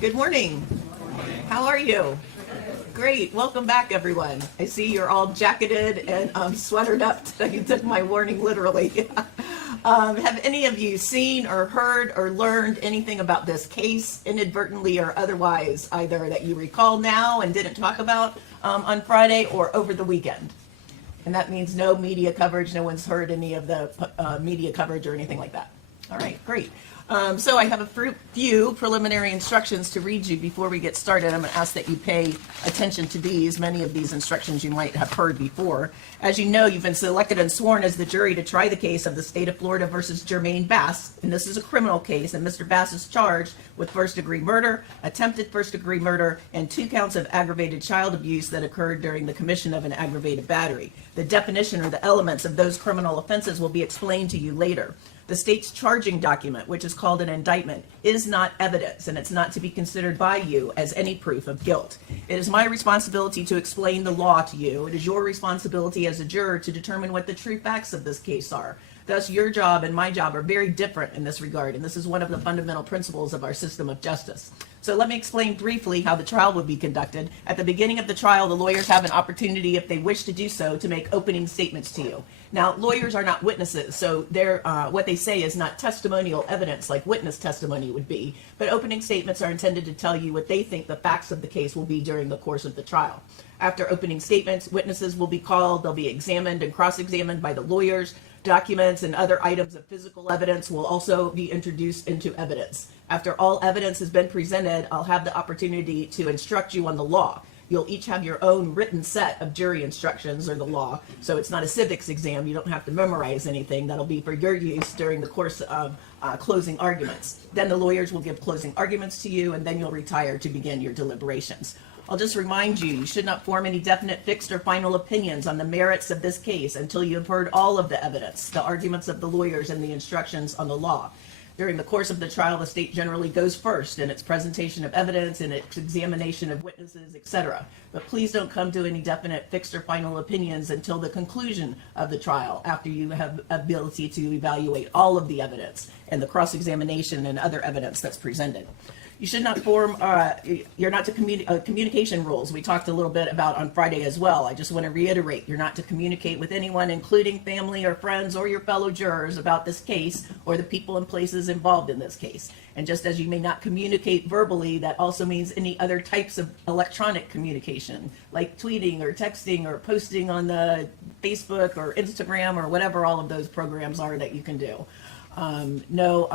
Good morning. How are you? Great. Welcome back, everyone. I see you're all jacketed and sweatered up. You took my warning literally. Have any of you seen or heard or learned anything about this case, inadvertently or otherwise, either that you recall now and didn't talk about on Friday or over the weekend? And that means no media coverage. No one's heard any of the media coverage or anything like that. All right, great. So I have a few preliminary instructions to read you before we get started. I'm going to ask that you pay attention to these. Many of these instructions you might have heard before. As you know, you've been selected and sworn as the jury to try the case of the state of Florida versus Jermaine Bass. And this is a criminal case, and Mr. Bass is charged with first-degree murder, attempted first-degree murder, and 2 counts of aggravated child abuse that occurred during the commission of an aggravated battery. The definition or the elements of those criminal offenses will be explained to you later. The state's charging document, which is called an indictment, is not evidence, and it's not to be considered by you as any proof of guilt. It is my responsibility to explain the law to you. It is your responsibility as a juror to determine what the true facts of this case are. Thus, your job and my job are very different in this regard, and this is one of the fundamental principles of our system of justice. So let me explain briefly how the trial will be conducted. At the beginning of the trial, the lawyers have an opportunity, if they wish to do so, to make opening statements to you. Now, lawyers are not witnesses, so what they say is not testimonial evidence like witness testimony would be, but opening statements are intended to tell you what they think the facts of the case will be during the course of the trial. After opening statements, witnesses will be called, they'll be examined and cross-examined by the lawyers. Documents and other items of physical evidence will also be introduced into evidence. After all evidence has been presented, I'll have the opportunity to instruct you on the law. You'll each have your own written set of jury instructions or the law, so it's not a civics exam. You don't have to memorize anything. That'll be for your use during the course of closing arguments. Then the lawyers will give closing arguments to you, and then you'll retire to begin your deliberations. I'll just remind you, you should not form any definite, fixed, or final opinions on the merits of this case until you have heard all of the evidence, the arguments of the lawyers, and the instructions on the law. During the course of the trial, the state generally goes first in its presentation of evidence, in its examination of witnesses, etc. But please don't come to any definite, fixed, or final opinions until the conclusion of the trial, after you have ability to evaluate all of the evidence and the cross-examination and other evidence that's presented. You should not form, you're not to communication rules. We talked a little bit about on Friday as well. I just want to reiterate, you're not to communicate with anyone, including family or friends or your fellow jurors, about this case or the people and places involved in this case. And just as you may not communicate verbally, that also means any other types of electronic communication, like tweeting or texting or posting on the Facebook or Instagram or whatever all of those programs are that you can do. No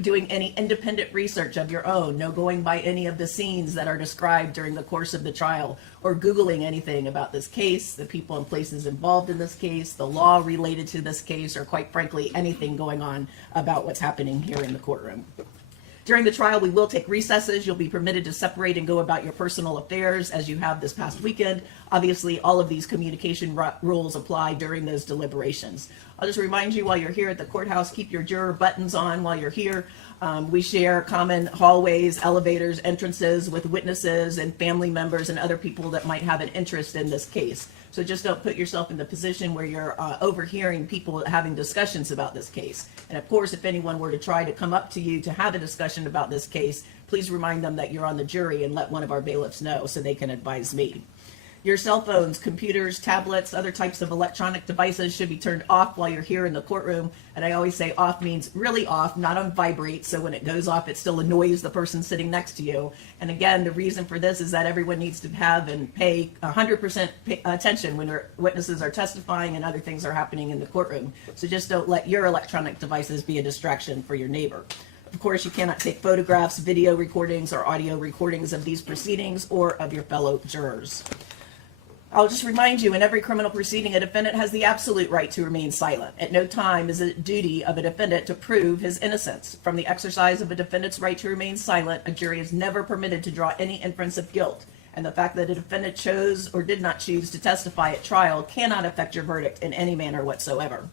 doing any independent research of your own, no going by any of the scenes that are described during the course of the trial, or Googling anything about this case, the people and places involved in this case, the law related to this case, or quite frankly, anything going on about what's happening here in the courtroom. During the trial, we will take recesses. You'll be permitted to separate and go about your personal affairs as you have this past weekend. Obviously, all of these communication rules apply during those deliberations. I'll just remind you, while you're here at the courthouse, keep your juror buttons on while you're here. We share common hallways, elevators, entrances with witnesses and family members and other people that might have an interest in this case. So just don't put yourself in the position where you're overhearing people having discussions about this case. And of course, if anyone were to try to come up to you to have a discussion about this case, please remind them that you're on the jury and let one of our bailiffs know so they can advise me. Your cell phones, computers, tablets, other types of electronic devices should be turned off while you're here in the courtroom. And I always say off means really off, not on vibrate. So when it goes off, it still annoys the person sitting next to you. And again, the reason for this is that everyone needs to have and pay 100% attention when witnesses are testifying and other things are happening in the courtroom. So just don't let your electronic devices be a distraction for your neighbor. Of course, you cannot take photographs, video recordings, or audio recordings of these proceedings or of your fellow jurors. I'll just remind you, in every criminal proceeding, a defendant has the absolute right to remain silent. At no time is it duty of a defendant to prove his innocence. From the exercise of a defendant's right to remain silent, a jury is never permitted to draw any inference of guilt. And the fact that a defendant chose or did not choose to testify at trial cannot affect your verdict in any manner whatsoever.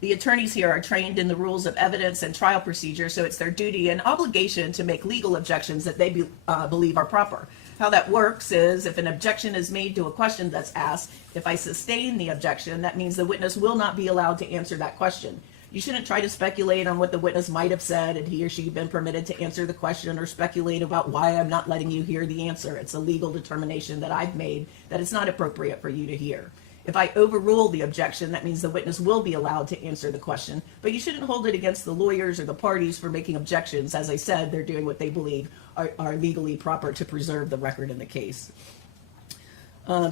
The attorneys here are trained in the rules of evidence and trial procedure, so it's their duty and obligation to make legal objections that they believe are proper. How that works is, if an objection is made to a question that's asked, if I sustain the objection, that means the witness will not be allowed to answer that question. You shouldn't try to speculate on what the witness might have said had he or she been permitted to answer the question, or speculate about why I'm not letting you hear the answer. It's a legal determination that I've made that it's not appropriate for you to hear. If I overrule the objection, that means the witness will be allowed to answer the question, but you shouldn't hold it against the lawyers or the parties for making objections. As I said, they're doing what they believe are legally proper to preserve the record in the case.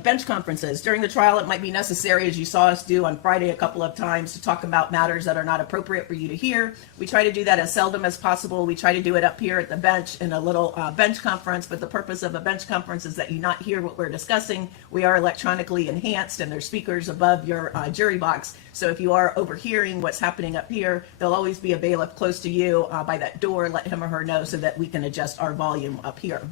Bench conferences. During the trial, it might be necessary, as you saw us do on Friday a couple of times, to talk about matters that are not appropriate for you to hear. We try to do that as seldom as possible. We try to do it up here at the bench in a little bench conference, but the purpose of a bench conference is that you not hear what we're discussing. We are electronically enhanced, and there's speakers above your jury box. So if you are overhearing what's happening up here, there'll always be a bailiff close to you by that door. Let him or her know so that we can adjust our volume up here.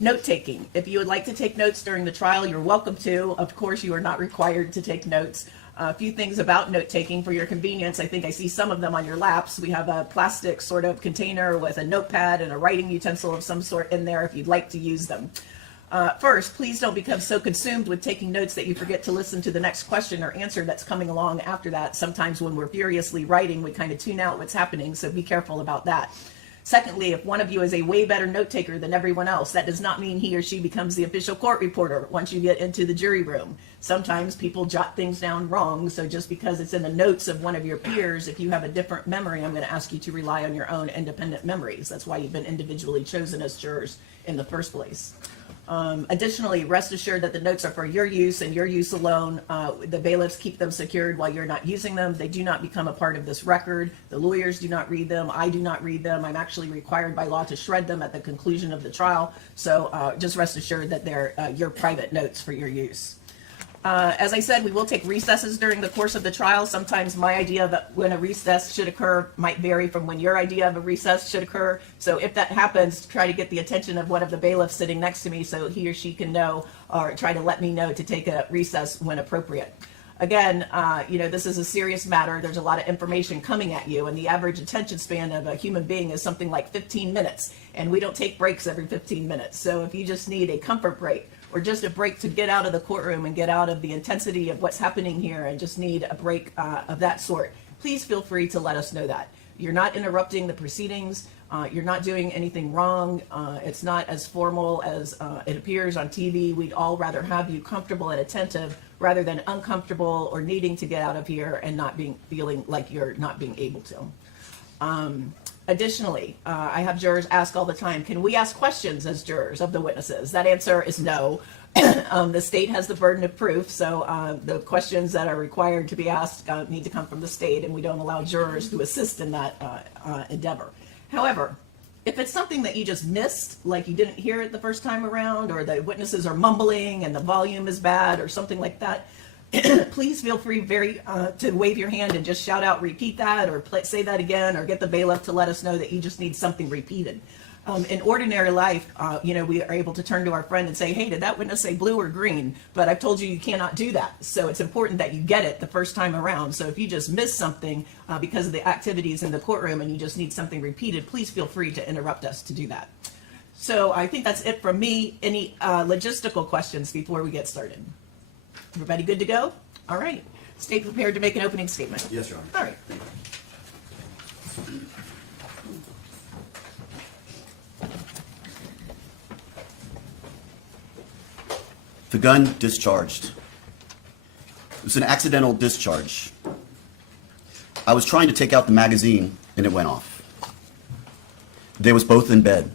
Note-taking. If you would like to take notes during the trial, you're welcome to. Of course, you are not required to take notes. A few things about note-taking for your convenience. I think I see some of them on your laps. We have a plastic sort of container with a notepad and a writing utensil of some sort in there if you'd like to use them. First, please don't become so consumed with taking notes that you forget to listen to the next question or answer that's coming along after that. Sometimes when we're furiously writing, we kind of tune out what's happening, so be careful about that. Secondly, if one of you is a way better note taker than everyone else, that does not mean he or she becomes the official court reporter once you get into the jury room. Sometimes people jot things down wrong, so just because it's in the notes of one of your peers, if you have a different memory, I'm going to ask you to rely on your own independent memories. That's why you've been individually chosen as jurors in the first place. Additionally, rest assured that the notes are for your use and your use alone. The bailiffs keep them secured while you're not using them. They do not become a part of this record. The lawyers do not read them. I do not read them. I'm actually required by law to shred them at the conclusion of the trial. So just rest assured that they're your private notes for your use. As I said, we will take recesses during the course of the trial. Sometimes my idea of when a recess should occur might vary from when your idea of a recess should occur. So if that happens, try to get the attention of one of the bailiffs sitting next to me so he or she can know, or try to let me know to take a recess when appropriate. Again, this is a serious matter. There's a lot of information coming at you, and the average attention span of a human being is something like 15 minutes, and we don't take breaks every 15 minutes. So if you just need a comfort break, or just a break to get out of the courtroom and get out of the intensity of what's happening here and just need a break of that sort, please feel free to let us know that. You're not interrupting the proceedings. You're not doing anything wrong. It's not as formal as it appears on TV. We'd all rather have you comfortable and attentive rather than uncomfortable or needing to get out of here and feeling like you're not being able to. Additionally, I have jurors ask all the time, can we ask questions as jurors of the witnesses? That answer is no. The state has the burden of proof, so the questions that are required to be asked need to come from the state, and we don't allow jurors to assist in that endeavor. However, if it's something that you just missed, like you didn't hear it the first time around, or the witnesses are mumbling and the volume is bad or something like that, please feel free to wave your hand and just shout out, repeat that, or say that again, or get the bailiff to let us know that you just need something repeated. In ordinary life, we are able to turn to our friend and say, hey, did that witness say blue or green? But I've told you you cannot do that. So it's important that you get it the first time around. So if you just miss something because of the activities in the courtroom and you just need something repeated, please feel free to interrupt us to do that. So I think that's it from me. Any logistical questions before we get started? Everybody good to go? All right. Stay prepared to make an opening statement. Yes, Your Honor. All right. The gun discharged. It was an accidental discharge. I was trying to take out the magazine and it went off. They was both in bed.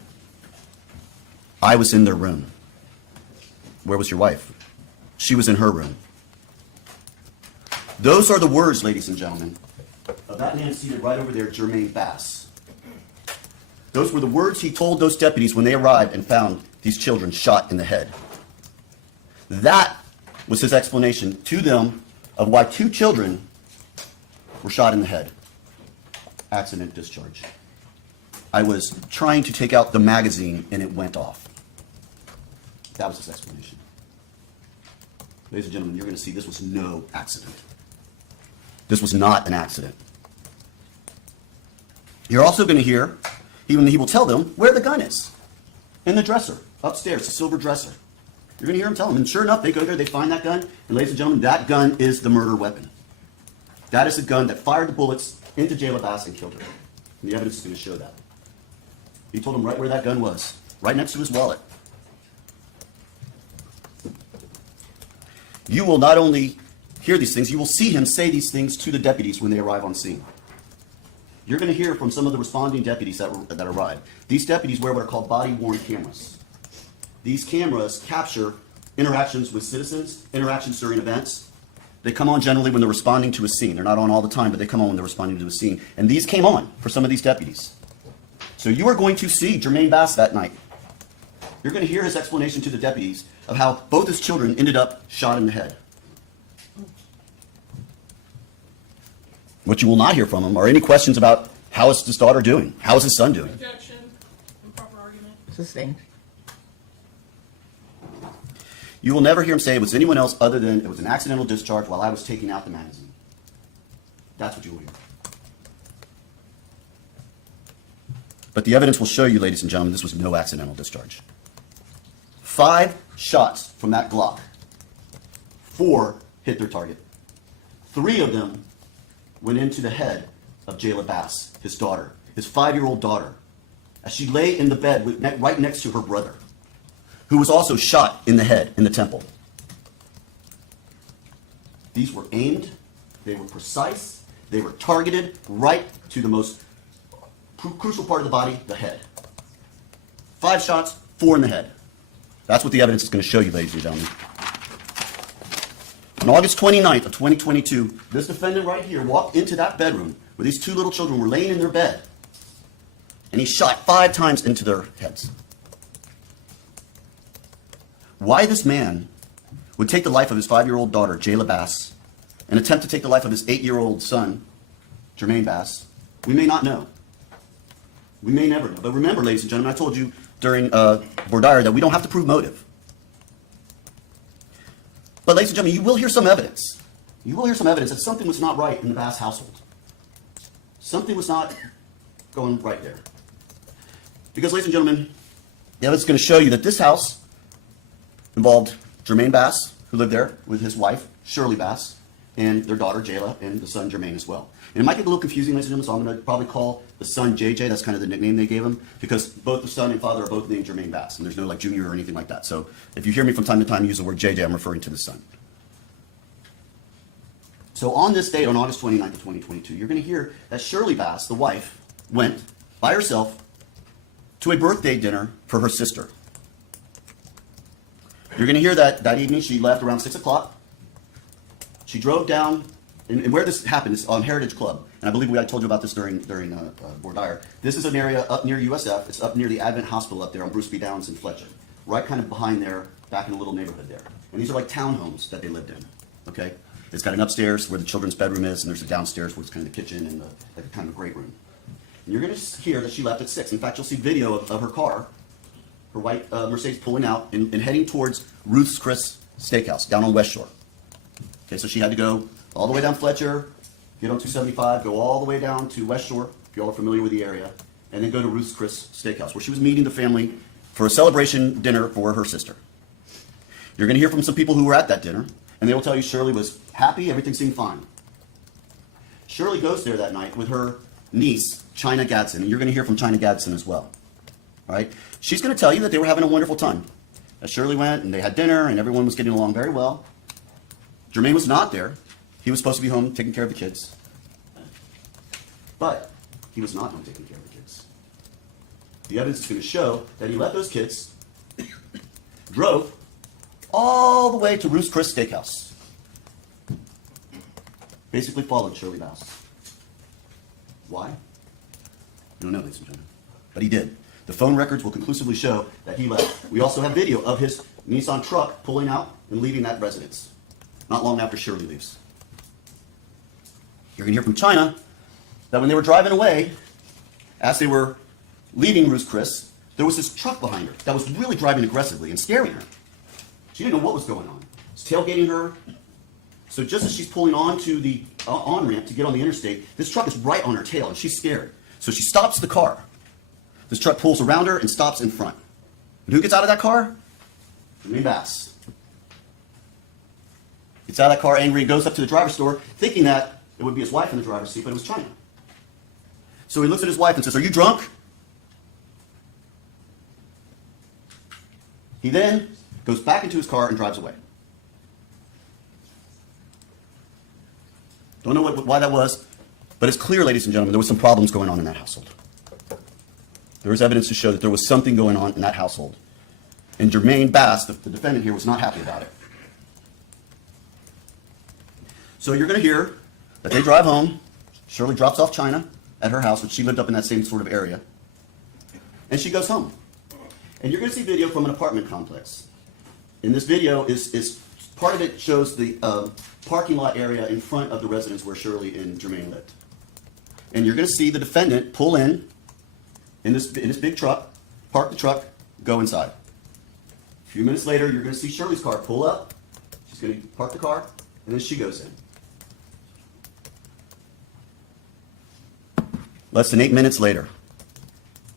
I was in their room. Where was your wife? She was in her room. Those are the words, ladies and gentlemen, of that man seated right over there, Jermaine Bass. Those were the words he told those deputies when they arrived and found these children shot in the head. That was his explanation to them of why 2 children were shot in the head. Accident discharge. I was trying to take out the magazine and it went off. That was his explanation. Ladies and gentlemen, you're going to see this was no accident. This was not an accident. You're also going to hear, he will tell them where the gun is. In the dresser, upstairs, the silver dresser. You're going to hear him tell them. And sure enough, they go there, they find that gun. And ladies and gentlemen, that gun is the murder weapon. That is the gun that fired the bullets into Jaylah Bass and killed her. And the evidence is going to show that. He told him right where that gun was, right next to his wallet. You will not only hear these things, you will see him say these things to the deputies when they arrive on scene. You're going to hear from some of the responding deputies that arrive. These deputies wear what are called body-worn cameras. These cameras capture interactions with citizens, interactions during events. They come on generally when they're responding to a scene. They're not on all the time, but they come on when they're responding to a scene. And these came on for some of these deputies. So you are going to see Jermaine Bass that night. You're going to hear his explanation to the deputies of how both his children ended up shot in the head. What you will not hear from him are any questions about how is his daughter doing? How is his son doing? Objection. Improper argument. Sustained. You will never hear him say it was anyone else other than it was an accidental discharge while I was taking out the magazine. That's what you will hear. But the evidence will show you, ladies and gentlemen, this was no accidental discharge. 5 shots from that Glock. 4 hit their target. 3 of them went into the head of Jaylah Bass, his daughter, his 5-year-old daughter, as she lay in the bed right next to her brother, who was also shot in the head, in the temple. These were aimed, they were precise, they were targeted right to the most crucial part of the body, the head. 5 shots, 4 in the head. That's what the evidence is going to show you, ladies and gentlemen. On August 29th of 2022, this defendant right here walked into that bedroom where these 2 little children were laying in their bed, and he shot 5 times into their heads. Why this man would take the life of his 5-year-old daughter, Jaylah Bass, and attempt to take the life of his 8-year-old son, Jermaine Bass, we may not know. We may never know. But remember, ladies and gentlemen, I told you during voir dire that we don't have to prove motive. But ladies and gentlemen, you will hear some evidence. You will hear some evidence that something was not right in the Bass household. Something was not going right there. Because, ladies and gentlemen, the evidence is going to show you that this house involved Jermaine Bass, who lived there with his wife, Shirley Bass, and their daughter, Jaylah, and the son, Jermaine, as well. And it might get a little confusing, ladies and gentlemen, so I'm going to probably call the son JJ. That's kind of the nickname they gave him, because both the son and father are both named Jermaine Bass, and there's no like junior or anything like that. So if you hear me from time to time use the word JJ, I'm referring to the son. So on this date, on August 29th of 2022, you're going to hear that Shirley Bass, the wife, went by herself to a birthday dinner for her sister. You're going to hear that that evening she left around 6 o'clock. She drove down, and where this happened is on Heritage Club. And I believe I told you about this during voir dire. This is an area up near USF. It's up near the Advent Hospital up there on Bruce B. Downs in Fletcher. Right kind of behind there, back in a little neighborhood there. And these are like townhomes that they lived in, okay? It's got an upstairs where the children's bedroom is, and there's a downstairs where it's kind of the kitchen and like kind of a great room. And you're going to hear that she left at 6. In fact, you'll see video of her car, her white Mercedes pulling out and heading towards Ruth's Chris Steakhouse down on West Shore. Okay, so she had to go all the way down Fletcher, get on 275, go all the way down to West Shore, if y'all are familiar with the area, and then go to Ruth's Chris Steakhouse, where she was meeting the family for a celebration dinner for her sister. You're going to hear from some people who were at that dinner, and they will tell you Shirley was happy, everything seemed fine. Shirley goes there that night with her niece, China Gadsden, and you're going to hear from China Gadsden as well. All right? She's going to tell you that they were having a wonderful time. As Shirley went, and they had dinner, and everyone was getting along very well. Jermaine was not there. He was supposed to be home taking care of the kids. But he was not home taking care of the kids. The evidence is going to show that he left those kids, drove all the way to Ruth's Chris Steakhouse. Basically followed Shirley Bass. Why? I don't know, ladies and gentlemen. But he did. The phone records will conclusively show that he left. We also have video of his Nissan truck pulling out and leaving that residence, not long after Shirley leaves. You're going to hear from China that when they were driving away, as they were leaving Ruth's Chris, there was this truck behind her that was really driving aggressively and scaring her. She didn't know what was going on. It's tailgating her. So just as she's pulling onto the on-ramp to get on the interstate, this truck is right on her tail, and she's scared. So she stops the car. This truck pulls around her and stops in front. And who gets out of that car? Jermaine Bass. Gets out of that car angry and goes up to the driver's door, thinking that it would be his wife in the driver's seat, but it was China. So he looks at his wife and says, "Are you drunk?" He then goes back into his car and drives away. Don't know why that was, but it's clear, ladies and gentlemen, there was some problems going on in that household. There was evidence to show that there was something going on in that household. And Jermaine Bass, the defendant here, was not happy about it. So you're going to hear that they drive home. Shirley drops off China at her house, which she lived up in that same sort of area. And she goes home. And you're going to see video from an apartment complex. And this video is part of it shows the parking lot area in front of the residence where Shirley and Jermaine lived. And you're going to see the defendant pull in this big truck, park the truck, go inside. A few minutes later, you're going to see Shirley's car pull up. She's going to park the car, and then she goes in. Less than 8 minutes later,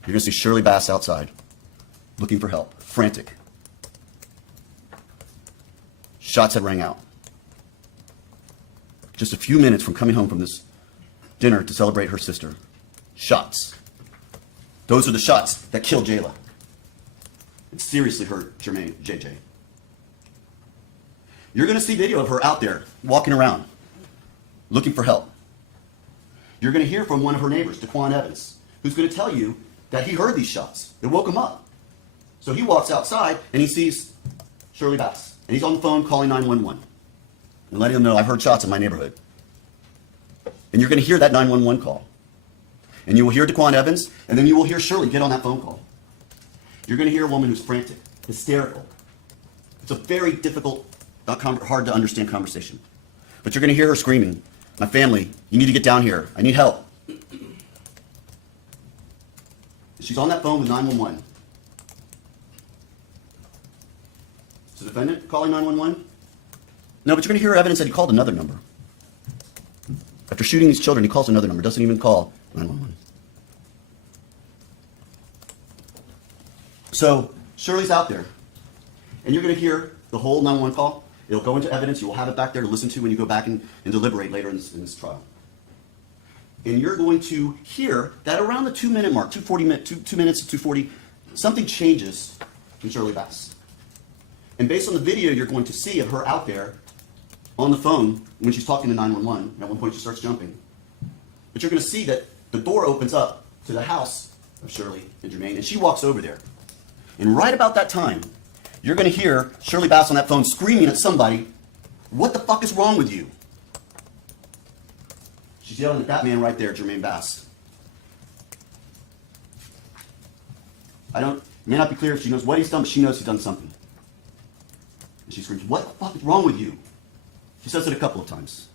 you're going to see Shirley Bass outside, looking for help, frantic. Shots had rang out. Just a few minutes from coming home from this dinner to celebrate her sister. Shots. Those are the shots that killed Jaylah. It seriously hurt Jermaine, JJ. You're going to see video of her out there, walking around, looking for help. You're going to hear from one of her neighbors, Daquan Evans, who's going to tell you that he heard these shots. It woke him up. So he walks outside and he sees Shirley Bass. And he's on the phone calling 911 and letting them know, "I've heard shots in my neighborhood." And you're going to hear that 911 call. And you will hear Daquan Evans, and then you will hear Shirley get on that phone call. You're going to hear a woman who's frantic, hysterical. It's a very difficult, hard to understand conversation. But you're going to hear her screaming, "My family, you need to get down here. I need help." She's on that phone with 911. Is the defendant calling 911? No, but you're going to hear evidence that he called another number. After shooting these children, he calls another number, doesn't even call 911. So Shirley's out there, and you're going to hear the whole 911 call. It'll go into evidence. You will have it back there to listen to when you go back and deliberate later in this trial. And you're going to hear that around the 2 minute mark, 2 minutes to 2:40, something changes in Shirley Bass. And based on the video you're going to see of her out there on the phone when she's talking to 911, at one point she starts jumping. But you're going to see that the door opens up to the house of Shirley and Jermaine, and she walks over there. And right about that time, you're going to hear Shirley Bass on that phone screaming at somebody, "What the fuck is wrong with you?" She's yelling at that man right there, Jermaine Bass. It may not be clear if she knows what he's done, but she knows he's done something. And she screams, "What the fuck is wrong with you?" She says it a couple of times.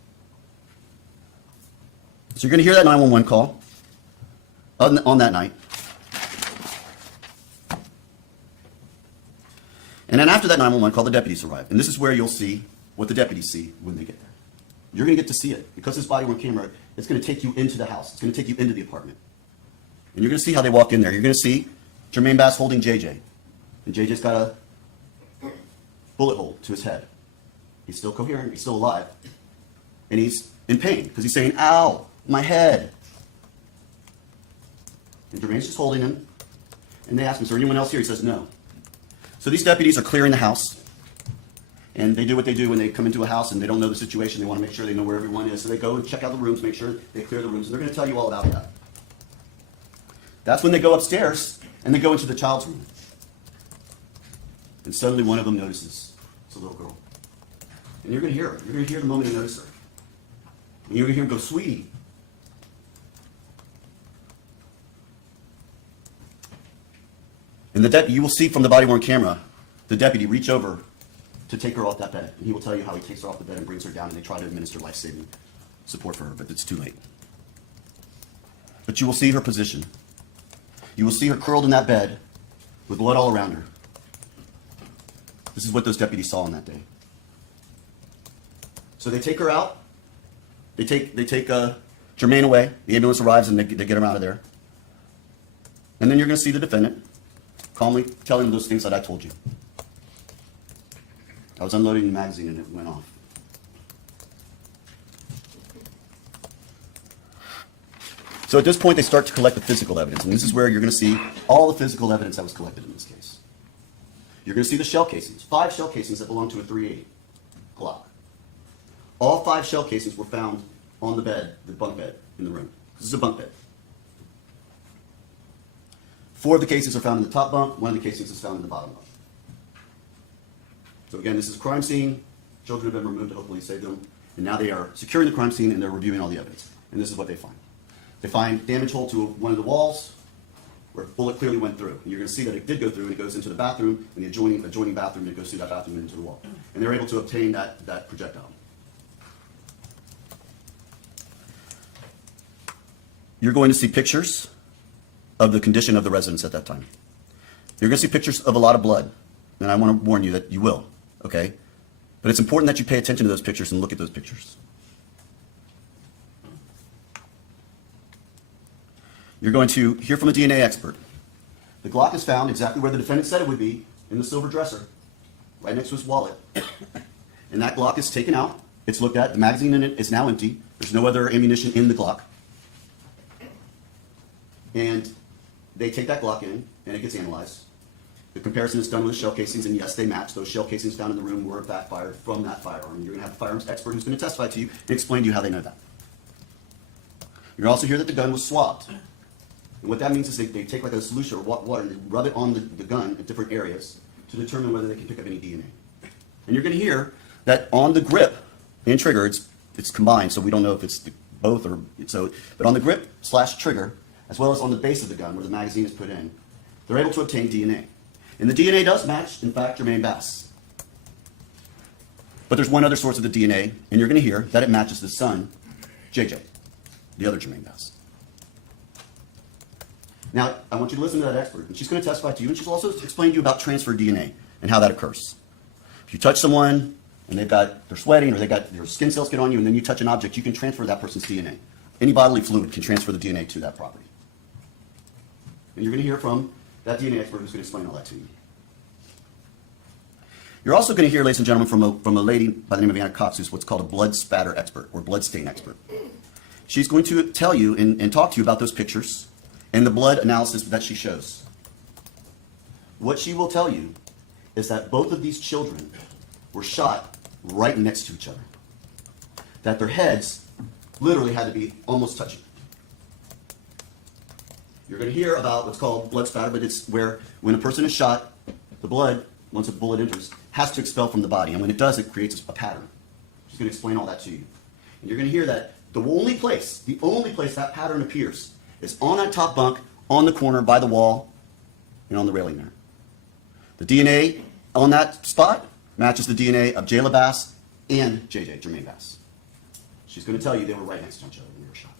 So you're going to hear that 911 call on that night. And then after that 911 call, the deputies arrive. And this is where you'll see what the deputies see when they get there. You're going to get to see it. Because this body-worn camera, it's going to take you into the house. It's going to take you into the apartment. And you're going to see how they walk in there. You're going to see Jermaine Bass holding JJ. And JJ's got a bullet hole to his head. He's still coherent. He's still alive. And he's in pain because he's saying, "Ow, my head." And Jermaine's just holding him. And they ask him, "Is there anyone else here?" He says, "No." So these deputies are clearing the house. And they do what they do when they come into a house and they don't know the situation. They want to make sure they know where everyone is. So they go and check out the rooms, make sure they clear the rooms. And they're going to tell you all about that. That's when they go upstairs and they go into the child's room. And suddenly one of them notices it's a little girl. And you're going to hear her. You're going to hear the moment you notice her. And you're going to hear him go, "Sweetie." And you will see from the body-worn camera, the deputy reach over to take her off that bed. And he will tell you how he takes her off the bed and brings her down, and they try to administer life-saving support for her, but it's too late. But you will see her position. You will see her curled in that bed with blood all around her. This is what those deputies saw on that day. So they take her out. They take Jermaine away. The ambulance arrives and they get him out of there. And then you're going to see the defendant calmly telling him those things that I told you. I was unloading the magazine and it went off. So at this point, they start to collect the physical evidence, and this is where you're going to see all the physical evidence that was collected in this case. You're going to see the shell casings, 5 shell casings that belong to a .380 Glock. All 5 shell casings were found on the bed, the bunk bed in the room. This is a bunk bed. 4 of the casings are found in the top bunk, 1 of the casings is found in the bottom bunk. So again, this is a crime scene. Children have been removed to hopefully save them. And now they are securing the crime scene and they're reviewing all the evidence. And this is what they find. They find damage hole to one of the walls where a bullet clearly went through. And you're going to see that it did go through and it goes into the bathroom and the adjoining bathroom and it goes through that bathroom and into the wall. And they're able to obtain that projectile. You're going to see pictures of the condition of the residence at that time. You're going to see pictures of a lot of blood. And I want to warn you that you will, okay? But it's important that you pay attention to those pictures and look at those pictures. You're going to hear from a DNA expert. The Glock is found exactly where the defendant said it would be, in the silver dresser, right next to his wallet. And that Glock is taken out. It's looked at. The magazine in it is now empty. There's no other ammunition in the Glock. And they take that Glock in, and it gets analyzed. The comparison is done with the shell casings, and yes, they match. Those shell casings found in the room were in fact fired from that firearm. You're going to have a firearms expert who's going to testify to you and explain to you how they know that. You're going to also hear that the gun was swabbed. And what that means is they take like a solution or water and they rub it on the gun at different areas to determine whether they can pick up any DNA. And you're going to hear that on the grip and trigger, it's combined, so we don't know if it's both or so. But on the grip / trigger, as well as on the base of the gun where the magazine is put in, they're able to obtain DNA. And the DNA does match, in fact, Jermaine Bass. But there's one other source of the DNA, and you're going to hear that it matches the son, JJ, the other Jermaine Bass. Now, I want you to listen to that expert, and she's going to testify to you, and she'll also explain to you about transfer DNA and how that occurs. If you touch someone, and they're sweating, or their skin cells get on you, and then you touch an object, you can transfer that person's DNA. Any bodily fluid can transfer the DNA to that property. And you're going to hear from that DNA expert who's going to explain all that to you. You're also going to hear, ladies and gentlemen, from a lady by the name of Anna Cox, who's what's called a blood spatter expert, or blood stain expert. She's going to tell you and talk to you about those pictures and the blood analysis that she shows. What she will tell you is that both of these children were shot right next to each other. That their heads literally had to be almost touching. You're going to hear about what's called blood spatter, but it's where when a person is shot, the blood, once a bullet enters, has to expel from the body. And when it does, it creates a pattern. She's going to explain all that to you. And you're going to hear that the only place that pattern appears is on that top bunk, on the corner, by the wall, and on the railing there. The DNA on that spot matches the DNA of Jaylah Bass and JJ, Jermaine Bass. She's going to tell you they were right next to each other when they were shot.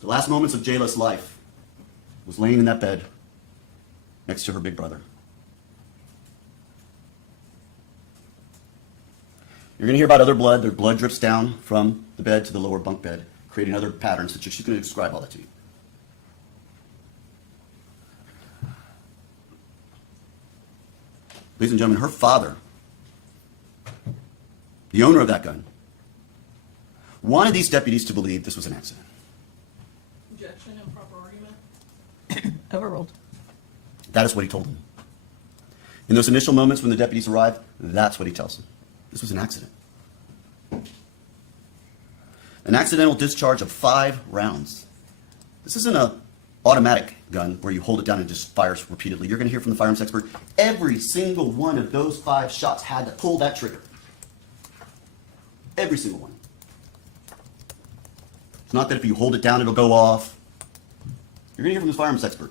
The last moments of Jaylah's life was laying in that bed next to her big brother. You're going to hear about other blood. Their blood drips down from the bed to the lower bunk bed, creating other patterns. So she's going to describe all that to you. Ladies and gentlemen, her father, the owner of that gun, wanted these deputies to believe this was an accident. Objection, improper argument. Overruled. That is what he told them. In those initial moments when the deputies arrived, that's what he tells them. This was an accident. An accidental discharge of 5 rounds. This isn't an automatic gun where you hold it down and it just fires repeatedly. You're going to hear from the firearms expert, every single one of those 5 shots had to pull that trigger. Every single one. It's not that if you hold it down, it'll go off. You're going to hear from the firearms expert.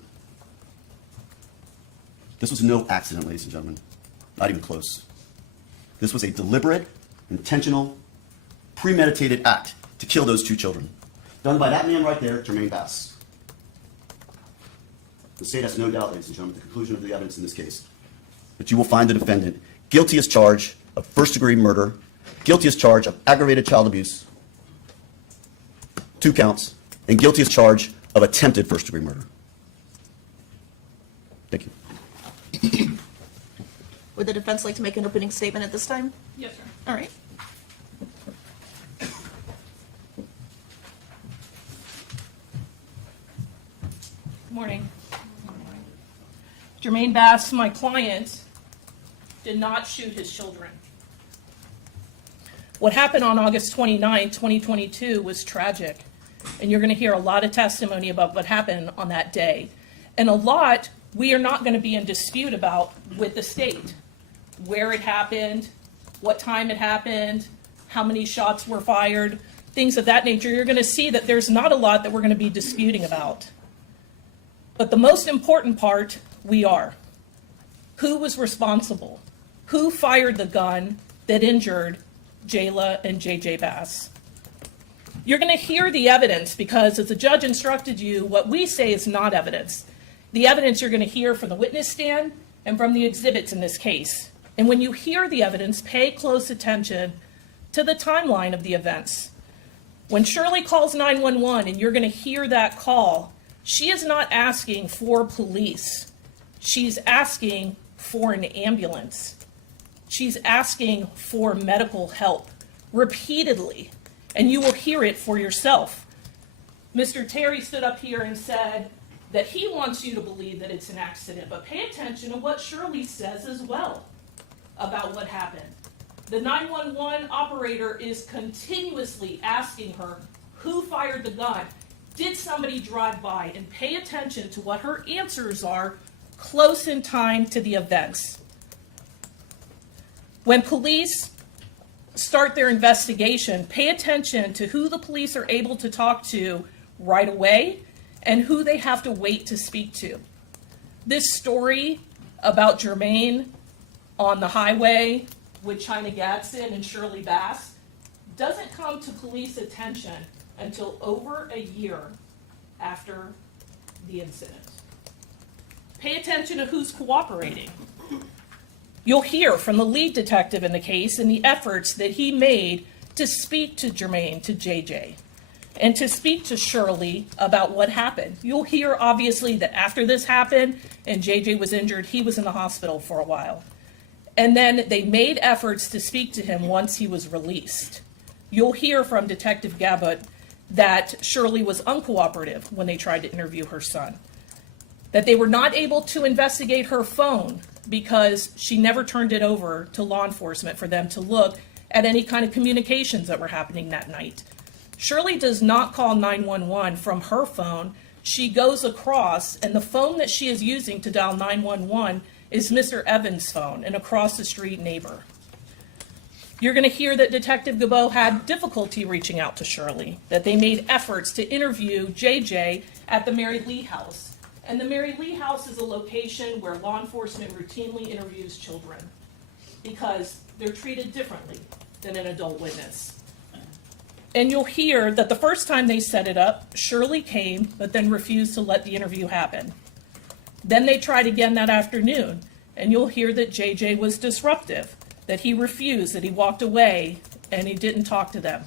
This was no accident, ladies and gentlemen. Not even close. This was a deliberate, intentional, premeditated act to kill those 2 children. Done by that man right there, Jermaine Bass. The state has no doubt, ladies and gentlemen, the conclusion of the evidence in this case, that you will find the defendant guilty as charged of first-degree murder, guilty as charged of aggravated child abuse, 2 counts, and guilty as charged of attempted first-degree murder. Thank you. Would the defense like to make an opening statement at this time? Yes, sir. All right. Morning. Jermaine Bass, my client, did not shoot his children. What happened on August 29, 2022 was tragic, and you're going to hear a lot of testimony about what happened on that day. And a lot we are not going to be in dispute about with the state. Where it happened, what time it happened, how many shots were fired, things of that nature. You're going to see that there's not a lot that we're going to be disputing about. But the most important part, we are. Who was responsible? Who fired the gun that injured Jaylah and JJ Bass? You're going to hear the evidence because, as the judge instructed you, what we say is not evidence. The evidence you're going to hear from the witness stand and from the exhibits in this case. And when you hear the evidence, pay close attention to the timeline of the events. When Shirley calls 911 and you're going to hear that call, she is not asking for police. She's asking for an ambulance. She's asking for medical help repeatedly, and you will hear it for yourself. Mr. Terry stood up here and said that he wants you to believe that it's an accident, but pay attention to what Shirley says as well about what happened. The 911 operator is continuously asking her, who fired the gun? Did somebody drive by? And pay attention to what her answers are close in time to the events. When police start their investigation, pay attention to who the police are able to talk to right away and who they have to wait to speak to. This story about Jermaine on the highway with China Gadsden and Shirley Bass doesn't come to police attention until over a year after the incident. Pay attention to who's cooperating. You'll hear from the lead detective in the case and the efforts that he made to speak to Jermaine, to JJ, and to speak to Shirley about what happened. You'll hear, obviously, that after this happened and JJ was injured, he was in the hospital for a while. And then they made efforts to speak to him once he was released. You'll hear from Detective Gabbott that Shirley was uncooperative when they tried to interview her son, that they were not able to investigate her phone because she never turned it over to law enforcement for them to look at any kind of communications that were happening that night. Shirley does not call 911 from her phone. She goes across, and the phone that she is using to dial 911 is Mr. Evans' phone, an across the street neighbor. You're going to hear that Detective Gabot had difficulty reaching out to Shirley, that they made efforts to interview JJ at the Mary Lee House. And the Mary Lee House is a location where law enforcement routinely interviews children because they're treated differently than an adult witness. And you'll hear that the first time they set it up, Shirley came, but then refused to let the interview happen. Then they tried again that afternoon, and you'll hear that JJ was disruptive, that he refused, that he walked away, and he didn't talk to them.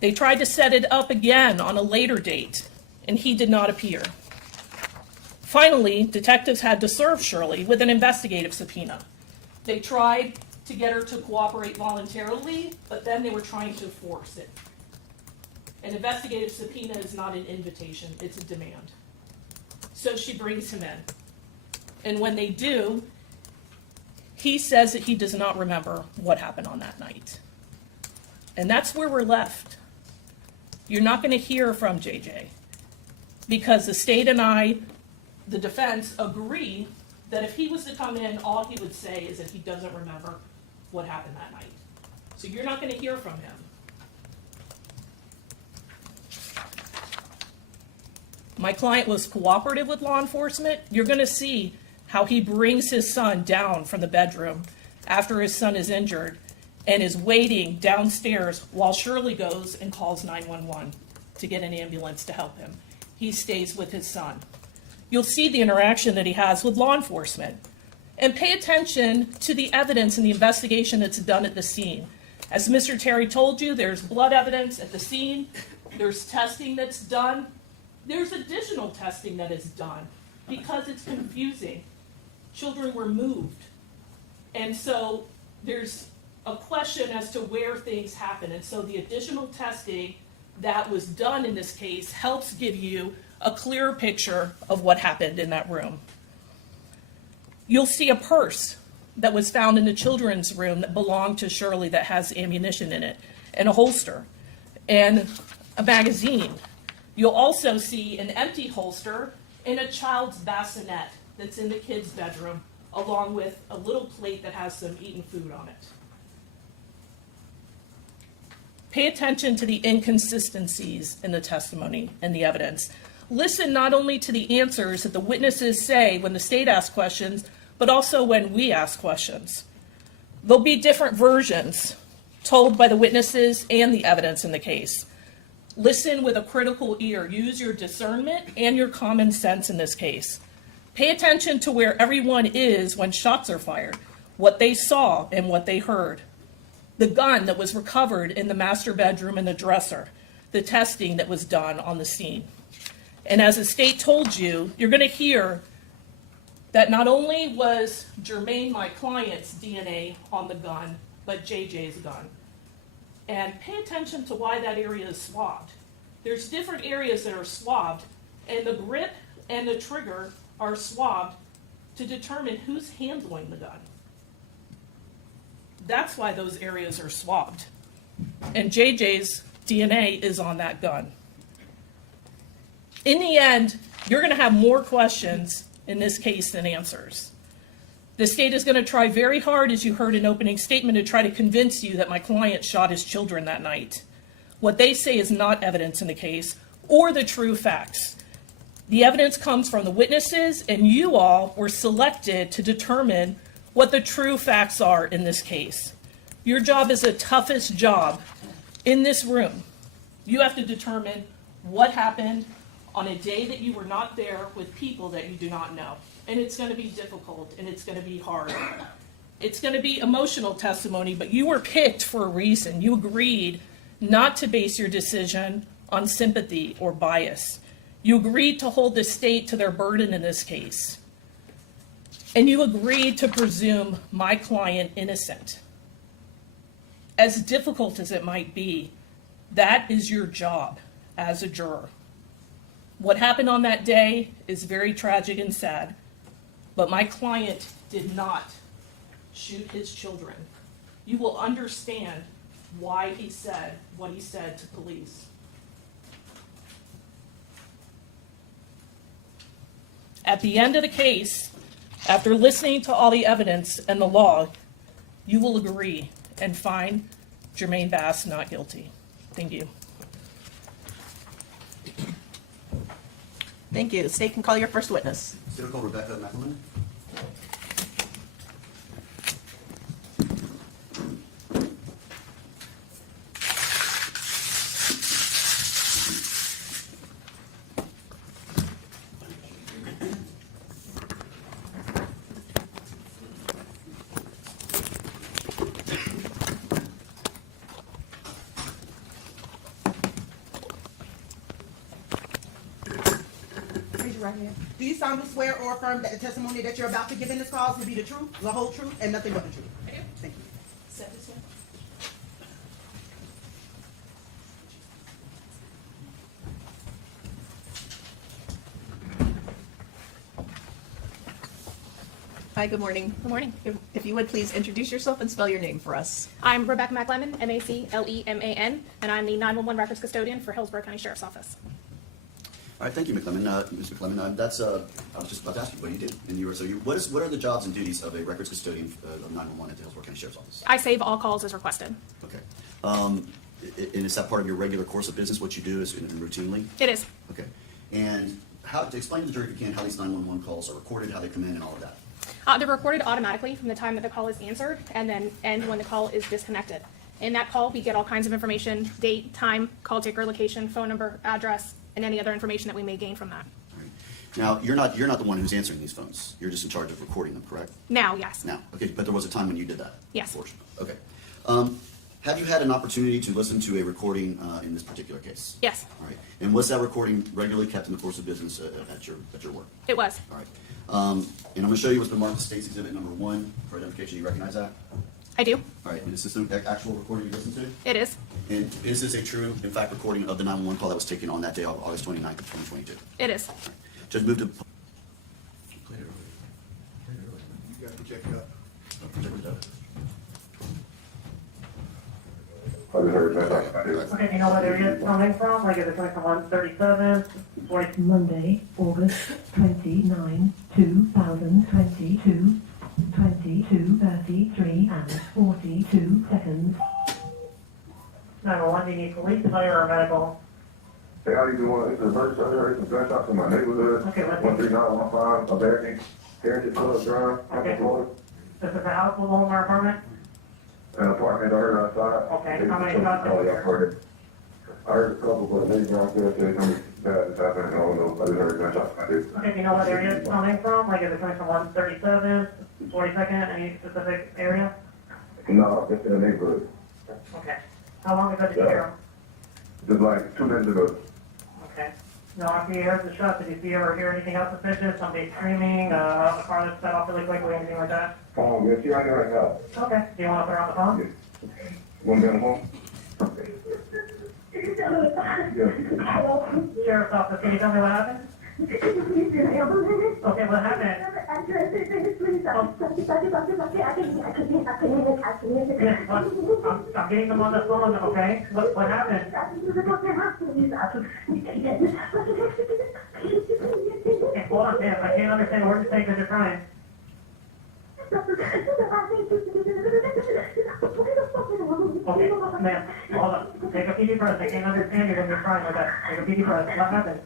They tried to set it up again on a later date, and he did not appear. Finally, detectives had to serve Shirley with an investigative subpoena. They tried to get her to cooperate voluntarily, but then they were trying to force it. An investigative subpoena is not an invitation, it's a demand. So she brings him in. And when they do, he says that he does not remember what happened on that night. And that's where we're left. You're not going to hear from JJ because the state and I, the defense, agree that if he was to come in, all he would say is that he doesn't remember what happened that night. So you're not going to hear from him. My client was cooperative with law enforcement. You're going to see how he brings his son down from the bedroom after his son is injured and is waiting downstairs while Shirley goes and calls 911 to get an ambulance to help him. He stays with his son. You'll see the interaction that he has with law enforcement. And pay attention to the evidence and the investigation that's done at the scene. As Mr. Terry told you, there's blood evidence at the scene. There's testing that's done. There's additional testing that is done because it's confusing. Children were moved. And so there's a question as to where things happen. And so the additional testing that was done in this case helps give you a clearer picture of what happened in that room. You'll see a purse that was found in the children's room that belonged to Shirley that has ammunition in it, and a holster, and a magazine. You'll also see an empty holster and a child's bassinet that's in the kid's bedroom, along with a little plate that has some eaten food on it. Pay attention to the inconsistencies in the testimony and the evidence. Listen not only to the answers that the witnesses say when the state asks questions, but also when we ask questions. There'll be different versions told by the witnesses and the evidence in the case. Listen with a critical ear. Use your discernment and your common sense in this case. Pay attention to where everyone is when shots are fired, what they saw and what they heard. The gun that was recovered in the master bedroom and the dresser, the testing that was done on the scene. And as the state told you, you're going to hear that not only was Jermaine, my client's DNA on the gun, but JJ's gun. And pay attention to why that area is swabbed. There's different areas that are swabbed, and the grip and the trigger are swabbed to determine who's handling the gun. That's why those areas are swabbed. And JJ's DNA is on that gun. In the end, you're going to have more questions in this case than answers. The state is going to try very hard, as you heard in opening statement, to try to convince you that my client shot his children that night. What they say is not evidence in the case or the true facts. The evidence comes from the witnesses, and you all were selected to determine what the true facts are in this case. Your job is the toughest job in this room. You have to determine what happened on a day that you were not there with people that you do not know. And it's going to be difficult, and it's going to be hard. It's going to be emotional testimony, but you were picked for a reason. You agreed not to base your decision on sympathy or bias. You agreed to hold the state to their burden in this case. And you agreed to presume my client innocent. As difficult as it might be, that is your job as a juror. What happened on that day is very tragic and sad, but my client did not shoot his children. You will understand why he said what he said to police. At the end of the case, after listening to all the evidence and the law, you will agree and find Jermaine Bass not guilty. Thank you. Thank you. State can call your first witness. State will call Rebecca McElman. Raise your right hand. Do you solemnly swear or affirm that the testimony that you're about to give in this cause will be the truth, the whole truth, and nothing but the truth? I do. Thank you. Set this one. Hi, good morning. Good morning. If you would please introduce yourself and spell your name for us. I'm Rebecca McLeman, MacLeman, and I'm the 911 records custodian for Hillsborough County Sheriff's Office. All right, thank you, McLeman. Ms. McLeman, I was just about to ask you what you did. And what are the jobs and duties of a records custodian of 911 at the Hillsborough County Sheriff's Office? I save all calls as requested. Okay. And is that part of your regular course of business, what you do is routinely? It is. Okay. And how to explain to the jury, if you can, how these 911 calls are recorded, how they come in, and all of that. They're recorded automatically from the time that the call is answered and then end when the call is disconnected. In that call, we get all kinds of information: date, time, call taker, location, phone number, address, and any other information that we may gain from that. All right. Now, you're not the one who's answering these phones. You're just in charge of recording them, correct? Now, yes. Now, okay, but there was a time when you did that? Yes. Of course. Okay. Have you had an opportunity to listen to a recording in this particular case? Yes, All right. And was that recording regularly kept in the course of business at your work? it was. All right. And I'm going to show you what's been marked as State's Exhibit number 1 for identification. You recognize that? I do. All right, and is this the actual recording you listened to? It is. And is this a true, in fact, recording of the 911 call that was taken on that day, August 29th of 2022? It is. Just move to. You gotta project it up. Okay, you know what area it's coming from? Like, is it coming from 137, 40? Monday, August 29, 2022, 22:33 and 42 seconds. 911, do you need police, fire, or medical? Hey, how you doing? This is the first time I heard some gunshots in my neighborhood. Okay, let's- 13915, American Heritage Club Drive, Tampa, Florida. This is a house, a home, or apartment? An apartment I heard outside. Okay, how many shots did you hear? I heard a couple, but they downstairs said something bad is happening. I don't know. I just heard gunshots. I did. Okay, do you know what area it's coming from? Like, is it coming from 137, 42nd, any specific area? No, just in the neighborhood. Okay. How long ago did you hear them? Just like 2 minutes ago. Okay. Now, after you heard the shot, did you see or hear anything else suspicious? Somebody screaming, a car that set off really quickly, anything like that? Yeah, she right here right now. Okay. Do you want to put her on the phone? Want to be on the phone? Yeah. Sheriff's office, can you tell me what happened? Okay, what happened? Yes, I'm getting them on the phone, okay? What happened? Okay, hold on, ma'am, I can't understand what you're saying because you're crying. Okay, ma'am, hold on. Take a deep breath. I can't understand you when you're crying like that. Take a deep breath. What happened?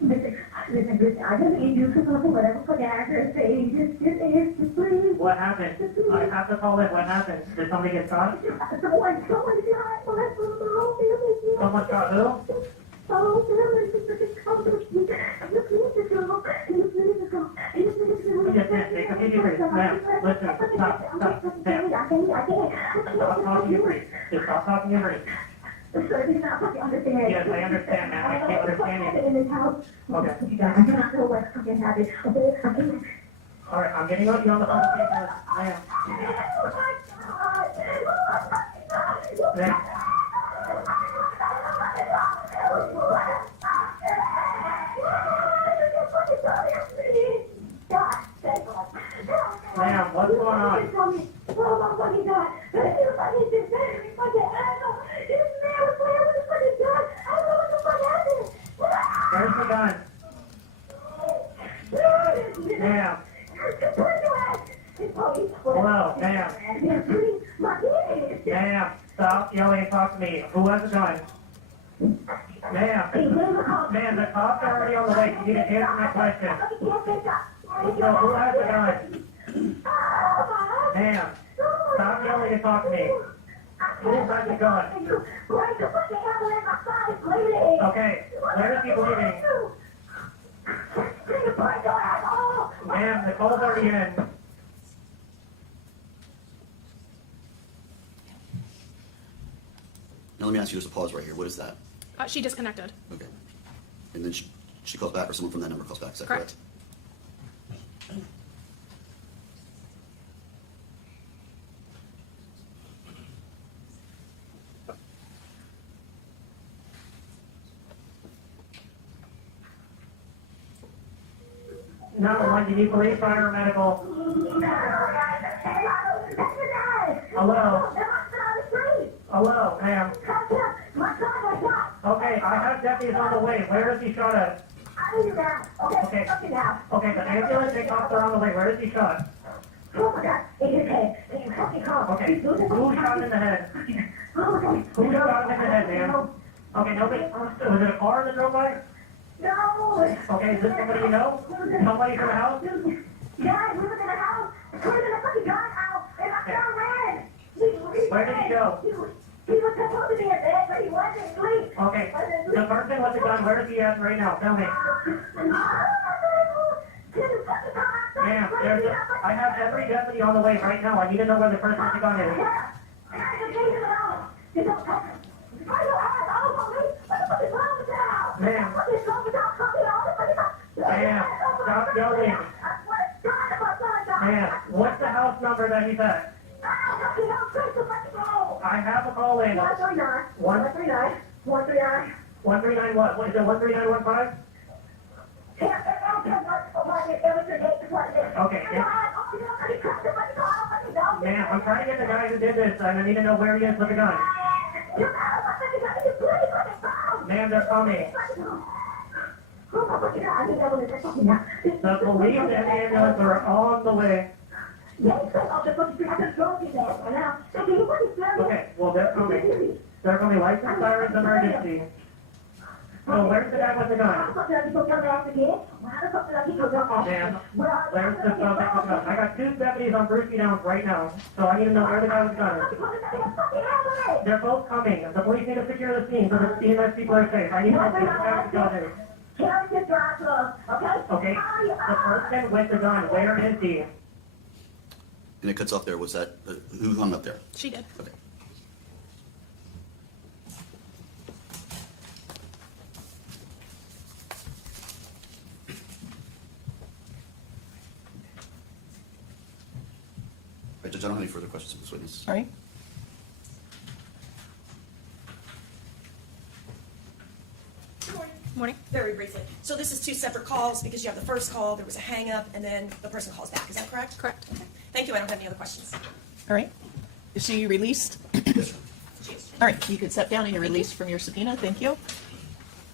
What happened? I have to call it. What happened? Did somebody get shot? Someone shot who? Yes, ma'am. Take a deep breath. Ma'am, listen. Stop. Ma'am. Stop talking to me. Just stop talking to me. Yes, I understand, ma'am. I can't understand you. Okay. All right, I'm getting you on the phone. Ma'am. Ma'am. Ma'am, what's going on? Where's the gun? Ma'am. Hello, ma'am. Ma'am, stop yelling and talk to me. Who has the gun? Ma'am. Ma'am, the cops are already on the way. You need to answer my question. So who has the gun? Ma'am, stop yelling and talk to me. Who has the gun? Okay, where is he bleeding? Ma'am, the call's already in. Now let me ask you, there's a pause right here. What is that? She disconnected. Okay. And then she calls back, or someone from that number calls back. Is that correct? Correct. Number one, you need police, fire, or medical? Hello? Hello, ma'am. Okay, I have deputies on the way. Where is he shot at? Okay, the ambulance and cops are on the way. Where is he shot? Okay, who shot him in the head? Who shot him in the head, ma'am? Okay, nobody, was it a car that drove by? Okay, is this somebody you know? Somebody from the house? Where did he go? Okay, the person with the gun, where is he at right now? Tell me. Ma'am, I have every deputy on the way right now. I need to know where the person with the gun is. Ma'am. Ma'am, stop yelling. Ma'am, what's the house number that he's at? I have a call in. 139 what? What is it, 13915? Okay. Ma'am, I'm trying to get the guy who did this, and I need to know where he is with the gun. Ma'am, they're coming. The police and the ambulance are on the way. Okay, well, they're coming. They're coming, lights and sirens, emergency. So where's the guy with the gun? Ma'am, where's the subject with the gun? I got 2 deputies on Brucey Downs right now, so I need to know where the guy with the gun is. They're both coming. The police need to secure the scene so the EMS people are safe. I need to know where the guy with the gun is. Okay, the person with the gun, where is he? And it cuts off there. Was that, who hung up there? She did. Okay. Right, Judge, I don't have any further questions of this witness. All right. Morning. Very briefly. So this is 2 separate calls because you have the first call, there was a hang up, and then the person calls back. Is that correct? Correct. Okay. Thank you. I don't have any other questions. All right. Is she released? Yes, sir. Cheers. All right, you can step down and you're released from your subpoena. Thank you.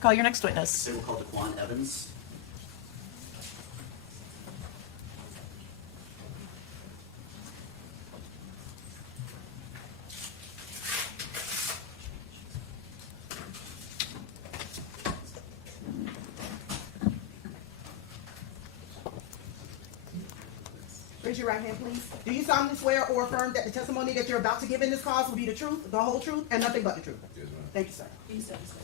Call your next witness. Say we'll call Daquan Evans. Raise your right hand, please. Do you solemnly swear or affirm that the testimony that you're about to give in this cause will be the truth, the whole truth, and nothing but the truth? Yes, ma'am. Thank you, sir. You said so.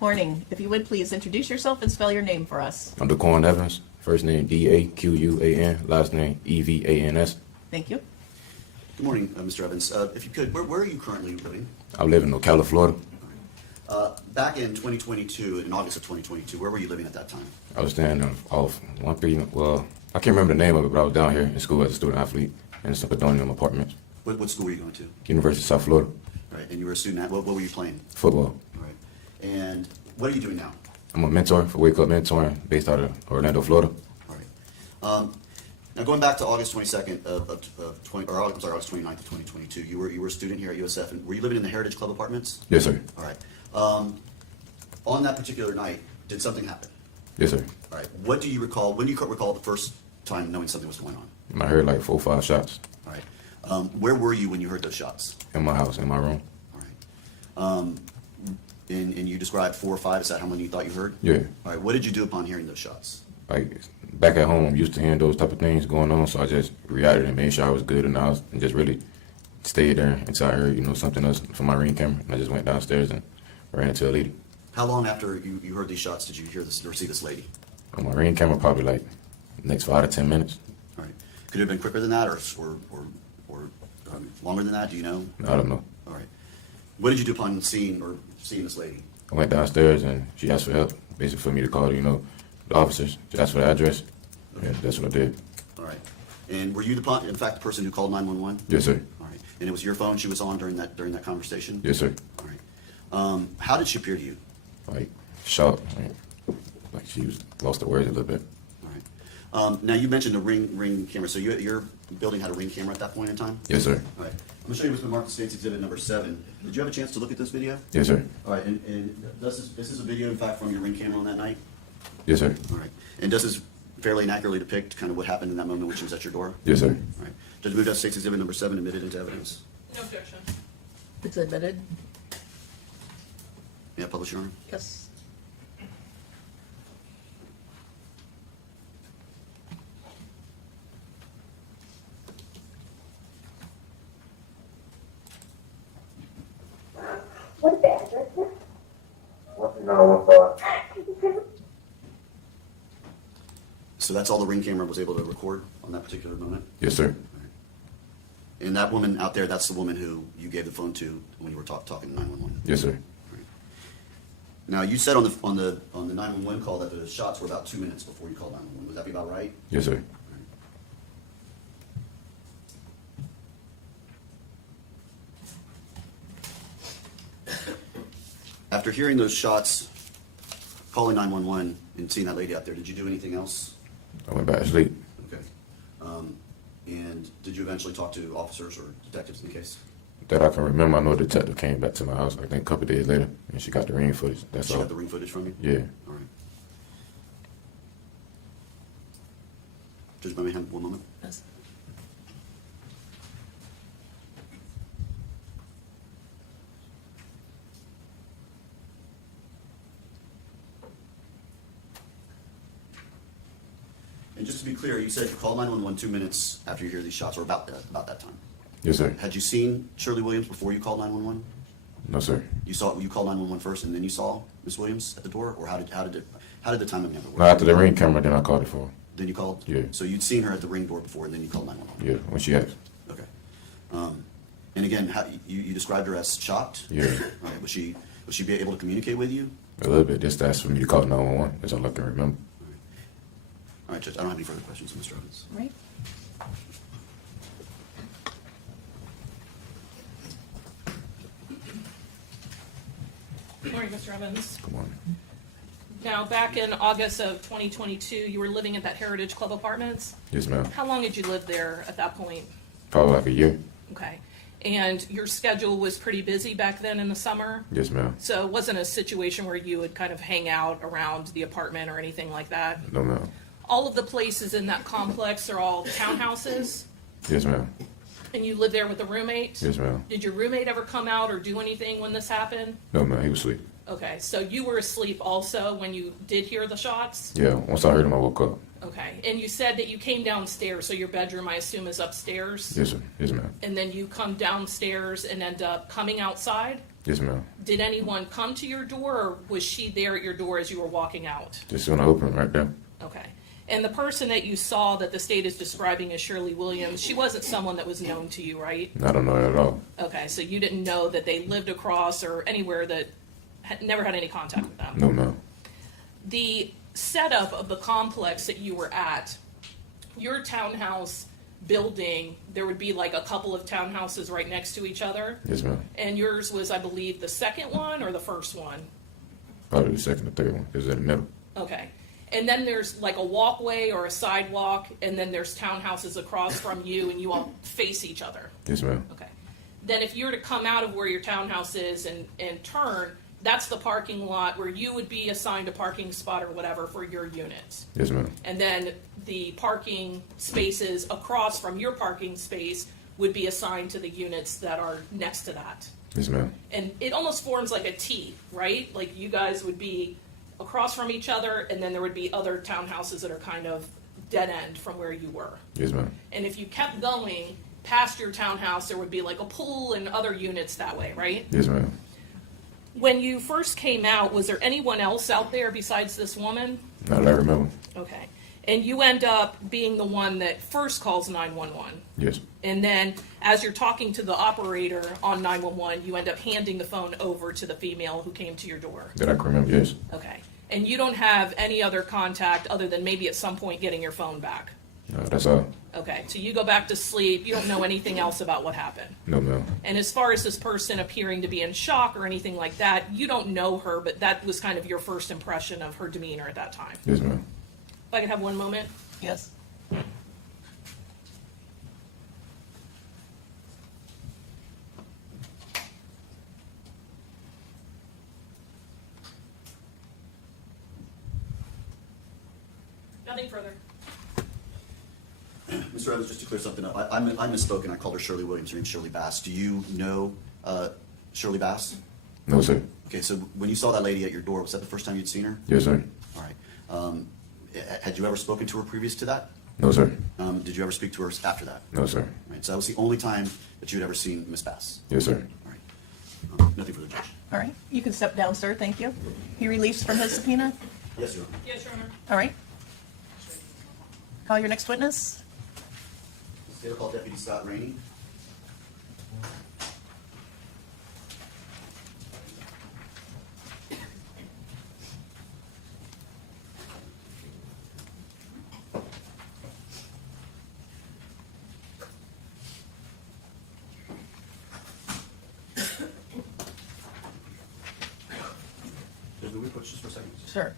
Morning. If you would please introduce yourself and spell your name for us. I'm Daquan Evans. First name D-A-Q-U-A-N. Last name E-V-A-N-S. Thank you. Good morning, Mr. Evans. If you could, where are you currently living? I live in Ocala, Florida. Back in 2022, in August of 2022, where were you living at that time? I was staying off 130, well, I can't remember the name of it, but I was down here in school as a student athlete in some Cadonium apartments. What school were you going to? University of South Florida. All right, and you were a student at, what were you playing? Football. All right, and what are you doing now? I'm a mentor for Wake Up Mentoring based out of Orlando, Florida. All right. Now going back to August 22nd August 29th of 2022, you were a student here at USF, and were you living in the Heritage Club apartments? Yes, sir. All right. On that particular night, did something happen? Yes, sir. All right. What do you recall? When do you recall the first time knowing something was going on? I heard like 4 or 5 shots All right. Where were you when you heard those shots? in my house, in my room. All right. And you described 4 or 5. Is that how many you thought you heard? Yeah. All right. What did you do upon hearing those shots? Like back at home, I'm used to hearing those type of things going on, so I just reacted and made sure I was good in the house and just really stayed there until I heard, something else from my ring camera. And I just went downstairs and ran into a lady. How long after you heard these shots did you hear this or see this lady? On my ring camera, probably like next 5 to 10 minutes. All right. Could it have been quicker than that or longer than that? Do you know? I don't know. All right. What did you do upon seeing this lady? I went downstairs and she asked for help, basically for me to call, the officers. She asked for the address. Yeah, that's what I did. All right. And were you in fact the person who called 911? Yes, sir. All right. And it was your phone she was on during that conversation? Yes, sir. All right. How did she appear to you? Like shocked, like she was lost her words a little bit. All right. Now you mentioned a ring camera. So your building had a ring camera at that point in time? Yes, sir. All right. I'm gonna show you what's been marked as State's Exhibit number 7. Did you have a chance to look at this video? Yes, sir. All right. And this is a video, in fact, from your ring camera on that night? Yes, sir. All right. And does this fairly and accurately depict kind of what happened in that moment when she was at your door? Yes, sir. All right. Judge, move that State's Exhibit number 7 admitted into evidence. No objection. It's admitted. May I publish, Your Honor? Yes. What's the address? What's the 915? So that's all the ring camera was able to record on that particular moment? Yes, sir. And that woman out there, that's the woman who you gave the phone to when you were talking to 911? Yes, sir. Now, you said on the 911 call that the shots were about 2 minutes before you called 911. Would that be about right? Yes, sir. After hearing those shots, calling 911 and seeing that lady out there, did you do anything else? I went back to sleep. Okay. And did you eventually talk to officers or detectives in the case? That I can remember, I know a detective came back to my house, I think a couple of days later, and she got the ring footage. That's She all. got the ring footage from you? Yeah. All right. Judge Birmingham, 1 moment. Yes. And just to be clear, you said you called 911 2 minutes after you hear these shots, or about that time. Yes, sir. Had you seen Shirley Williams before you called 911? No, sir. You called 911 first, and then you saw Miss Williams at the door, or how did the timing of it work? No, after the ring camera, then I called it for. Then you called? Yeah. So you'd seen her at the ring door before, and then you called 911? Yeah, when she asked. Okay. And again, you described her as shocked? Yeah. All right. Would she be able to communicate with you? A little bit. Just asked for me to call 911. That's all I can remember. All right, Judge, I don't have any further questions, Mr. Evans. Right. Good morning, Mr. Evans. Come on. Now, back in August of 2022, you were living at that Heritage Club Apartments. Yes, ma'am. How long had you lived there at that point? Probably like a year. Okay. And your schedule was pretty busy back then in the summer? Yes, ma'am. So it wasn't a situation where you would kind of hang out around the apartment or anything like that? No, ma'am. All of the places in that complex are all townhouses? Yes, ma'am. And you lived there with a roommate? Yes, ma'am. Did your roommate ever come out or do anything when this happened? No, ma'am. He was asleep. Okay, so you were asleep also when you did hear the shots? Yeah, once I heard him, I woke up. Okay, and you said that you came downstairs, so your bedroom, I assume, is upstairs? Yes, sir. Yes, ma'am. And then you come downstairs and end up coming outside? Yes, ma'am. Did anyone come to your door, or was she there at your door as you were walking out? Just when I opened it right there. Okay. And the person that you saw that the state is describing as Shirley Williams, she wasn't someone that was known to you, right? I don't know her at all. Okay, so you didn't know that they lived across or anywhere that never had any contact with them? No, ma'am. The setup of the complex that you were at, your townhouse building, there would be like a couple of townhouses right next to each other. Yes, ma'am. And yours was, I believe, the second one or the first one? Probably the second or third one. It was in the middle. Okay. And then there's like a walkway or a sidewalk, and then there's townhouses across from you, and you all face each other. Yes, ma'am. Okay. Then if you were to come out of where your townhouse is and turn, that's the parking lot where you would be assigned a parking spot or whatever for your unit. Yes, ma'am. And then the parking spaces across from your parking space would be assigned to the units that are next to that. Yes, ma'am. And it almost forms like a T, right? Like you guys would be across from each other, and then there would be other townhouses that are kind of dead end from where you were. Yes, ma'am. And if you kept going past your townhouse, there would be like a pool and other units that way, right? Yes, ma'am. When you first came out, was there anyone else out there besides this woman? Not that I remember. Okay. And you end up being the one that first calls 911. Yes. And then as you're talking to the operator on 911, you end up handing the phone over to the female who came to your door. That I can remember, yes. Okay. And you don't have any other contact other than maybe at some point getting your phone back. No, that's all. Okay. So you go back to sleep. You don't know anything else about what happened. No, ma'am. And as far as this person appearing to be in shock or anything like that, you don't know her, but that was kind of your first impression of her demeanor at that time. Yes, ma'am. If I could have one moment. Yes. Nothing further. Mr. Evans, just to clear something up, I misspoke and I called her Shirley Williams. Her name's Shirley Bass. Do you know Shirley Bass? No, sir. Okay, so when you saw that lady at your door, was that the first time you'd seen her? Yes, sir. All right. Had you ever spoken to her previous to that? No, sir. Did you ever speak to her after that? No, sir. All right, so that was the only time that you had ever seen Miss Bass? Yes, sir. All right. Nothing further, Judge. All right. You can step down, sir. Thank you. He released from his subpoena. Yes, Your Honor. Yes, Your Honor. All right. Call your next witness. State Call Deputy Scott Rainey. Coach, just for a second. Sure.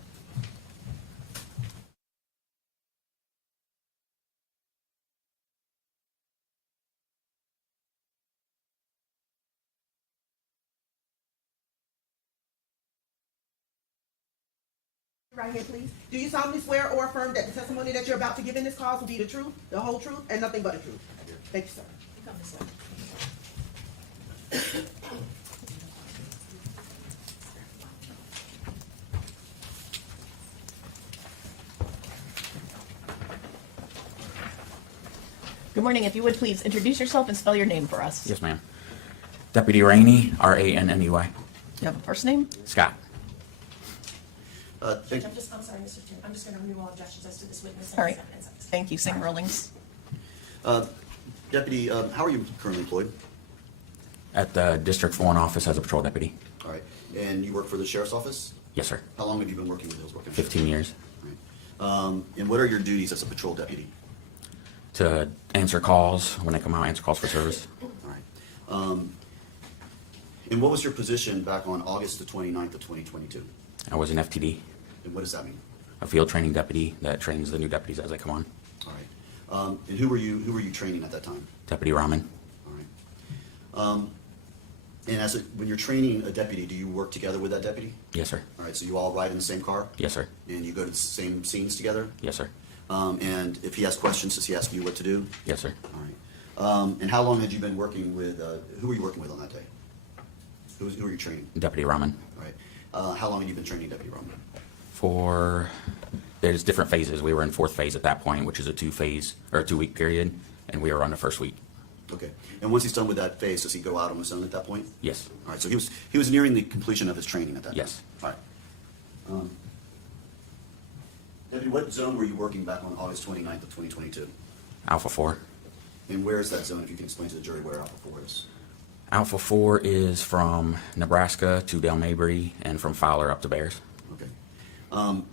Right here, please. Do you solemnly swear or affirm that the testimony that you're about to give in this cause will be the truth, the whole truth, and nothing but the truth? Thank you, sir. Come this way. Good morning. If you would please introduce yourself and spell your name for us. Yes, ma'am. Deputy Rainey, R-A-N-N-E-Y. You have a first name? Scott. Thank you. I'm sorry, Mr. Chairman. I'm just going to renew all objections as to this witness. All right. Thank you. Sing Rollings. Deputy, how are you currently employed? At the District 1 office as a patrol deputy. All right. And you work for the sheriff's office? Yes, sir. How long have you been working with Hillsborough County? 15 years. All right. And what are your duties as a patrol deputy? To answer calls, when they come out, answer calls for service. All right. And what was your position back on August the 29th of 2022? I was an FTD, And what does that mean? a field training deputy that trains the new deputies as they come on. All right. And who were you training at that time? Deputy Rahman. All right. And when you're training a deputy, do you work together with that deputy? Yes, sir. All right. So you all ride in the same car? Yes, sir. And you go to the same scenes together? Yes, sir. And if he has questions, does he ask you what to do? Yes, sir. All right. And how long had you been working with, who were you working with on that day? Who were you training? Deputy Rahman. All right. How long had you been training Deputy Roman? There's different phases. We were in 4th phase at that point, which is a 2-week period, and we were on the 1st week. Okay. And once he's done with that phase, does he go out on his own at that point? Yes. All right. So he was nearing the completion of his training at that Yes. time? All right. Deputy, what zone were you working back on August 29th of 2022? Alpha 4. And where is that zone, if you can explain to the jury where Alpha 4 is? Alpha 4 is from Nebraska to Del Mabry and from Fowler up to Bears. Okay.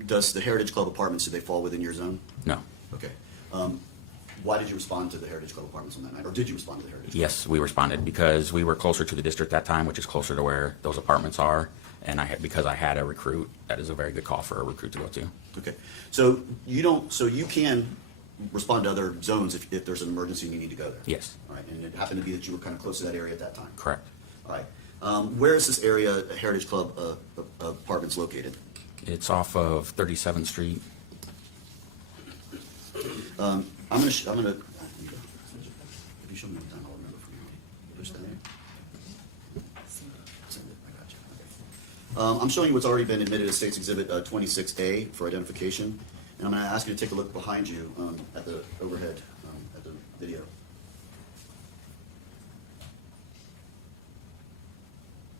Does the Heritage Club apartments, do they fall within your zone? No. Okay. Why did you respond to the Heritage Club apartments on that night? Or did you respond to the Heritage Club? Yes, we responded because we were closer to the district that time, which is closer to where those apartments are. And because I had a recruit, that is a very good call for a recruit to go to. Okay. So you can respond to other zones if there's an emergency and you need to go there? Yes. All right. And it happened to be that you were kind of close to that area at that time? Correct. All right. Where is this area, Heritage Club apartments located? It's off of 37th Street. I'm gonna. If you show me the time, I'll remember from you. Push that in. Send it. I got you. Okay. I'm showing you what's already been admitted as State's Exhibit 26A for identification, and I'm going to ask you to take a look behind you at the overhead at the video.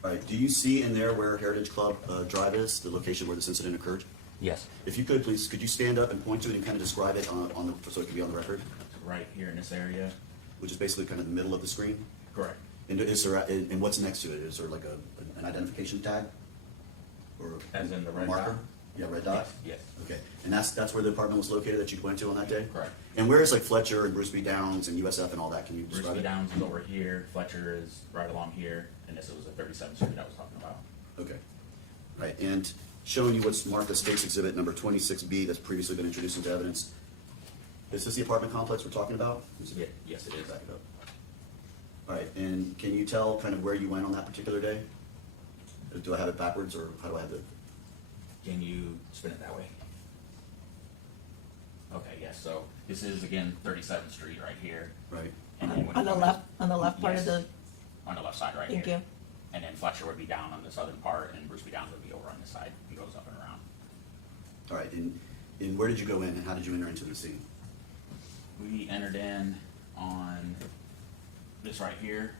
All right. Do you see in there where Heritage Club Drive is, the location where this incident occurred? Yes. If you could, please, could you stand up and point to it and kind of describe it so it can be on the record? Right here in this area. Which is basically kind of the middle of the screen? Correct. And is there, and what's next to it? Is there like an identification tag? Or As in the red marker? dot? Yeah, red dot? Yes. Okay, and that's where the apartment was located that you went to on that day? Correct. And where is like Fletcher and Bruce B. Downs and USF and all that? Can you Bruce describe B. it? Downs is over here, Fletcher is right along here, and this was the 37th Street I was talking about. Okay, right, and showing you what's marked as State's Exhibit number 26B that's previously been introduced into evidence. Is this the apartment complex we're talking about? Yeah, yes, it is. Back it up. All right, and can you tell kind of where you went on that particular day? Do I have it backwards, or how do I have it? Can you spin it that way? Okay, yes, so this is again 37th Street right here. Right. And then when On the you- left part of Yes. the, On the left side right thank here. you. And then Fletcher would be down on the southern part, and Bruce B. Downs would be over on this side. He goes up and around. All right, and where did you go in, and how did you enter into the scene? We entered in on this right here,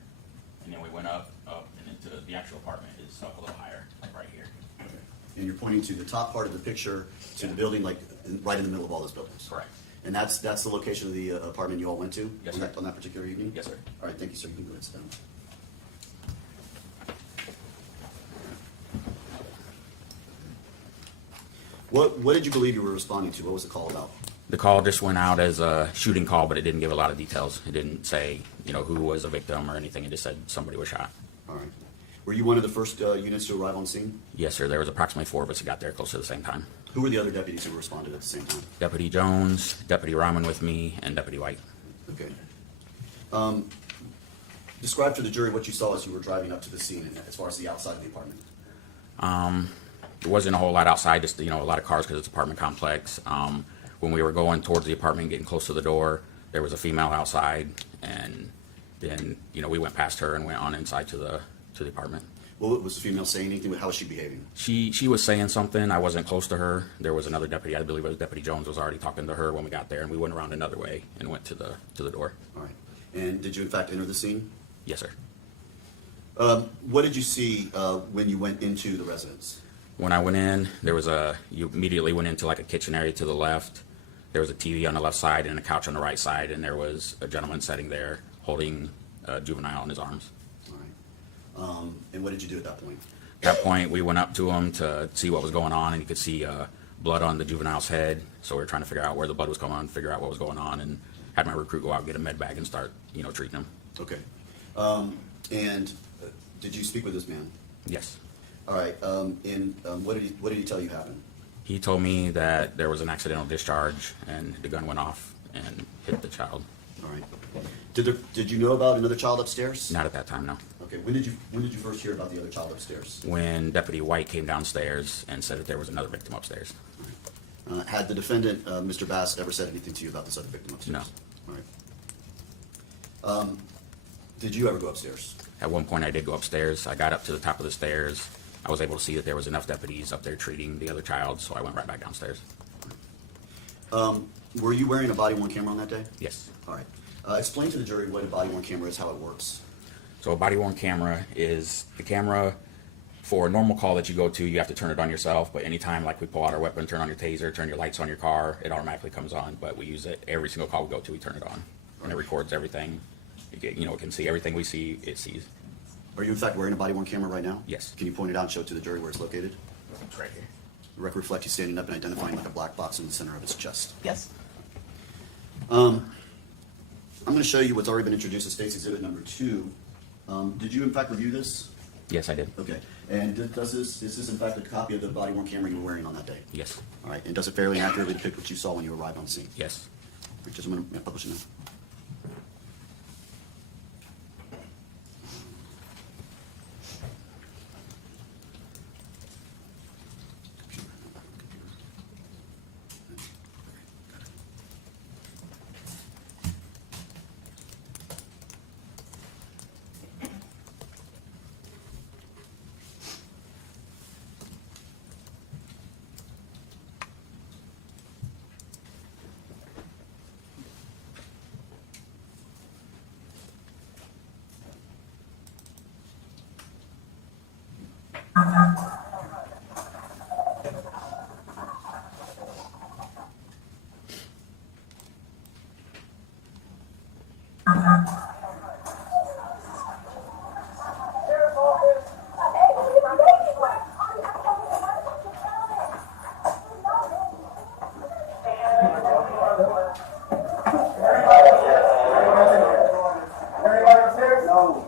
and then we went up, and into the actual apartment is up a little higher, like right here. And you're pointing to the top part of the picture, to the building, like right in the middle of all those buildings? Correct. And that's the location of the apartment you all went to? Yes, on sir. that- On that particular evening? Yes, sir. All right, thank you, sir. You can go ahead and sit down. What did you believe you were responding to? What was the call about? The call just went out as a shooting call, but it didn't give a lot of details. It didn't say, who was a victim or anything. It just said somebody was shot. All right. Were you one of the first units to arrive on scene? Yes, sir. There was approximately 4 of us that got there close to the same time. Who were the other deputies who responded at the same time? Deputy Jones, Deputy Ryman with me, and Deputy White. Okay. Describe to the jury what you saw as you were driving up to the scene as far as the outside of the apartment. There wasn't a whole lot outside, just, a lot of cars because it's an apartment complex. When we were going towards the apartment, getting close to the door, there was a female outside, and then, we went past her and went on inside to the apartment. Well, was the female saying anything? How was she behaving? She was saying something. I wasn't close to her. There was another deputy, I believe it was Deputy Jones, was already talking to her when we got there, and we went around another way and went to the door. All right. And did you in fact enter the scene? Yes, sir. What did you see when you went into the residence? When I went in, you immediately went into like a kitchen area to the left. There was a TV on the left side and a couch on the right side, and there was a gentleman sitting there holding a juvenile in his arms. All right. And what did you do at that point? At that point, we went up to him to see what was going on, and you could see blood on the juvenile's head. So we were trying to figure out where the blood was coming on, figure out what was going on, and had my recruit go out and get a med bag and start, treating him. Okay. And did you speak with this man? Yes. All right. And what did he tell you happened? He told me that there was an accidental discharge and the gun went off and hit the child. All right. Did you know about another child upstairs? Not at that time, no. Okay. When did you first hear about the other child upstairs? When Deputy White came downstairs and said that there was another victim upstairs. Had the defendant, Mr. Bass, ever said anything to you about this other victim upstairs? No. All right. Did you ever go upstairs? At one point I did go upstairs. I got up to the top of the stairs. I was able to see that there was enough deputies up there treating the other child, so I went right back downstairs. Were you wearing a body-worn camera on that day? Yes. All right. Explain to the jury what a body-worn camera is, how it works. So a body-worn camera is the camera for a normal call that you go to, you have to turn it on yourself, but anytime like we pull out our weapon, turn on your taser, turn your lights on your car, it automatically comes on, but we use it every single call we go to, we turn it on. And it records everything. It can see everything we see, it sees. Are you in fact wearing a body-worn camera right now? Yes. Can you point it out and show it to the jury where it's located? It's right here. The record reflects you standing up and identifying like a black box in the center of his chest. Yes. I'm going to show you what's already been introduced as State's Exhibit number 2. Did you in fact review this? Yes, I did. Okay. And is this in fact a copy of the body-worn camera you were wearing on that day? Yes. All right. And does it fairly and accurately depict what you saw when you arrived on scene? Yes. Just I'm going to publish it now.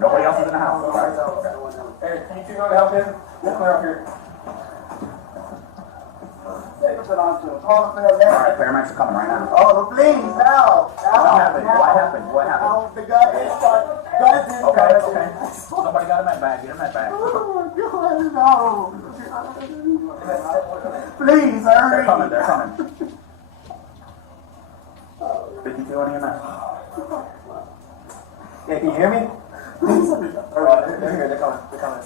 Nobody else is in the house. Hey, can you two go to help him? Yes, clear up here. All right, paramedics are coming right now. Oh, please, now. What happened? What happened? What happened? The gun is Okay, okay. Somebody got a med bag. Get a med bag. Oh, God, no. Please, hurry. They're coming. They're coming. 52 on EMS. Yeah, can you hear me? All right, they're here. They're coming. They're coming.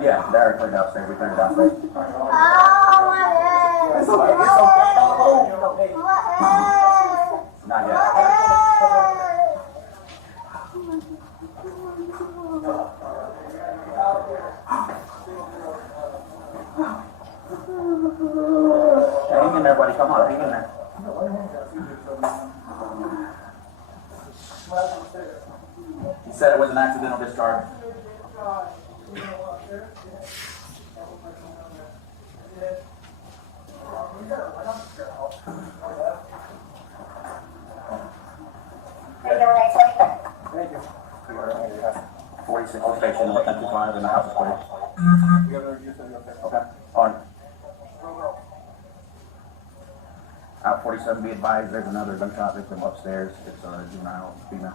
Yeah, they're cleared upstairs. We turned it downstairs. Oh, my head. It's okay. It's okay. My head. Not My yet. head. Hang in there, buddy. Come on, hang in there. He said it was an accidental discharge. Thank you. 46 station, 155, and the house is clear. Okay, on. Out 47, be advised, there's another gunshot victim upstairs. It's a juvenile female.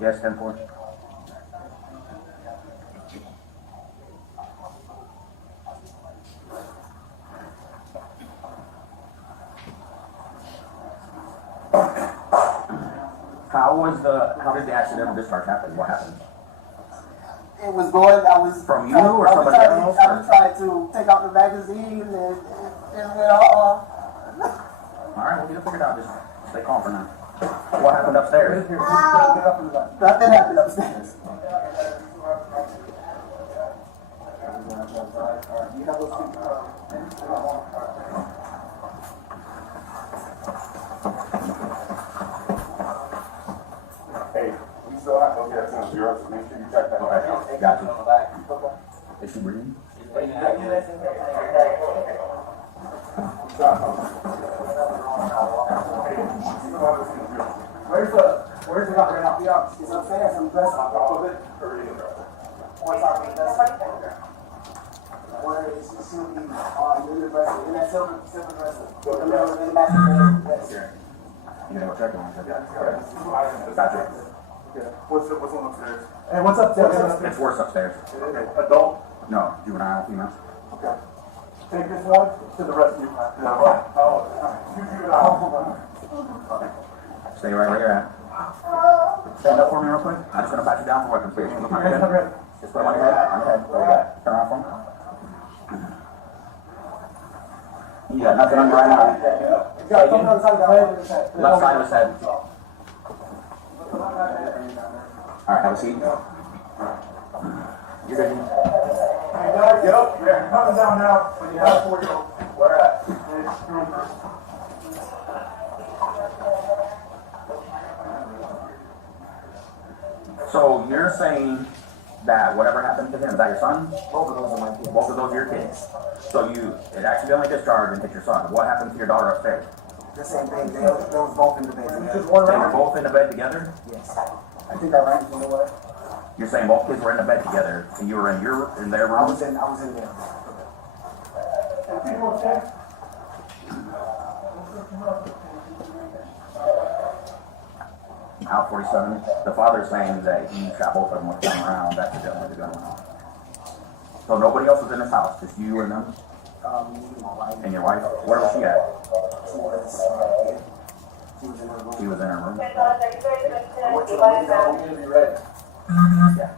Yes, 10-4. How did the accidental discharge happen? What happened? It was going, I was... From you or somebody else? I was trying to take out the magazine and went all... Alright, we'll get it figured out. Just stay calm for now. What happened upstairs? Nothing happened upstairs. Hey, we still have to get some zeros. Make sure you check that back out. Got you. Is she breathing? Where's the doctor now? He's upstairs. I'm dressed. Where is she? She'll be in the dresser. In that silver dresser. In the matching dress. You gonna go check on her? Gotcha. What's on upstairs? And what's upstairs? It's worse upstairs. Okay. Adult? No, juvenile, female. Okay. Take this one to the rescue. Stay right where you're at. Stand up for me real quick. I'm just gonna pat you down for weapons, please. Look at my head. Just put it on your head. On your head. There you go. Turn around for me. You got nothing on your right eye. Got something on the side of the head. Left side of his head. Alright, have a seat. You're good. Hey, guys, get up. Yeah, coming down now. When you have 4 year-olds. Where at? So you're saying that whatever happened to him, is that your son? Both of those are my kids. Both of those are your kids. So it accidentally discharged and hit your son. What happened to your daughter upstairs? The same thing. They was both in the bed. They were both in the bed together? Yes. I think I ran into the You're saying both kids were in the bed together and you were in their room? I was in there. Out 47. The father's saying that he shot both of them with the gun around. That's accidentally the gun went off. So nobody else was in this house, just you and them? My wife. And your wife? Where was she at? She was in her room. She was in her room? Yeah.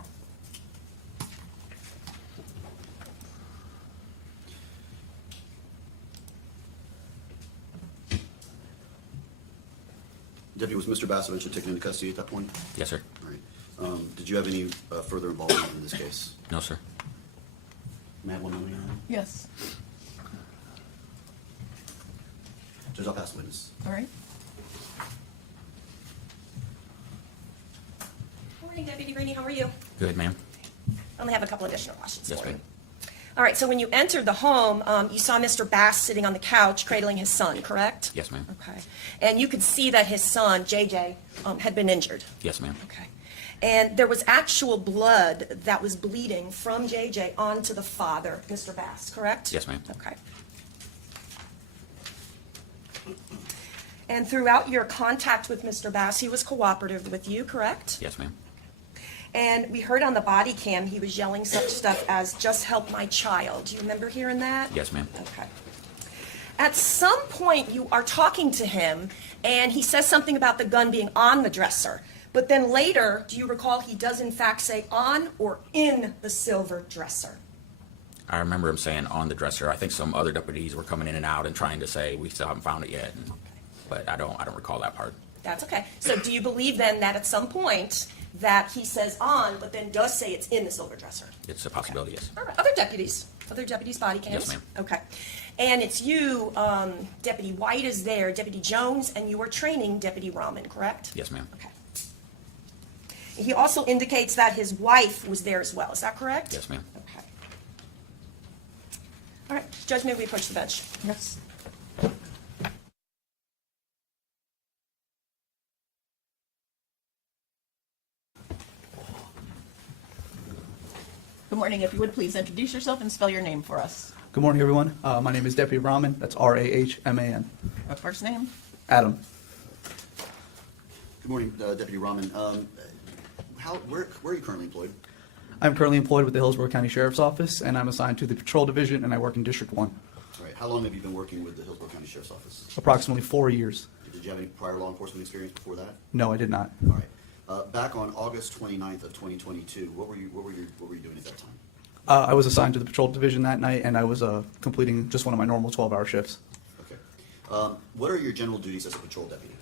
Deputy, was Mr. Bass eventually taken into custody at that point? Yes, sir. All right. Did you have any further involvement in this case? No, sir. May I have 1 moment? Yes. Judge, I'll pass the witness. All right. Morning, Deputy Rainey, how are you? Good, ma'am. I only have a couple additional questions Yes, for you. ma'am. All right, so when you entered the home, you saw Mr. Bass sitting on the couch cradling his son, correct? Yes, ma'am. Okay. And you could see that his son, JJ, had been injured. Yes, ma'am. Okay. And there was actual blood that was bleeding from JJ onto the father, Mr. Bass, correct? Yes, ma'am. Okay. And throughout your contact with Mr. Bass, he was cooperative with you, correct? Yes, ma'am. And we heard on the body cam, he was yelling such stuff as, "Just help my child." Do you remember hearing that? Yes, ma'am. Okay. At some point, you are talking to him, and he says something about the gun being on the dresser. But then later, do you recall he does in fact say on or in the silver dresser? I remember him saying on the dresser. I think some other deputies were coming in and out and trying to say we still haven't found it yet, but I don't recall that part. That's okay. So do you believe then that at some point that he says on, but then does say it's in the silver dresser? It's a possibility, yes. All right. Other deputies body cams? Yes, ma'am. Okay. And it's you, Deputy White is there, Deputy Jones, and you are training Deputy Rahman, correct? Yes, ma'am. Okay. He also indicates that his wife was there as well. Is that correct? Yes, ma'am. Okay. All right, Judge, may we approach the bench? Yes. Good morning. If you would please introduce yourself and spell your name for us. Good morning, everyone. My name is Deputy Rahman. That's R-A-H-M-A-N. First name? Adam. Good morning, Deputy Rahman. Where are you currently employed? I'm currently employed with the Hillsborough County Sheriff's Office, and I'm assigned to the Patrol Division, and I work in District 1. All right. How long have you been working with the Hillsborough County Sheriff's Office? Approximately 4 years. Did you have any prior law enforcement experience before that? No, I did not. All right. Back on August 29th of 2022, what were you doing at that time? I was assigned to the Patrol Division that night, and I was completing just one of my normal 12-hour shifts. Okay. What are your general duties as a patrol deputy?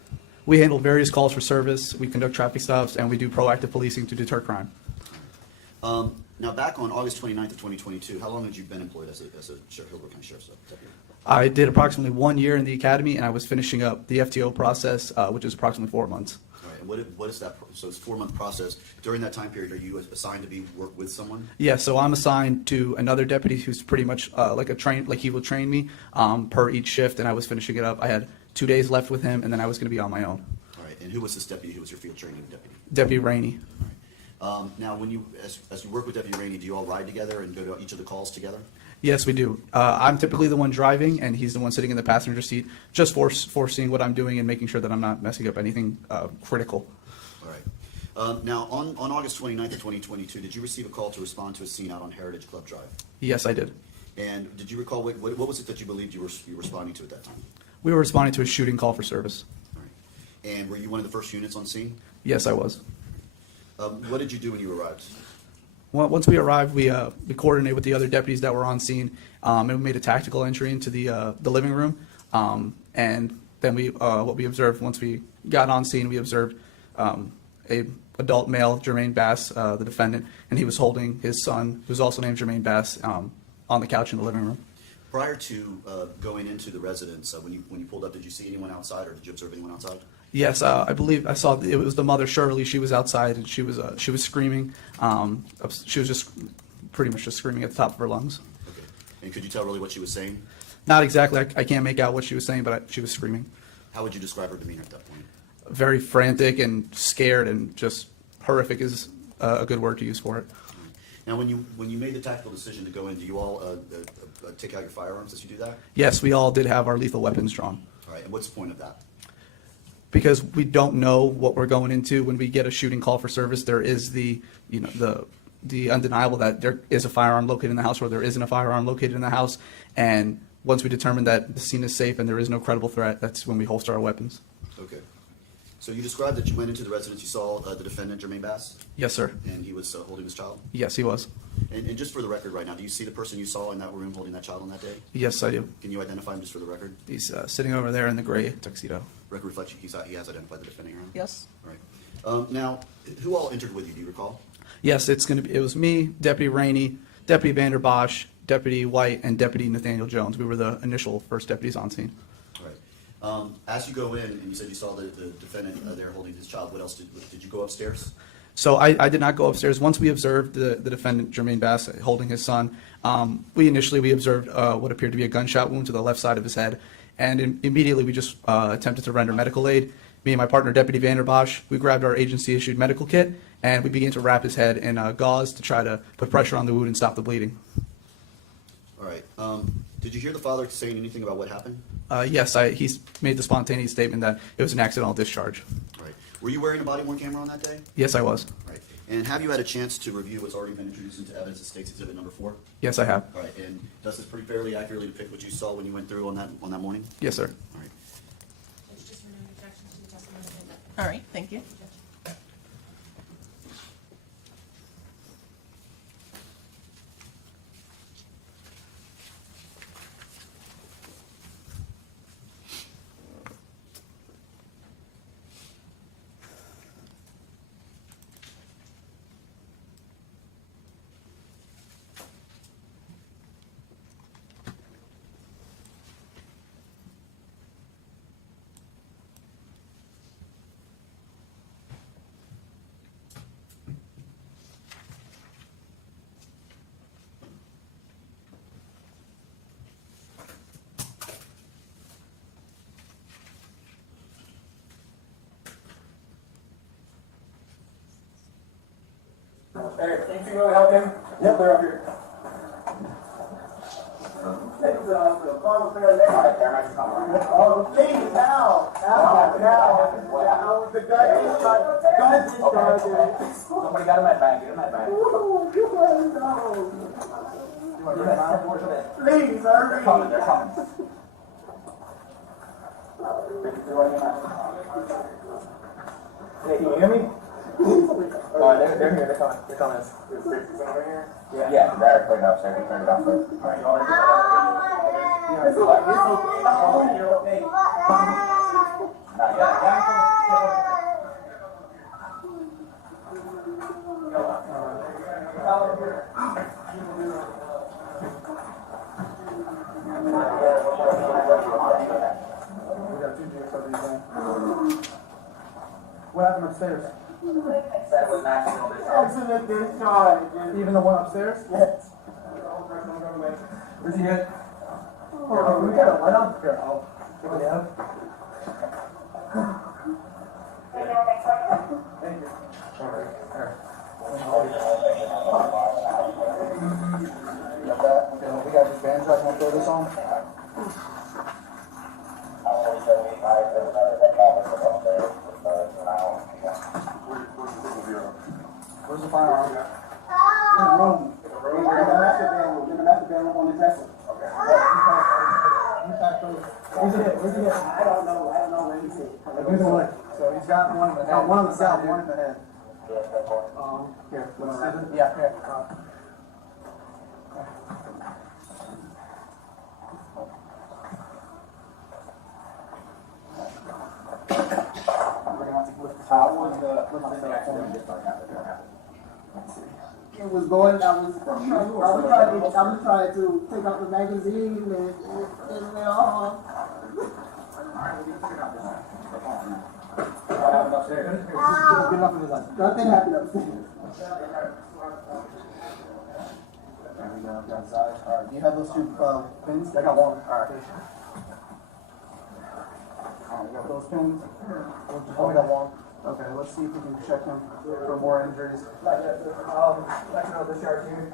We handle various calls for service, we conduct traffic stops, and we do proactive policing to deter crime. Now, back on August 29th of 2022, how long had you been employed as a Hillsborough County Sheriff's Deputy? I did approximately 1 year in the academy, and I was finishing up the FTO process, which is approximately 4 months. All right. And what is that? So it's a 4-month process. During that time period, are you assigned to work with someone? Yeah, so I'm assigned to another deputy who's pretty much like he will train me per each shift, and I was finishing it up. I had 2 days left with him, and then I was going to be on my own. All right. And who was this deputy? Who was your field training deputy? Deputy Rainey. Now, when as you work with Deputy Rainey, do you all ride together and go to each of the calls together? Yes, we do. I'm typically the one driving, and he's the one sitting in the passenger seat, just foreseeing what I'm doing and making sure that I'm not messing up anything critical. All right. Now, on August 29th of 2022, did you receive a call to respond to a scene out on Heritage Club Drive? Yes, I did. And did you recall what was it that you believed you were responding to at that time? We were responding to a shooting call for service. All right. And were you one of the first units on scene? Yes, I was. What did you do when you arrived? Well, once we arrived, we coordinated with the other deputies that were on scene, and we made a tactical entry into the living room. And then what we observed once we got on scene, we observed a adult male, Jermaine Bass, the defendant, and he was holding his son, who's also named Jermaine Bass, on the couch in the living room. Prior to going into the residence, when you pulled up, did you see anyone outside, or did you observe anyone outside? Yes, I believe I saw it was the mother, Shirley. She was outside, and she was screaming. She was just pretty much just screaming at the top of her lungs. Okay. And could you tell really what she was saying? Not exactly. I can't make out what she was saying, but she was screaming. How would you describe her demeanor at that point? Very frantic and scared, and just horrific is a good word to use for it. Now, when you made the tactical decision to go in, do you all take out your firearms as you do that? Yes, we all did have our lethal weapons drawn. All right. And what's the point of that? Because we don't know what we're going into when we get a shooting call for service. There is the undeniable that there is a firearm located in the house, or there isn't a firearm located in the house. And once we determine that the scene is safe and there is no credible threat, that's when we holster our weapons. Okay. So you described that you went into the residence, you saw the defendant, Jermaine Bass? Yes, sir. And he was holding his child? Yes, he was. And just for the record right now, do you see the person you saw in that room holding that child on that day? Yes, I do. Can you identify him just for the record? He's sitting over there in the gray tuxedo. Record reflects he has identified the defendant, right? Yes. All right. Now, who all entered with you? Do you recall? Yes, it was me, Deputy Rainey, Deputy Vander Bosch, Deputy White, and Deputy Nathaniel Jones. We were the initial first deputies on scene. All right. As you go in, and you said you saw the defendant there holding his child, what else did you go upstairs? So I did not go upstairs. Once we observed the defendant, Jermaine Bass, holding his son, we observed what appeared to be a gunshot wound to the left side of his head. And immediately we just attempted to render medical aid. Me and my partner, Deputy Vander Bosch, we grabbed our agency-issued medical kit, and we began to wrap his head in gauze to try to put pressure on the wound and stop the bleeding. All right. Did you hear the father saying anything about what happened? Yes, he made the spontaneous statement that it was an accidental discharge. All right. Were you wearing a body-worn camera on that day? Yes, I was. All right. And have you had a chance to review what's already been introduced into evidence that states exhibit number 4? Yes, I have. All right. And does this pretty fairly accurately depict what you saw when you went through on that morning? Yes, sir. All right. All right. Thank you. Eric, can you really help him? Yep, they're up here. Take him to the hospital. Call the family. All right, Karen, I just come right now. Oh, please, now. The guy is discharged. Somebody got him at bag. Get him at bag. Please, hurry. They're coming. They're coming. Hey, can you hear me? They're here. They're coming. They're coming. Yeah, they're clearing up. They're clearing up. All right, you it's okay. You're okay. Not yet. What happened upstairs? That was an accident discharge. Even the one upstairs? Yes. Where's he at? Oh, we got a light on? Here, I'll give it out. Thank you. We got this band track. Want to throw this on? Where's the firearm? In the room. We're in the master bedroom. In the master bedroom on the dresser. Where's he at? Where's he at? I don't know where he's at. Where's the one? So he's got one in the head. One on the south, one in the head. Here. Yeah, here. How was the accident? It was going, I was trying to take out the magazine and they all. Nothing happened upstairs. There we go. Alright, do you have those two pins? I got one. Alright. We got those pins. We got one. Okay, let's see if we can check him for more injuries. Discharge here.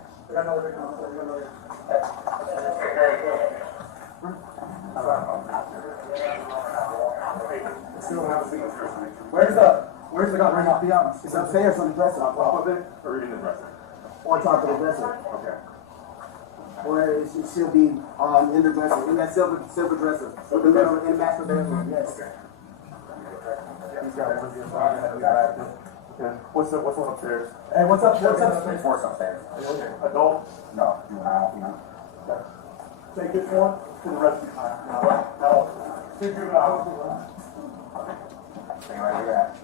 Where's the gun right now? Be honest. It's upstairs on the dresser. Or in the dresser? On top of the dresser. Okay. Or it should be in the dresser, in that silver dresser. In the middle, in the master bedroom, yes. He's got everything inside. Okay. What's the one upstairs? Hey, what's up? There's force upstairs. Adult? No, juvenile, you know. Take this one to the rescue. No. Two juveniles. Stay right where you're at.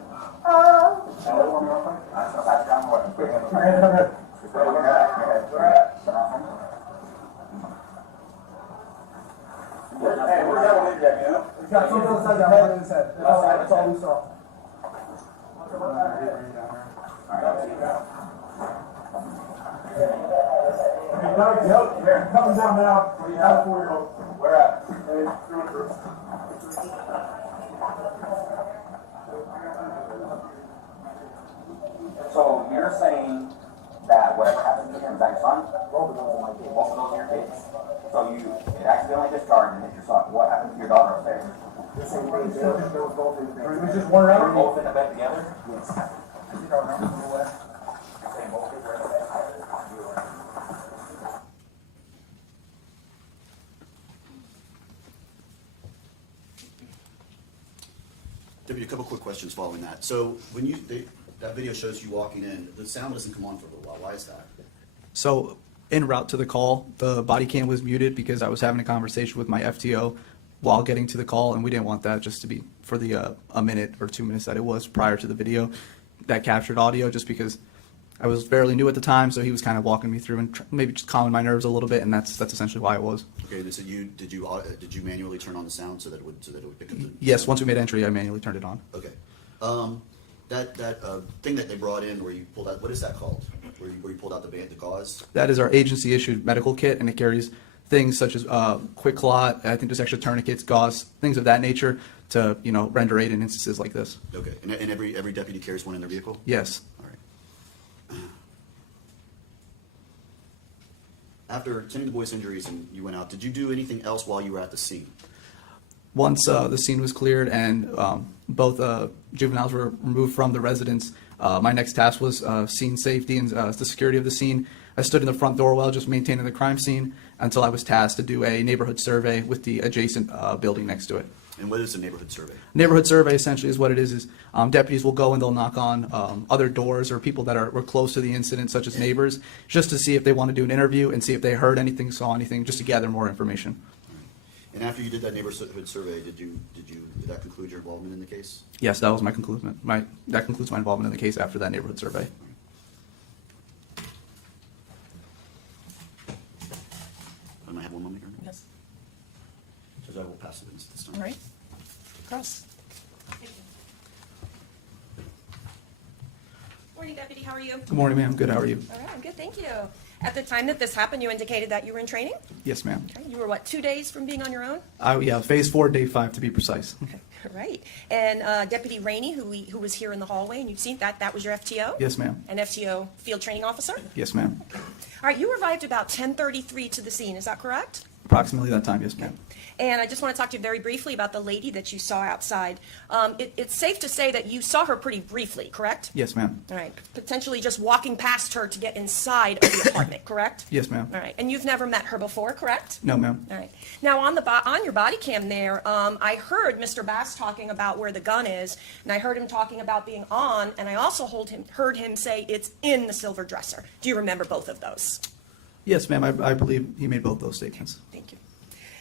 That's about John Morton. Stay where you're at. Hey, where's that one in there, you know? He's got two inside the head and his head. That's all we saw. Here, come down now. We have 4-year-old. Where at? Hey, through. So you're saying that what happened to him, that son, both of those are your kids. So it accidentally discharged and hit your son. What happened to your daughter upstairs? It was just one They were round. both in the bed together? Yes. You're saying both kids were in the bed together? Deputy, a couple quick questions following that. So when that video shows you walking in, the sound doesn't come on for a little while. Why is that? So en route to the call, the body cam was muted because I was having a conversation with my FTO while getting to the call, and we didn't want that just to be for the a minute or 2 minutes that it was prior to the video that captured audio, just because I was fairly new at the time, so he was kind of walking me through and maybe just calming my nerves a little bit, and that's essentially why it was. Okay, so did you manually turn on the sound so that it would pick up the? Yes, once we made entry, I manually turned it on. Okay. That thing that they brought in where you pulled out, what is that called? Where you pulled out the gauze? That is our agency issued medical kit, and it carries things such as quick clot. I think there's extra tourniquets, gauze, things of that nature to render aid in instances like this. Okay, and every deputy carries one in their vehicle? Yes. All right. After attending the boy's injuries and you went out, did you do anything else while you were at the scene? Once the scene was cleared and both juveniles were removed from the residence, my next task was scene safety and the security of the scene. I stood in the front doorway just maintaining the crime scene until I was tasked to do a neighborhood survey with the adjacent building next to it. And what is a neighborhood survey? Neighborhood survey essentially is what it is deputies will go and they'll knock on other doors or people that were close to the incident, such as neighbors, just to see if they want to do an interview and see if they heard anything, saw anything, just to gather more information. And after you did that neighborhood survey, did that conclude your involvement in the case? Yes, that was my conclusion. That concludes my involvement in the case after that neighborhood survey. I might have one moment here. Yes. Judge, I will pass it this time. All right. Cross. Morning, Deputy, how are you? Good morning, ma'am. Good. How are you? All right, I'm good, thank you. At the time that this happened, you indicated that you were in training? Yes, ma'am. Okay, you were, what, 2 days from being on your own? Yeah, phase 4, day 5 to be precise. Right. And Deputy Rainey, who was here in the hallway, and you've seen that was your FTO? Yes, ma'am. An FTO field training officer? Yes, ma'am. All right, you arrived about 10:33 to the scene, is that correct? Approximately that time, yes, ma'am. And I just want to talk to you very briefly about the lady that you saw outside. It's safe to say that you saw her pretty briefly, correct? Yes, ma'am. All right, potentially just walking past her to get inside of the apartment, correct? Yes, ma'am. All right, and you've never met her before, correct? No, ma'am. All right. Now, on your body cam there, I heard Mr. Bass talking about where the gun is, and I heard him talking about being on, and I also heard him say it's in the silver dresser. Do you remember both of those? Yes, ma'am. I believe he made both those statements. Thank you.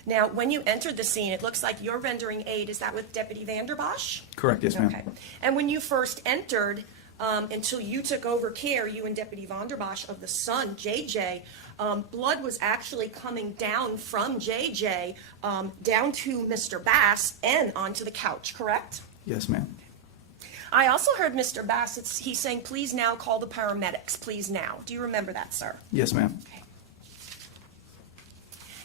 Now, when you entered the scene, it looks like you're rendering aid. Is that with Deputy Vanderbosch? Correct, yes, ma'am. Okay. And when you first entered, until you took over care, you and Deputy Vanderbosch, of the son, JJ, blood was actually coming down from JJ down to Mr. Bass and onto the couch, correct? Yes, ma'am. I also heard Mr. Bass, he's saying, please now call the paramedics, please now. Do you remember that, sir? Yes, ma'am. Okay.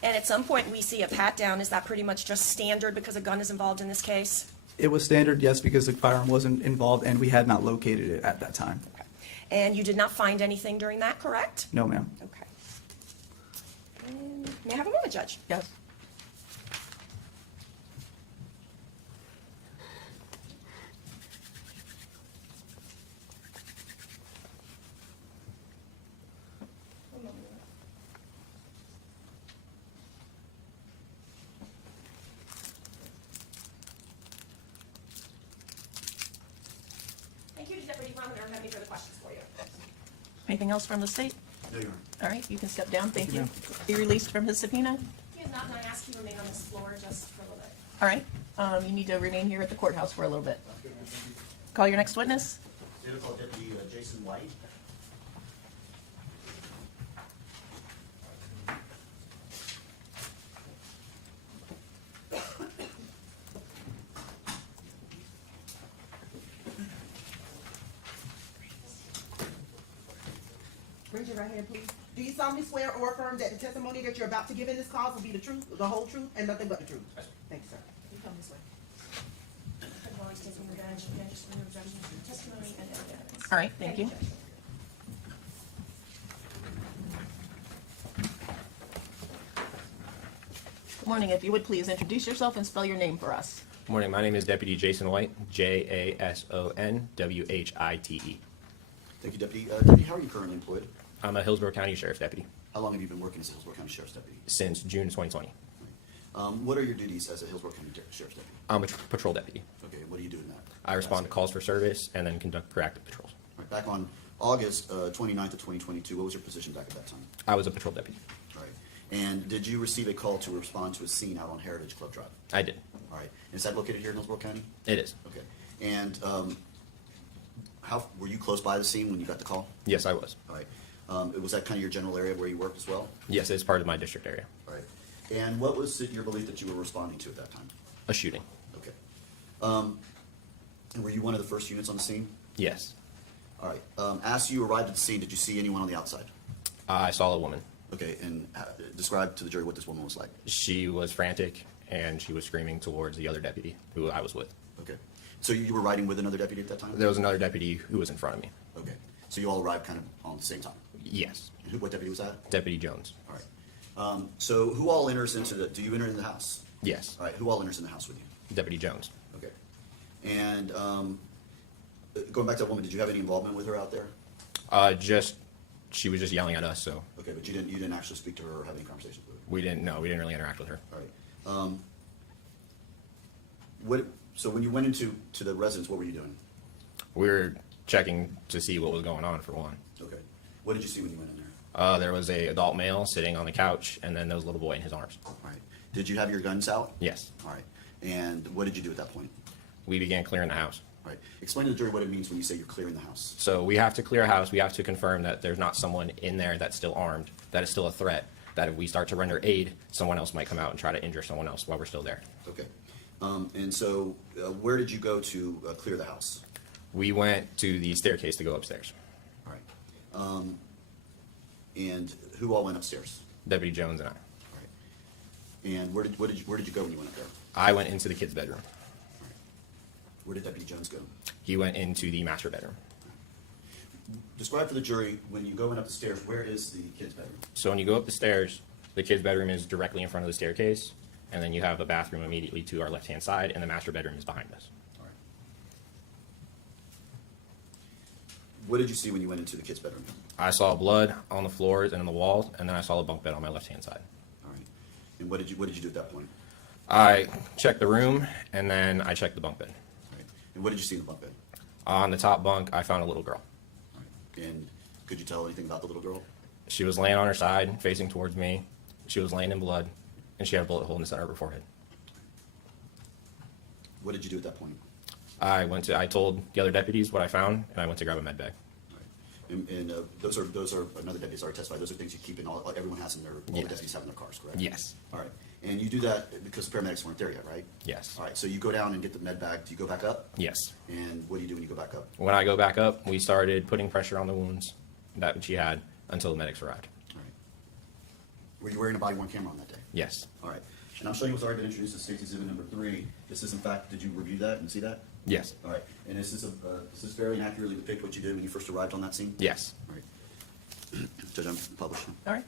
And at some point, we see a pat down. Is that pretty much just standard because a gun is involved in this case? It was standard, yes, because the firearm wasn't involved and we had not located it at that time. Okay. And you did not find anything during that, correct? No, ma'am. Okay. And may I have a moment, Judge? Yes. Thank you, Deputy Brown. I don't have any further questions for you. Anything else from the state? No, Your Honor. All right, you can step down. Thank you. ma'am. Be released from his subpoena. He is not, and I ask you to remain on this floor just for a little bit. All right. You need to remain here at the courthouse for a little bit. Call your next witness. Data call Deputy Jason White. Raise your right hand, please. Do you solemnly swear or affirm that the testimony that you're about to give in this cause will be the truth, the whole truth, and nothing but the truth? Thank you, sir. You come this way. All right, thank you. Good morning. If you would please introduce yourself and spell your name for us. Good morning. My name is Deputy Jason White, Jasonwhite. Thank you, Deputy. Deputy, how are you currently employed? I'm a Hillsborough County Sheriff's Deputy How long have you been working as a Hillsborough County Sheriff's Deputy? since June 2020. What are your duties as a Hillsborough County Sheriff's Deputy? I'm a patrol deputy. Okay, what do you do in that? I respond to calls for service and then conduct proactive patrols. All right, back on August 29th of 2022, what was your position back at that time? I was a patrol deputy. All right. And did you receive a call to respond to a scene out on Heritage Club Drive? I did. All right. And is that located here in Hillsborough County? It is. Okay. And how were you close by the scene when you got the call? Yes, I was. All right. Was that kind of your general area where you worked as well? Yes, it's part of my district area. All right. And what was it your belief that you were responding to at that time? A shooting. Okay. And were you one of the first units on the scene? Yes. All right. As you arrived at the scene, did you see anyone on the outside? I saw a woman. Okay. And describe to the jury what this woman was like. She was frantic and she was screaming towards the other deputy who I was with. Okay. So you were riding with another deputy at that time? There was another deputy who was in front of me. Okay. So you all arrived kind of on the same time? Yes. And what deputy was that? Deputy Jones. All right. So who all enters into do you enter in the house? Yes. All right, who all enters in the house with you? Deputy Jones. Okay. And going back to that woman, did you have any involvement with her out there? She was just yelling at us, so Okay, but you didn't actually speak to her or have any conversations with her? we didn't really interact with her. All right. So when you went into the residence, what were you doing? We were checking to see what was going on, for one. Okay. What did you see when you went in there? There was a adult male sitting on the couch, and then there was a little boy in his arms. All right. Did you have your guns out? Yes. All right. And what did you do at that point? We began clearing the house. All right. Explain to the jury what it means when you say you're clearing the house. So we have to clear a house. We have to confirm that there's not someone in there that's still armed, that is still a threat, that if we start to render aid, someone else might come out and try to injure someone else while we're still there. Okay. And so where did you go to clear the house? We went to the staircase to go upstairs. All right. And who all went upstairs? Deputy Jones and I. All right. And where did you go when you went up there? I went into the kid's bedroom. Where did Deputy Jones go? He went into the master bedroom. Describe for the jury, when you go up the stairs, where is the kid's bedroom? So when you go up the stairs, the kid's bedroom is directly in front of the staircase, and then you have a bathroom immediately to our left-hand side, and the master bedroom is behind us. All right. What did you see when you went into the kid's bedroom? I saw blood on the floors and on the walls, and then I saw a bunk bed on my left-hand side. All right. And what did you do at that point? I checked the room, and then I checked the bunk bed. All right. And what did you see in the bunk bed? On the top bunk, I found a little girl. All right. And could you tell anything about the little girl? She was laying on her side, facing towards me. She was laying in blood, and she had a bullet hole in the center of her forehead. What did you do at that point? I told the other deputies what I found, and I went to grab a med bag. All right. And those are another deputy's already testified. Those are things you keep in all everyone has in their all the deputies have in their cars, correct? Yes. All right. And you do that because the paramedics weren't there yet, right? Yes. All right. So you go down and get the med bag. Do you go back up? Yes. And what do you do when you go back up? When I go back up, we started putting pressure on the wounds that she had until the medics arrived. All right. Were you wearing a body-worn camera on that day? Yes. All right. And I'm showing you what's already been introduced as Safety Exhibit number 3. This is, in fact, did you review that and see that? Yes. All right. And this is fairly accurately depict what you did when you first arrived on that scene? Yes. All right. Judge, I'm publishing. All right.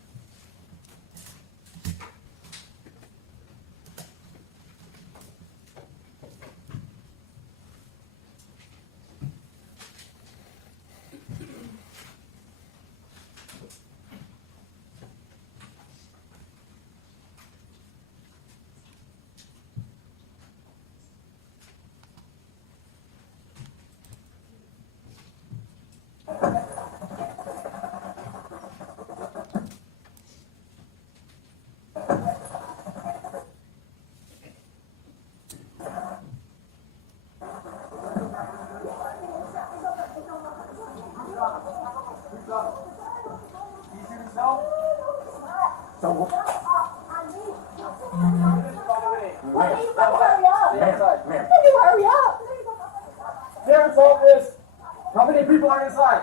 Hurry up! Sheriff's office! How many people are inside?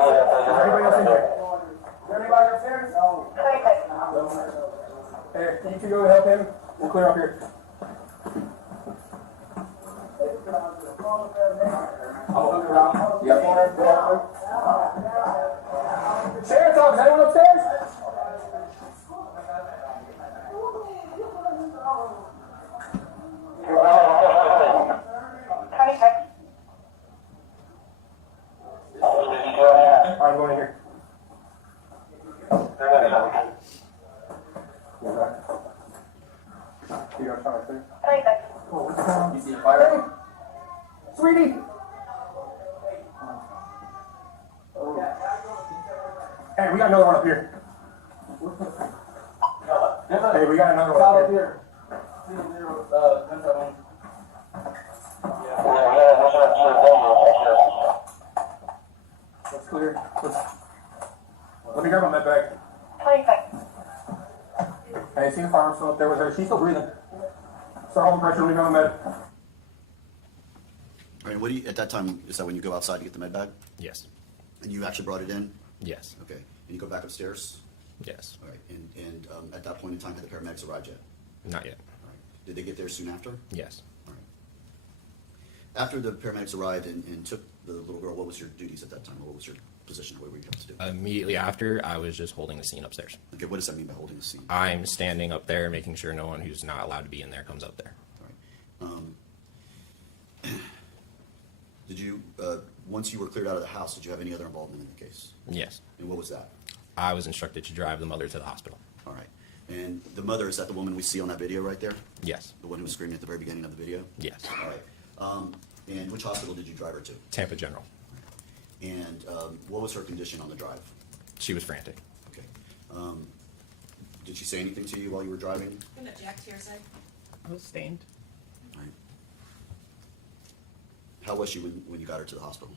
Everybody else in here? Is there anybody upstairs? No. Hey, can you two go help him? We'll clear up here. I'll look around. Yep. Sheriff's office, anyone upstairs? Alright, I'm going in here. You guys trying to clear? Oh, what's going on? You see a fire? Sweetie! Hey, we got another one up here. Hey, we got another one up here. That's clear. Let me grab my med bag. Hey, see the firearm still up there with her? She's still breathing. Start holding pressure, leave her on the med. All right. What do you, at that time, is that when you go outside to get the med bag? Yes. And you actually brought it in? Yes. Okay. And you go back upstairs? Yes. All right. And at that point in time, had the paramedics arrived yet? Not yet. All right. Did they get there soon after? Yes. All After the paramedics arrived and took the little girl, what was your duties at that time? What was your position? What were you supposed to do? Immediately after, I was just holding the scene upstairs. Okay, what does that mean by holding the scene? I'm standing up there, making sure no one who's not allowed to be in there comes up there. All right. Did you, once you were cleared out of the house, did you have any other involvement in the case? Yes. And what was that? I was instructed to drive the mother to the hospital. All right. And the mother, is that the woman we see on that video right there? Yes. The one who was screaming at the very beginning of the video? Yes. All right. And which hospital did you drive her to? Tampa General. And what was her condition on the drive? She was frantic. Okay. Did she say anything to you while you were driving? Can object here, side. I was stained. All right. How was she when you got her to the hospital?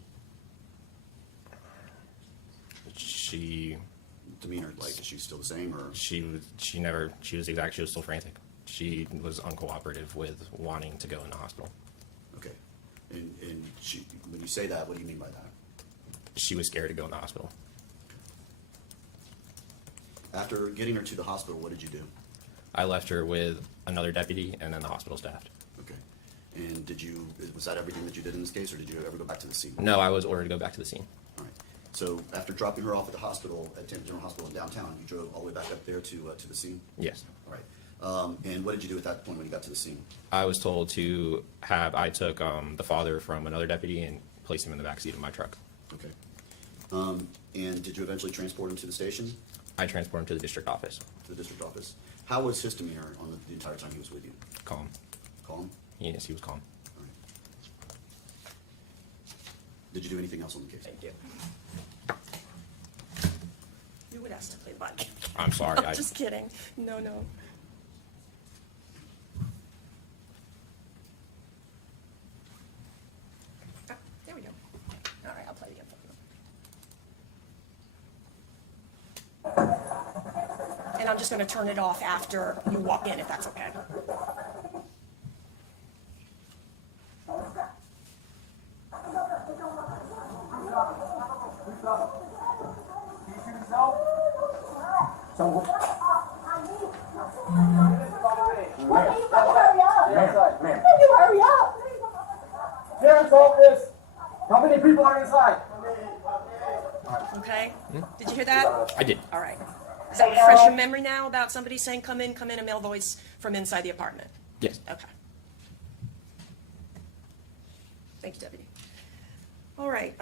She Demeanor, like, is she still the same, or? she was still frantic. She was uncooperative with wanting to go in the hospital. Okay. And she, when you say that, what do you mean by that? She was scared to go in the hospital. After getting her to the hospital, what did you do? I left her with another deputy and then the hospital staff. Okay. And was that everything that you did in this case, or did you ever go back to the scene? No, I was ordered to go back to the scene. All right. So after dropping her off at the hospital, at Tampa General Hospital in downtown, you drove all the way back up there to the scene? Yes. All right. And what did you do at that point when you got to the scene? I was told I took the father from another deputy and placed him in the backseat of my truck. Okay. And did you eventually transport him to the station? I transported him to the district office. To the district office. How was his demeanor on the entire time he was with you? Calm. Calm? Yes, he was calm. All right. Did you do anything else on the case? Thank you. You would ask to play the body. I'm sorry. I'm just kidding. No. Ah, there we go. All right, I'll play it again for you. And I'm just going to turn it off after you walk in, if that's okay. Hurry up! Sheriff's office. How many people are inside? Okay? Did you hear that? I did. All right. Is that fresh in memory now about somebody saying, come in, a male voice from inside the apartment? Yes. Okay. Thank you, Deputy. All right.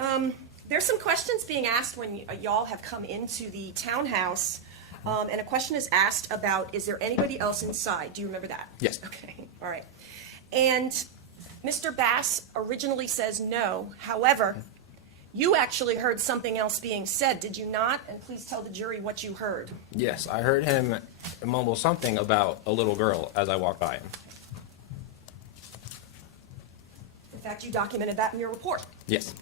There's some questions being asked when y'all have come into the townhouse, and a question is asked about, is there anybody else inside? Do you remember that? Yes. Okay. All right. And Mr. Bass originally says no. However, you actually heard something else being said, did you not? And please tell the jury what you heard. Yes, I heard him mumble something about a little girl as I walked by him. In fact, you documented that in your report. Yes.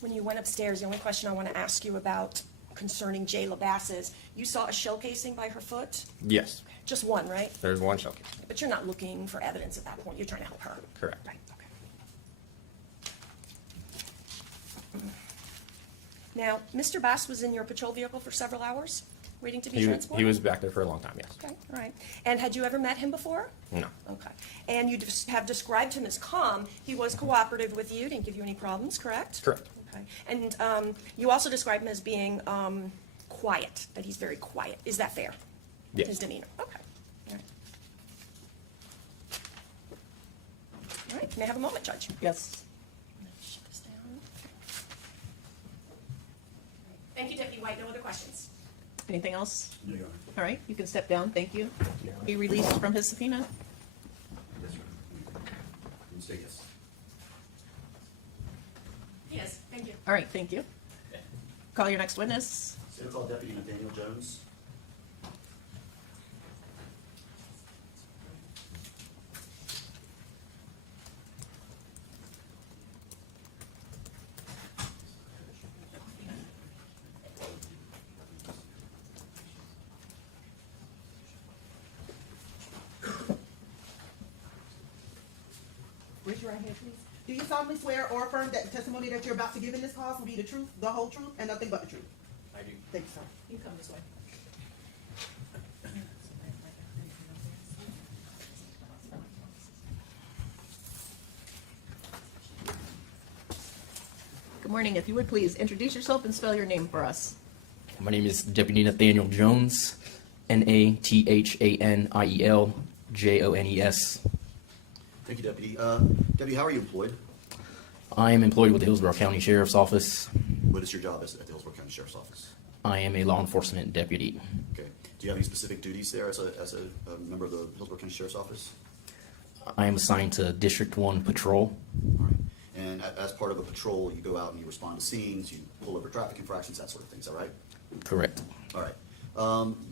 When you went upstairs, the only question I want to ask you about concerning Jaylah Bass is, you saw a shell casing by her foot? Yes. Just one, right? There's one shell case. But you're not looking for evidence at that point. You're trying to help her. Correct. Right, okay. Now, Mr. Bass was in your patrol vehicle for several hours, waiting to be transported? He was back there for a long time, yes. Okay, all right. And had you ever met him before? No. Okay. And you have described him as calm. He was cooperative with you, didn't give you any problems, correct? Correct. Okay. And you also described him as being quiet, that he's very quiet. Is that fair? Yes. His demeanor? Okay. All right. All right, may I have a moment, Judge? Yes. Shut this down. Thank you, Deputy White. No other questions? Anything else? No, Your Honor. All right, you can step down. Thank you. Be released from his subpoena. Yes, Your Honor. You say yes. Yes, thank you. All right, thank you. Call your next witness. Stand call Deputy Nathaniel Jones. Raise your right hand, please. Do you solemnly swear or affirm that the testimony that you're about to give in this cause will be the truth, the whole truth, and nothing but the truth? I do. Thank you, sir. You can come this way. Good morning. If you would please introduce yourself and spell your name for us. My name is Deputy Nathaniel Jones, Nathaniel Jones. Thank you, Deputy. Deputy, how are you employed? I am employed with the Hillsborough County Sheriff's Office. What is your job at the Hillsborough County Sheriff's Office? I am a law enforcement deputy. Okay. Do you have any specific duties there as a member of the Hillsborough County Sheriff's Office? I am assigned to District 1 Patrol. All right. And as part of a patrol, you go out and you respond to scenes, you pull over traffic infractions, that sort of thing. Is that right? Correct. All right.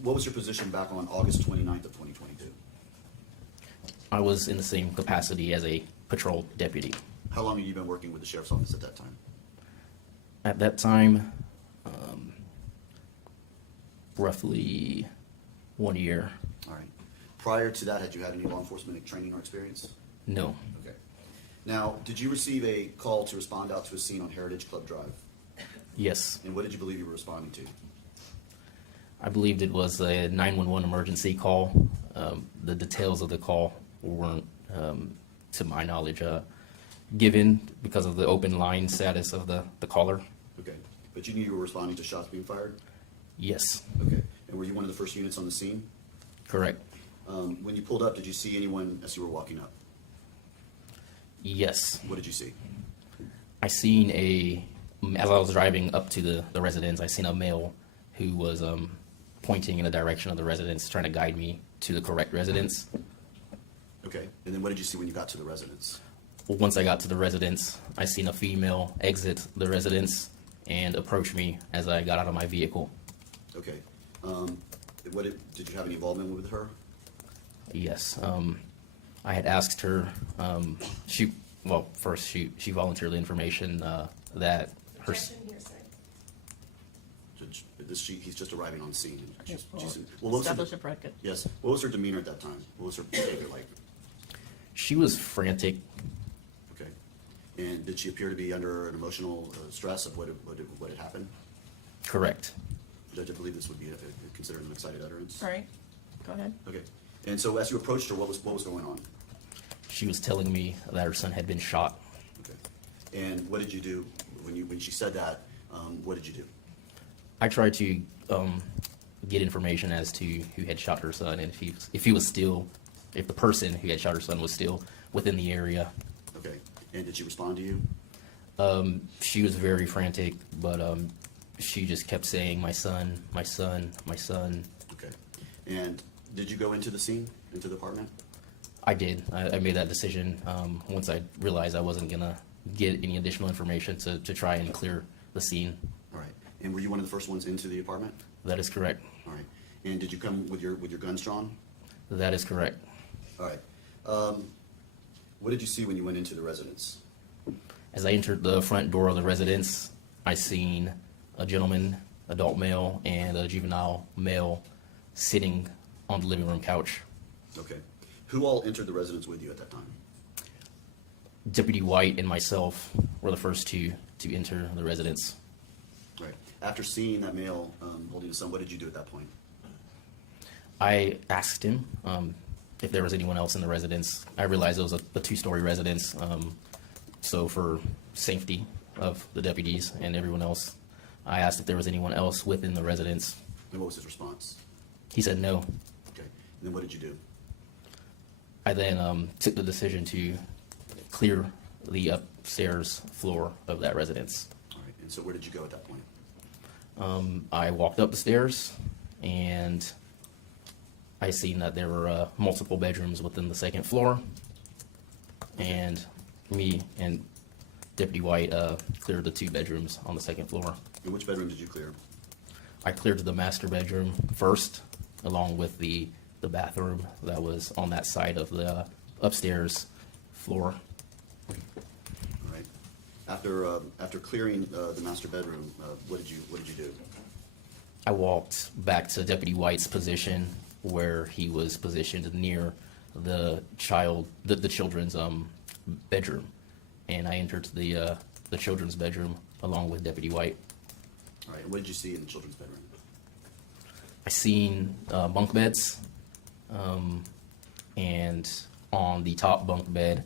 What was your position back on August 29th of 2022? I was in the same capacity as a patrol deputy. How long have you been working with the Sheriff's Office at that time? At that time, roughly 1 year. All right. Prior to that, had you had any law enforcement training or experience? No. Okay. Now, did you receive a call to respond out to a scene on Heritage Club Drive? Yes. And what did you believe you were responding to? I believed it was a 911 emergency call. The details of the call weren't, to my knowledge, given because of the open line status of the caller. Okay. But you knew you were responding to shots being fired? Yes. Okay. And were you one of the first units on the scene? Correct. When you pulled up, did you see anyone as you were walking up? Yes. What did you see? I seen as I was driving up to the residence, I seen a male who was pointing in the direction of the residence, trying to guide me to the correct residence. Okay. And then what did you see when you got to the residence? Once I got to the residence, I seen a female exit the residence and approach me as I got out of my vehicle. Okay. Did you have any involvement with her? Yes. I had asked her, first she volunteered the information that her... He's just arriving on scene. Establish a predicate. Yes. What was her demeanor at that time? What was her behavior like? She was frantic. Okay. And did she appear to be under an emotional stress of what had happened? Correct. Judge, I believe this would be considered an excited utterance. All right. Go ahead. Okay. And so as you approached her, what was going on? She was telling me that her son had been shot. Okay. And what did you do when she said that? What did you do? I tried to get information as to who had shot her son, and if the person who had shot her son was still within the area. Okay. And did she respond to you? She was very frantic, but she just kept saying, "My son, my son, my son." Okay. And did you go into the scene, into the apartment? I did. I made that decision once I realized I wasn't gonna get any additional information to try and clear the scene. All right. And were you one of the first ones into the apartment? That is correct. All right. And did you come with your guns drawn? That is correct. All right. What did you see when you went into the residence? As I entered the front door of the residence, I seen a gentleman, adult male, and a juvenile male sitting on the living room couch. Okay. Who all entered the residence with you at that time? Deputy White and myself were the first two to enter the residence. Right. After seeing that male holding his son, what did you do at that point? I asked him if there was anyone else in the residence. I realized it was a two-story residence, so for safety of the deputies and everyone else, I asked if there was anyone else within the residence. And what was his response? He said no. Okay. And then what did you do? I then took the decision to clear the upstairs floor of that residence. All right. And so where did you go at that point? I walked up the stairs, and I seen that there were multiple bedrooms within the second floor, and me and Deputy White cleared the 2 bedrooms on the second floor. And which bedroom did you clear? I cleared the master bedroom first, along with the bathroom that was on that side of the upstairs floor. All right. After clearing the master bedroom, what did you do? I walked back to Deputy White's position, where he was positioned near the children's bedroom, and I entered the children's bedroom along with Deputy White. All right. And what did you see in the children's bedroom? I seen bunk beds, and on the top bunk bed,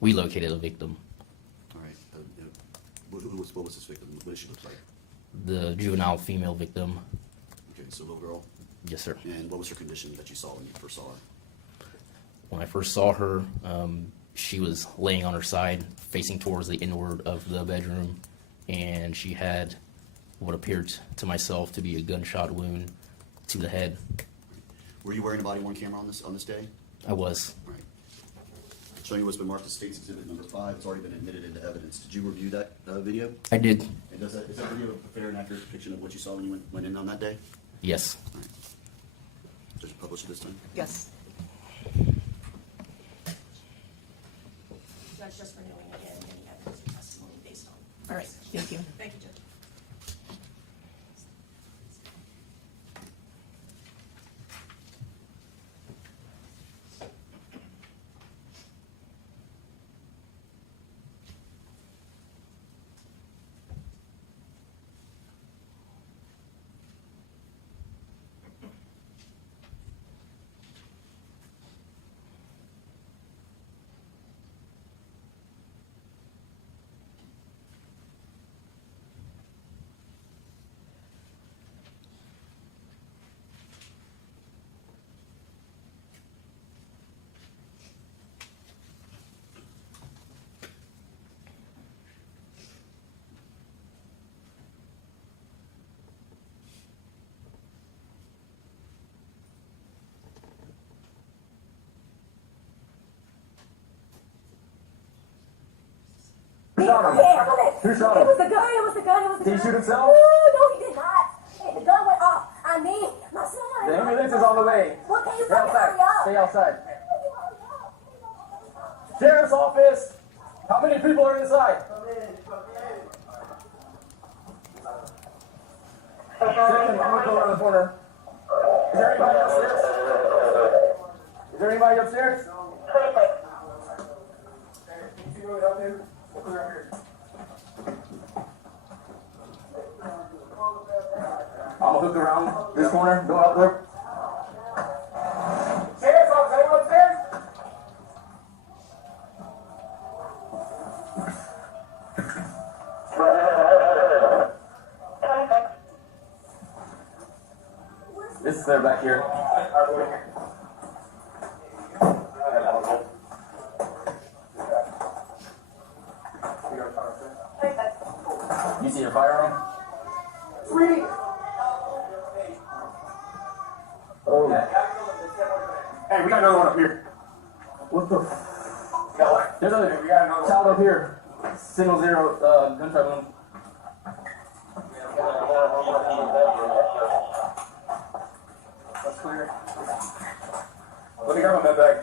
we located a victim. All right. What was this victim? What did she look like? The juvenile female victim. Okay, so little girl. Yes, sir. And what was her condition that you saw when you first saw her? When I first saw her, she was laying on her side, facing towards the inward of the bedroom, and she had what appeared to myself to be a gunshot wound to the head. Were you wearing a body-worn camera on this day? I was. Right. Showing you what's been marked as State's Exhibit number 5. It's already been admitted into evidence. Did you review that video? I did. And is that video a fair and accurate depiction of what you saw when you went in on that day? Yes. All right. Just publish it this time? Yes. Judge, just renewing again any evidence or testimony based on. All right, thank you. Thank you, Judge. Who shot him? Who shot him? It was the gun, it was the gun, it was the gun. Did he shoot himself? No, he did not. Hey, the gun went off. I mean, my son. The ambulance is on the way. What can you Stay fucking outside. hurry up? Stay outside. Sheriff's office. How many people are inside? Second, I'm gonna go around the corner. Is there anybody upstairs? Is there anybody upstairs? I'm gonna hook around this corner, go up there. Sheriff's office, anyone upstairs? This is there back here. You see your firearm? Sweetie! Oh. Hey, we got another one up here. What the? There's another child up here. Single zero, gunshot wound. That's clear. Let me grab my med bag.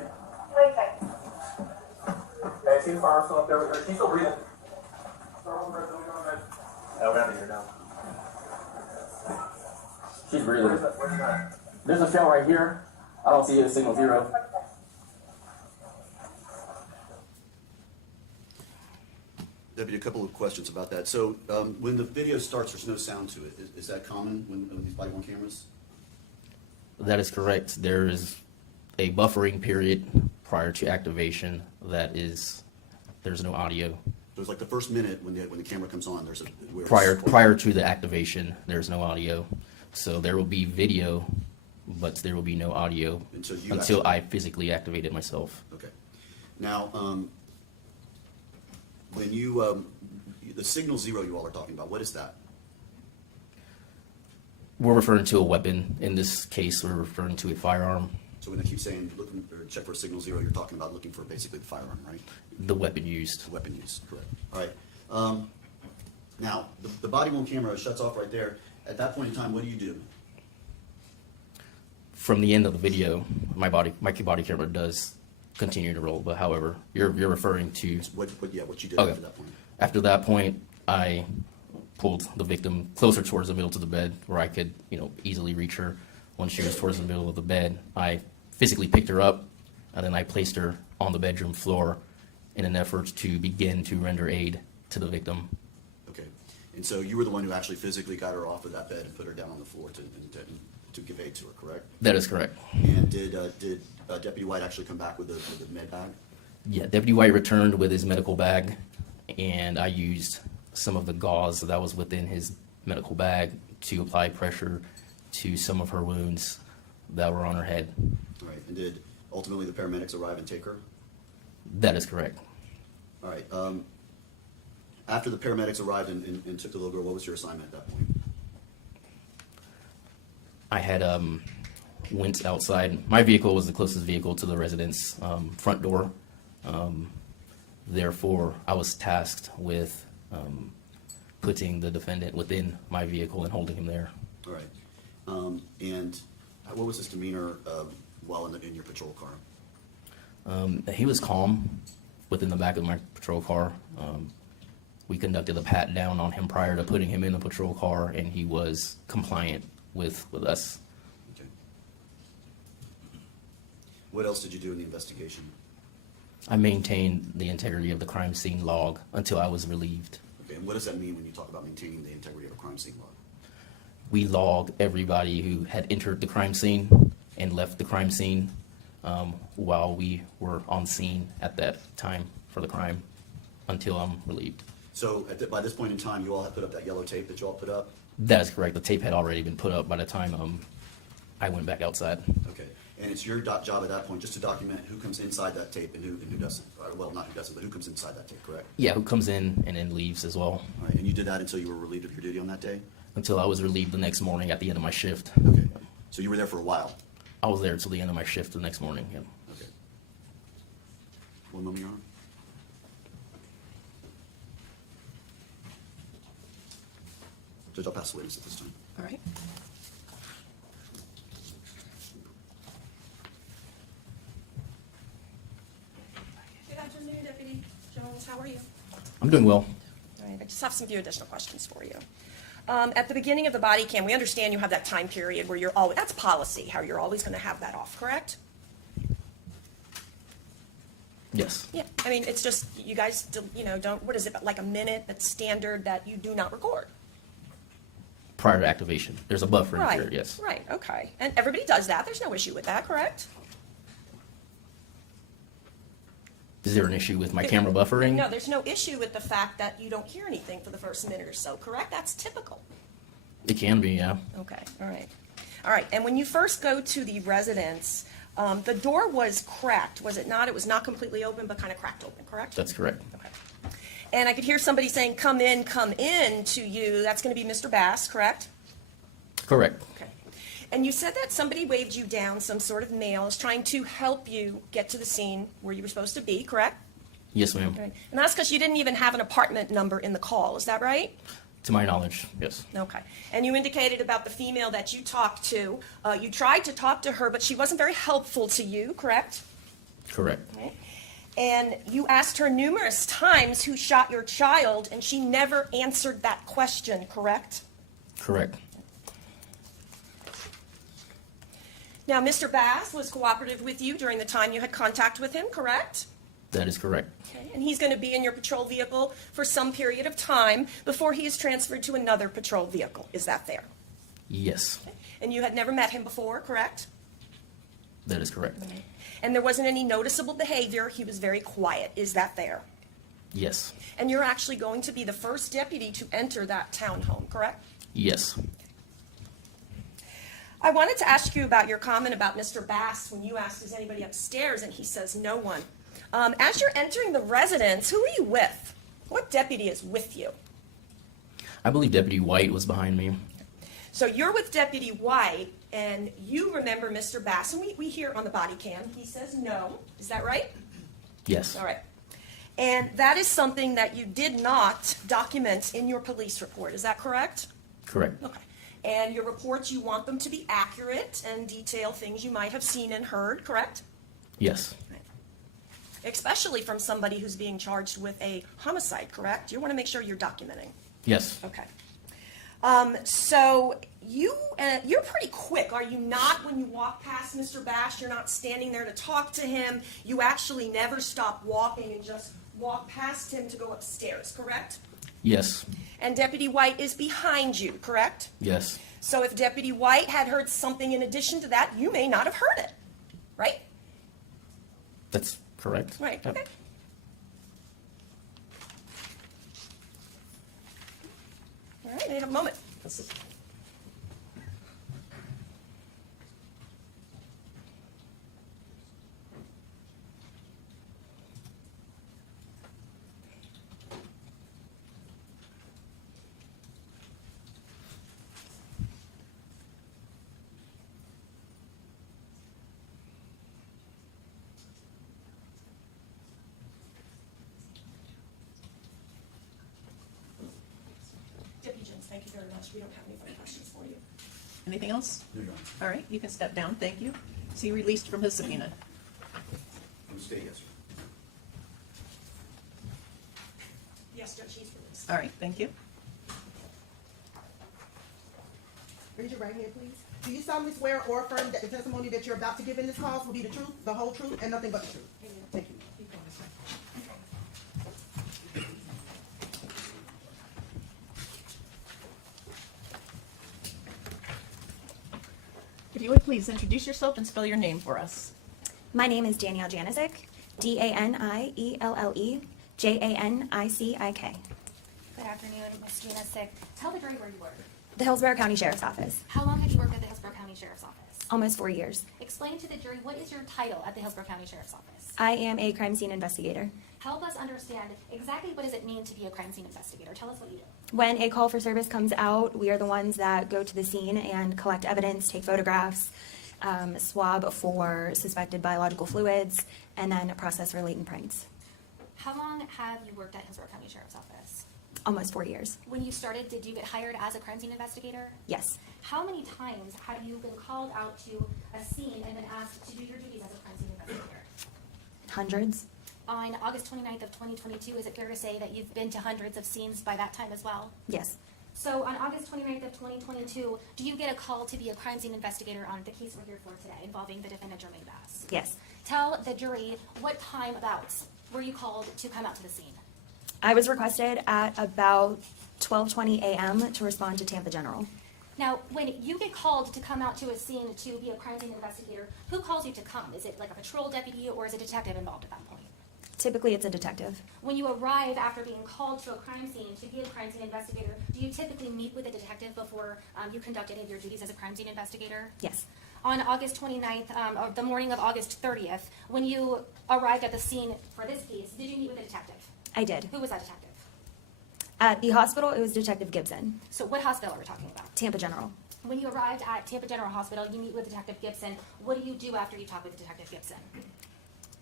Hey, see the firearm still up there with her? She's still breathing. Oh, we're out of here now. She's breathing. There's a shell right here. I don't see a single zero. Deputy, a couple of questions about that. So when the video starts, there's no sound to it. Is that common when these body-worn cameras? That is correct. There is a buffering period prior to activation there's no audio. So it's like the first minute when the camera comes on, there's a... Prior to the activation, there's no audio. So there will be video, but there will be no audio until I physically activate it myself. Okay. Now, when you, the signal zero you all are talking about, what is that? We're referring to a weapon. In this case, we're referring to a firearm. So when they keep saying looking or check for signal zero, you're talking about looking for basically the firearm, right? The weapon used. The weapon used, correct. All right. Now, the body-worn camera shuts off right there. At that point in time, what do you do? From the end of the video, my body camera does continue to roll. But however, you're referring to what you did okay. after that point. After that point, I pulled the victim closer towards the middle to the bed where I could, easily reach her. When she was towards the middle of the bed, I physically picked her up, and then I placed her on the bedroom floor in an effort to begin to render aid to the victim. Okay. And so you were the one who actually physically got her off of that bed and put her down on the floor to give aid to her, correct? That is correct. And did Deputy White actually come back with the med bag? Yeah, Deputy White returned with his medical bag, and I used some of the gauze that was within his medical bag to apply pressure to some of her wounds that were on her head. All right, and did ultimately the paramedics arrive and take her? That is correct. All right, after the paramedics arrived and took the little girl, what was your assignment at that point? I had went outside. My vehicle was the closest vehicle to the residence front door. Therefore, I was tasked with putting the defendant within my vehicle and holding him there. All right, and what was his demeanor while in your patrol car? He was calm within the back of my patrol car. We conducted a pat down on him prior to putting him in the patrol car, and he was compliant with us. Okay. What else did you do in the investigation? I maintained the integrity of the crime scene log until I was relieved. Okay, and what does that mean when you talk about maintaining the integrity of a crime scene log? We logged everybody who had entered the crime scene and left the crime scene while we were on scene at that time for the crime until I'm relieved. So by this point in time, you all had put up that yellow tape that you all put up? That is correct. The tape had already been put up by the time I went back outside. Okay, and it's your job at that point just to document who comes inside that tape and who doesn't. Well, not who doesn't, but who comes inside that tape, correct? Yeah, who comes in and then leaves as well. All right, and you did that until you were relieved of your duty on that day? Until I was relieved the next morning at the end of my shift. Okay, so you were there for a while? I was there until the end of my shift the next morning. Yeah. Okay. One moment, Your Honor. Judge, I'll pass the witness at this time. All right. Good afternoon, Deputy Jones. How are you? I'm doing well. All right. I just have some few additional questions for you. At the beginning of the body cam, we understand you have that time period where you're always, that's policy, how you're always going to have that off, correct? Yes. Yeah. I mean, it's just, you guys, don't, what is it, like a minute, that's standard that you do not record? Prior to activation. There's a buffering Right. period, yes. Right, okay. And everybody does that. There's no issue with that, correct? Is there an issue with my camera buffering? No, there's no issue with the fact that you don't hear anything for the first minute or so, correct? That's typical. It can be, yeah. Okay, all right. All right, and when you first go to the residence, the door was cracked, was it not? It was not completely open, but kind of cracked open, correct? That's correct. Okay. And I could hear somebody saying, come in to you. That's going to be Mr. Bass, correct? Correct. Okay. And you said that somebody waved you down, some sort of male is trying to help you get to the scene where you were supposed to be, correct? Yes, ma'am. Right. And that's because you didn't even have an apartment number in the call, is that right? To my knowledge, yes. Okay. And you indicated about the female that you talked to. You tried to talk to her, but she wasn't very helpful to you, correct? Correct. Right. And you asked her numerous times who shot your child, and she never answered that question, correct? Correct. Now, Mr. Bass was cooperative with you during the time you had contact with him, correct? That is correct. Okay. And he's going to be in your patrol vehicle for some period of time before he is transferred to another patrol vehicle. Is that fair? Yes. Okay. And you had never met him before, correct? That is correct. And there wasn't any noticeable behavior. He was very quiet. Is that fair? Yes. And you're actually going to be the first deputy to enter that townhome, correct? Yes. I wanted to ask you about your comment about Mr. Bass when you asked, is anybody upstairs? And he says, no one. As you're entering the residence, who are you with? What deputy is with you? I believe Deputy White was behind me. So you're with Deputy White, and you remember Mr. Bass, and we hear on the body cam, he says no. Is that right? Yes. All right. And that is something that you did not document in your police report. Is that correct? Correct. Okay. And your reports, you want them to be accurate and detail things you might have seen and heard, correct? Yes. Right. Especially from somebody who's being charged with a homicide, correct? You want to make sure you're documenting. Yes. Okay. So you're pretty quick, are you not, when you walk past Mr. Bass? You're not standing there to talk to him. You actually never stop walking and just walk past him to go upstairs, correct? Yes. And Deputy White is behind you, correct? Yes. So if Deputy White had heard something in addition to that, you may not have heard it, right? That's correct. Right, okay. All right, I need a moment. Deputy Jones, thank you very much. We don't have any further questions for you. Anything else? No, Your Honor. All right, you can step down. Thank you. Is he released from his subpoena? I'm stay, yes, sir. Yes, Judge, he's released. All right, thank you. Raise your right hand, please. Do you solemnly swear or affirm that the testimony that you're about to give in this cause will be the truth, the whole truth, and nothing but the truth? Thank you. If you would please introduce yourself and spell your name for us. My name is Danielle Janizik, Danielle Janizik. Good afternoon, Ms. Janasic. Tell the jury where you work. The Hillsborough County Sheriff's Office. How long have you worked at the Hillsborough County Sheriff's Office? Almost 4 years. Explain to the jury, what is your title at the Hillsborough County Sheriff's Office? I am a crime scene investigator. Help us understand exactly what does it mean to be a crime scene investigator. Tell us what you do. When a call for service comes out, we are the ones that go to the scene and collect evidence, take photographs, swab for suspected biological fluids, and then process for latent prints. How long have you worked at Hillsborough County Sheriff's Office? Almost 4 years. When you started, did you get hired as a crime scene investigator? Yes. How many times have you been called out to a scene and been asked to do your duties as a crime scene investigator? Hundreds. On August 29th of 2022, is it fair to say that you've been to hundreds of scenes by that time as well? Yes. So on August 29th of 2022, do you get a call to be a crime scene investigator on the case we're here for today involving the defendant Jermaine Bass? Yes. Tell the jury what time about were you called to come out to the scene? I was requested at about 12:20 a.m. to respond to Tampa General. Now, when you get called to come out to a scene to be a crime scene investigator, who calls you to come? Is it like a patrol deputy or is a detective involved at that point? Typically, it's a detective. When you arrive after being called to a crime scene to be a crime scene investigator, do you typically meet with a detective before you conduct any of your duties as a crime scene investigator? Yes. On August 29th, or the morning of August 30th, when you arrived at the scene for this case, did you meet with a detective? I did. Who was that detective? At the hospital, it was Detective Gibson. So what hospital are we talking about? Tampa General. When you arrived at Tampa General Hospital, you meet with Detective Gibson. What do you do after you talk with Detective Gibson?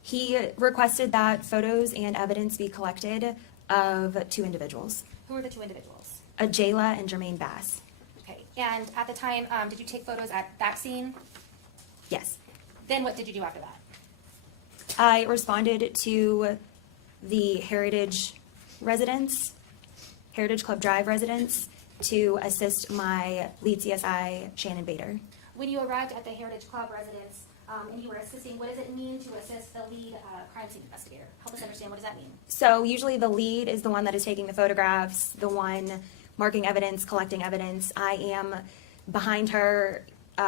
He requested that photos and evidence be collected of 2 individuals, Who are the 2 individuals? a Jaylah and Jermaine Bass. Okay, and at the time, did you take photos at that scene? Yes. Then what did you do after that? I responded to the Heritage Club Drive residents, to assist my lead CSI, Shannon Bader. When you arrived at the Heritage Club residence and you were assisting, what does it mean to assist the lead crime scene investigator? Help us understand, what does that mean? So usually the lead is the one that is taking the photographs, the one marking evidence, collecting evidence. I am behind her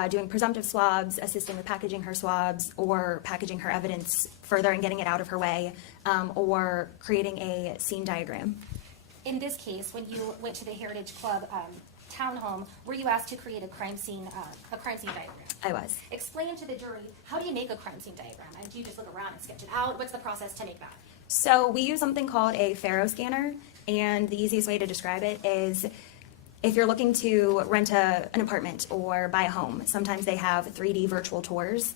doing presumptive swabs, assisting with packaging her swabs, or packaging her evidence further and getting it out of her way, or creating a scene diagram. In this case, when you went to the Heritage Club townhome, were you asked to create a crime scene diagram? I was. Explain to the jury, how do you make a crime scene diagram? And do you just look around and sketch it out? What's the process to make that? So we use something called a Faro scanner, and the easiest way to describe it is if you're looking to rent an apartment or buy a home, sometimes they have 3D virtual tours.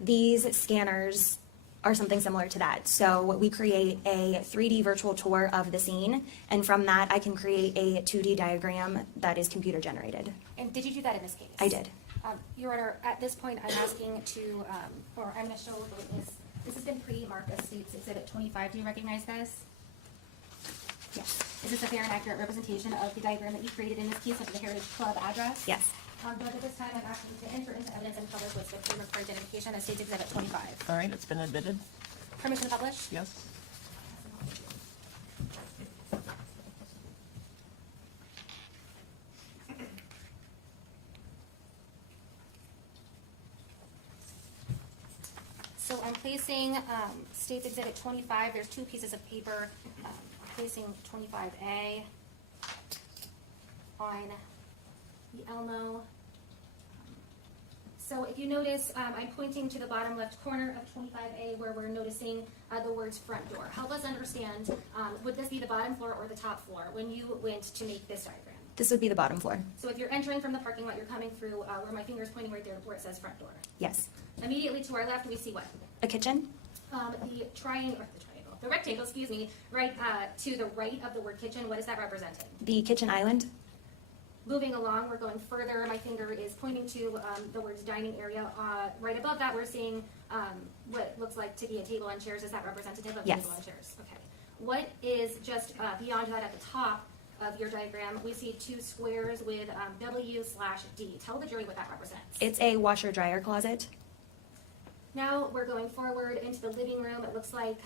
These scanners are something similar to that. So we create a 3D virtual tour of the scene, and from that I can create a 2D diagram that is computer generated. And did you do that in this case? I did. Your Honor, at this point, I'm asking to, or I'm going to show the witness. This has been pre-marked as State's Exhibit 25. Do you recognize this? Yes. Is this a fair and accurate representation of the diagram that you created in this case of the Heritage Club address? Yes. Judge, at this time, I'm asking to enter into evidence and publish what's the claim of identification as State's Exhibit 25. All right, it's been admitted. Permission to publish? Yes. So I'm placing State's Exhibit 25. There's 2 pieces of paper. Placing 25A. on the Elmo. So if you notice, I'm pointing to the bottom left corner of 25A where we're noticing the words front door. Help us understand, would this be the bottom floor or the top floor when you went to make this diagram? This would be the bottom floor. So if you're entering from the parking lot, you're coming through where my finger is pointing right there where it says front door. Yes. Immediately to our left, we see what? A kitchen? The rectangle, excuse me, right to the right of the word kitchen, what is that representing? The kitchen island? Moving along, we're going further. My finger is pointing to the words dining area. Right above that, we're seeing what looks like to be a table and chairs. Is that representative of Yes. table and chairs? Okay. What is just beyond that at the top of your diagram? We see two squares with W/D. Tell the jury what that represents. It's a washer dryer closet. Now we're going forward into the living room. It looks like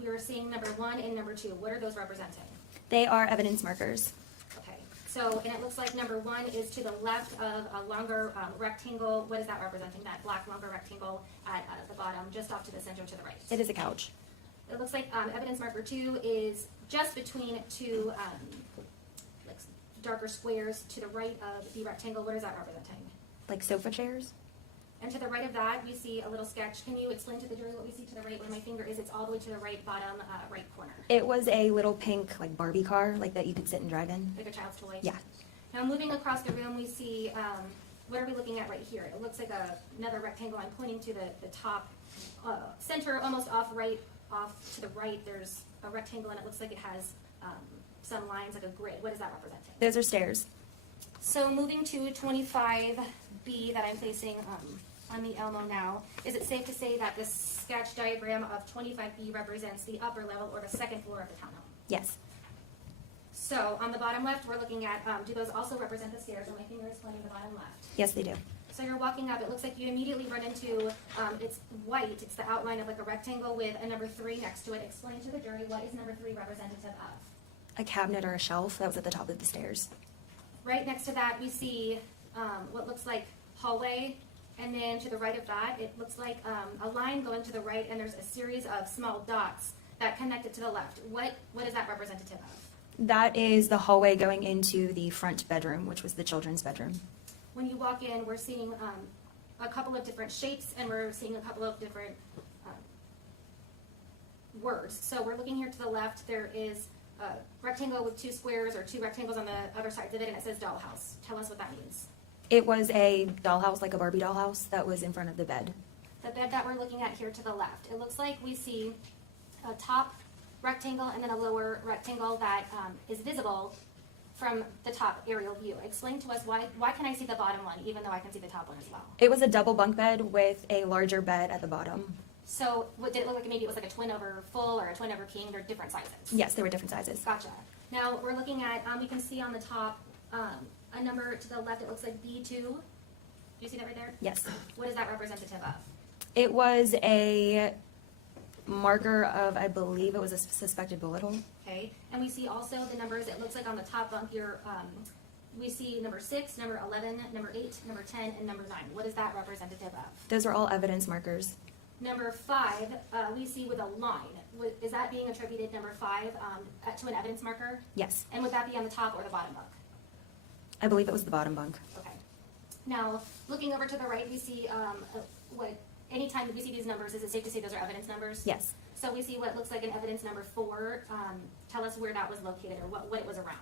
we are seeing number 1 and number 2. What are those representing? They are evidence markers. Okay, so, and it looks like number 1 is to the left of a longer rectangle. What is that representing? That black longer rectangle at the bottom, just off to the center to the right. It is a couch. It looks like evidence marker 2 is just between two like darker squares to the right of the rectangle. What is that representing? Like sofa chairs? And to the right of that, we see a little sketch. Can you explain to the jury what we see to the right where my finger is? It's all the way to the right bottom right corner. It was a little pink like Barbie car, like that you could sit and drive in. Like a child's toy? Yeah. Now moving across the room, we see, what are we looking at right here? It looks like another rectangle. I'm pointing to the top center, almost off to the right. There's a rectangle and it looks like it has some lines like a grid. What is that representing? Those are stairs. So moving to 25B that I'm placing on the Elmo now, is it safe to say that this sketch diagram of 25B represents the upper level or the second floor of the townhome? Yes. So on the bottom left, we're looking at, do those also represent the stairs? And my finger is pointing to the bottom left. Yes, they do. So you're walking up, it looks like you immediately run into, it's white, it's the outline of like a rectangle with a number 3 next to it. Explain to the jury, what is number 3 representative of? A cabinet or a shelf that was at the top of the stairs. Right next to that, we see what looks like hallway, and then to the right of that, it looks like a line going to the right, and there's a series of small dots that connect it to the left. What is that representative of? That is the hallway going into the front bedroom, which was the children's bedroom. When you walk in, we're seeing a couple of different shapes, and we're seeing a couple of different words. So we're looking here to the left, there is a rectangle with 2 squares, or 2 rectangles on the other sides of it, and it says dollhouse. Tell us what that means. It was a dollhouse, like a Barbie dollhouse, that was in front of the bed. The bed that we're looking at here to the left, it looks like we see a top rectangle and then a lower rectangle that is visible from the top aerial view. Explain to us why can I see the bottom one even though I can see the top one as well? It was a double bunk bed with a larger bed at the bottom. So what, did it look like maybe it was like a twin over full or a twin over king? They're different sizes. Yes, they were different sizes. Gotcha. Now we're looking at, we can see on the top a number to the left, it looks like B2. Do you see that right there? Yes. What is that representative of? It was a marker of, I believe it was a suspected bullet hole. Okay, and we see also the numbers, it looks like on the top bunk here, we see number 6, number 11, number 8, number 10, and number 9. What is that representative of? Those are all evidence markers. Number 5, we see with a line. Is that being attributed, number 5, to an evidence marker? Yes. And would that be on the top or the bottom bunk? I believe it was the bottom bunk. Okay. Now, looking over to the right, we see anytime that we see these numbers, is it safe to say those are evidence numbers? Yes. So we see what looks like an evidence number 4. Tell us where that was located or what it was around.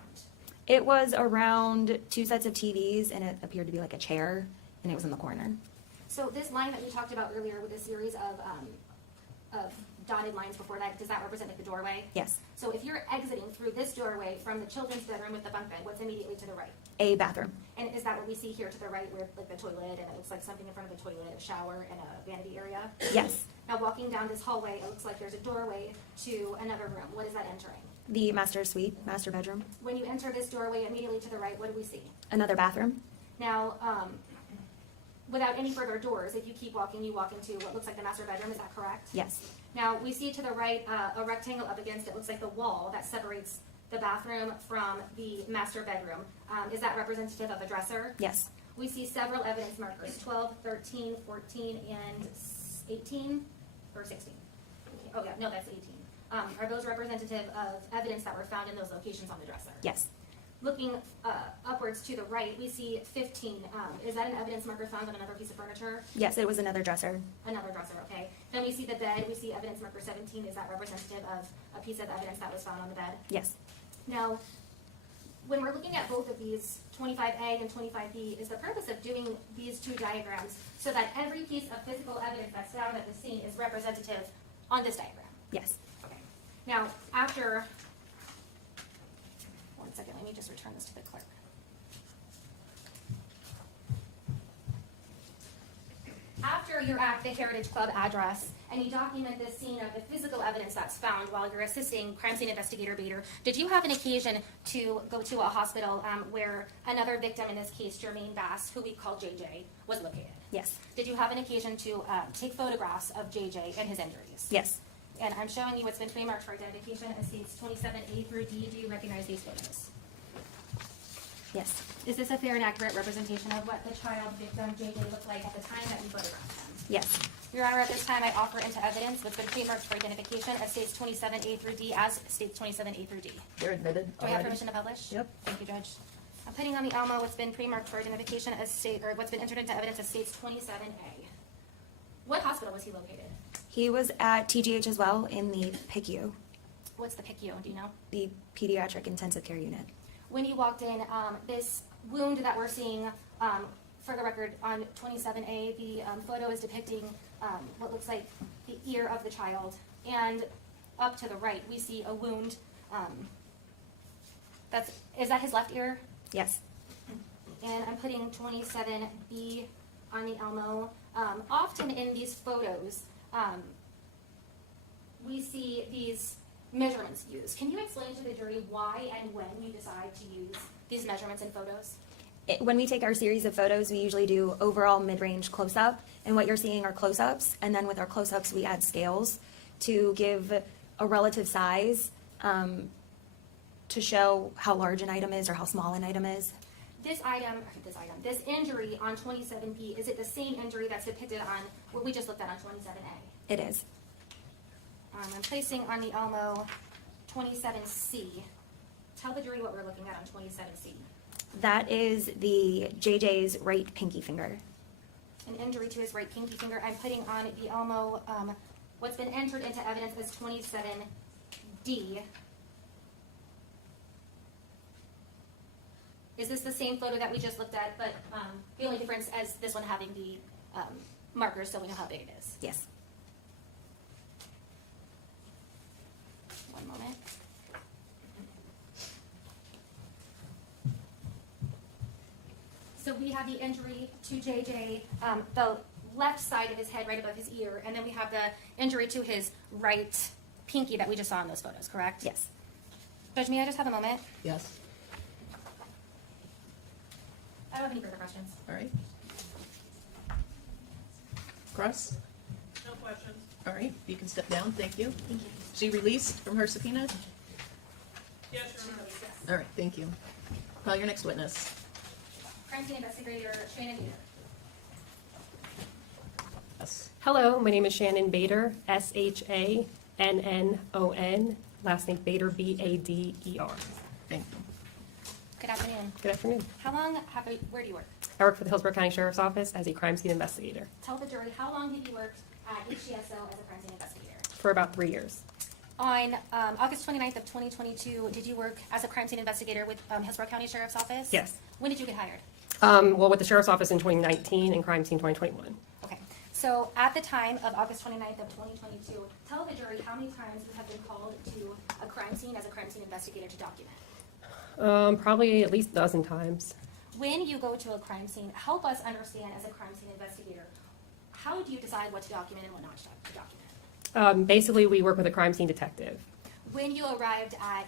It was around 2 sets of TVs, and it appeared to be like a chair, and it was in the corner. So this line that we talked about earlier with a series of dotted lines before that, does that represent like the doorway? Yes. So if you're exiting through this doorway from the children's bedroom with the bunk bed, what's immediately to the right? A bathroom. And is that what we see here to the right where like the toilet and it looks like something in front of the toilet, a shower and a vanity area? Yes. Now walking down this hallway, it looks like there's a doorway to another room. What is that entering? The master suite, master bedroom. When you enter this doorway immediately to the right, what do we see? Another bathroom. Now, without any further doors, if you keep walking, you walk into what looks like the master bedroom, is that correct? Yes. Now, we see to the right a rectangle up against it, looks like the wall that separates the bathroom from the master bedroom. Is that representative of a dresser? Yes. We see several evidence markers, 12, 13, 14, and 18, or 16. Oh yeah, no, that's 18. Are those representative of evidence that were found in those locations on the dresser? Yes. looking upwards to the right, we see 15. Is that an evidence marker found on another piece of furniture? Yes, it was another dresser. Another dresser, okay. Then we see the bed, we see evidence marker 17. Is that representative of a piece of evidence that was found on the bed? Yes. Now, when we're looking at both of these, 25A and 25B, is the purpose of doing these two diagrams so that every piece of physical evidence that's found at the scene is representative on this diagram? Yes. Okay. Now, after, one second, let me just return this to the clerk. After you're at the Heritage Club address and you document this scene of the physical evidence that's found while you're assisting crime scene investigator Bader, did you have an occasion to go to a hospital where another victim, in this case Jermaine Bass, who we call JJ, was located? Yes. Did you have an occasion to take photographs of JJ and his injuries? Yes. And I'm showing you what's been trademarked for identification as states 27A through D. Do you recognize these photos? Yes. Is this a fair and accurate representation of what the child victim JJ looked like at the time that you photographed him? Yes. Your Honor, at this time I offer into evidence what's been trademarked for identification as states 27A through D as states 27A through D. They're admitted Do I have already. permission to publish? Yep. Thank you, Judge. I'm putting on the Alma what's been trademarked for identification as state, or what's been entered into evidence as states 27A. What hospital was he located? He was at TGH as well in the PICU, What's the PICU? Do you know? the Pediatric Intensive Care Unit. When you walked in, this wound that we're seeing, for the record, on 27A, the photo is depicting what looks like the ear of the child. And up to the right, we see a wound. Is that his left ear? Yes. And I'm putting 27B on the Elmo. Often in these photos, we see these measurements used. Can you explain to the jury why and when you decide to use these measurements in photos? When we take our series of photos, we usually do overall mid-range close-up, and what you're seeing are close-ups, and then with our close-ups, we add scales to give a relative size to show how large an item is or how small an item is. This injury on 27B, is it the same injury that's depicted on what we just looked at on 27A? It is. I'm placing on the Elmo 27C. Tell the jury what we're looking at on 27C. That is the JJ's right pinky finger. An injury to his right pinky finger. I'm putting on the Elmo what's been entered into evidence as 27D. Is this the same photo that we just looked at, but the only difference as this one having the markers so we know how big it is? Yes. One moment. So we have the injury to JJ, the left side of his head right above his ear, and then we have the injury to his right pinky that we just saw in those photos, correct? Yes. Judge, may I just have a moment? Yes. I don't have any further questions. All right. Cross? No questions. All right, you can step down. Thank you. Thank you. She released from her subpoena? Yes, Your Honor. All right, thank you. Call your next witness. Crime scene investigator Shannon Bader. Yes. Hello, my name is Shannon Bader, Shannon, last name Bader, Bader. Thank you. Good afternoon. Good afternoon. How long where do you work? I work for the Hillsborough County Sheriff's Office as a crime scene investigator Tell the jury, how long have you worked at HCSO as a crime scene investigator? for about 3 years. On August 29th of 2022, did you work as a crime scene investigator with Hillsborough County Sheriff's Office? Yes. When did you get hired? Well, with the Sheriff's Office in 2019 and crime scene 2021. Okay. So at the time of August 29th of 2022, tell the jury how many times you have been called to a crime scene as a crime scene investigator to document. Probably at least a dozen times. When you go to a crime scene, help us understand as a crime scene investigator, how do you decide what to document and what not to document? Basically, we work with a crime scene detective. When you arrived at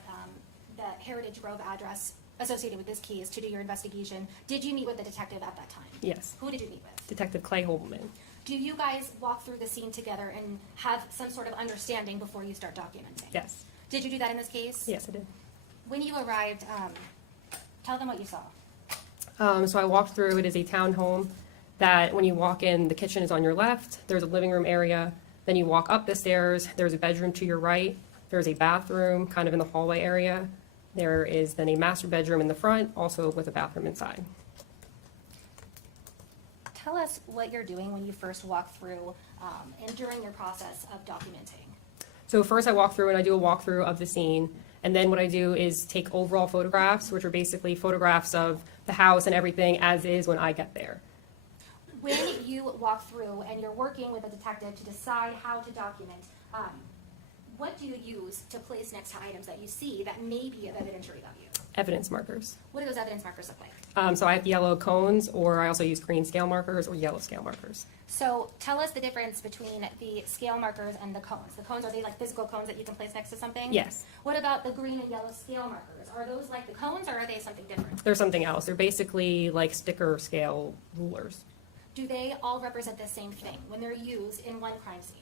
the Heritage Grove address associated with this case to do your investigation, did you meet with the detective at that time? Yes. Who did you meet with? Detective Clay Holman. Do you guys walk through the scene together and have some sort of understanding before you start documenting? Yes. Did you do that in this case? Yes, I did. When you arrived, tell them what you saw. So I walked through, it is a townhome that when you walk in, the kitchen is on your left, there's a living room area, then you walk up the stairs, there's a bedroom to your right, there's a bathroom kind of in the hallway area, There is then a master bedroom in the front, also with a bathroom inside. Tell us what you're doing when you first walk through and during your process of documenting. So first I walk through and I do a walkthrough of the scene. And then what I do is take overall photographs, which are basically photographs of the house and everything as is when I get there. When you walk through and you're working with a detective to decide how to document, what do you use to place next to items that you see that may be of evidentiary value? Evidence markers. What do those evidence markers look like? So I have yellow cones, or I also use green scale markers or yellow scale markers. So tell us the difference between the scale markers and the cones. The cones, are they like physical cones that you can place next to something? Yes. What about the green and yellow scale markers? Are those like the cones or are they something different? They're something else. They're basically like sticker scale rulers. Do they all represent the same thing when they're used in one crime scene?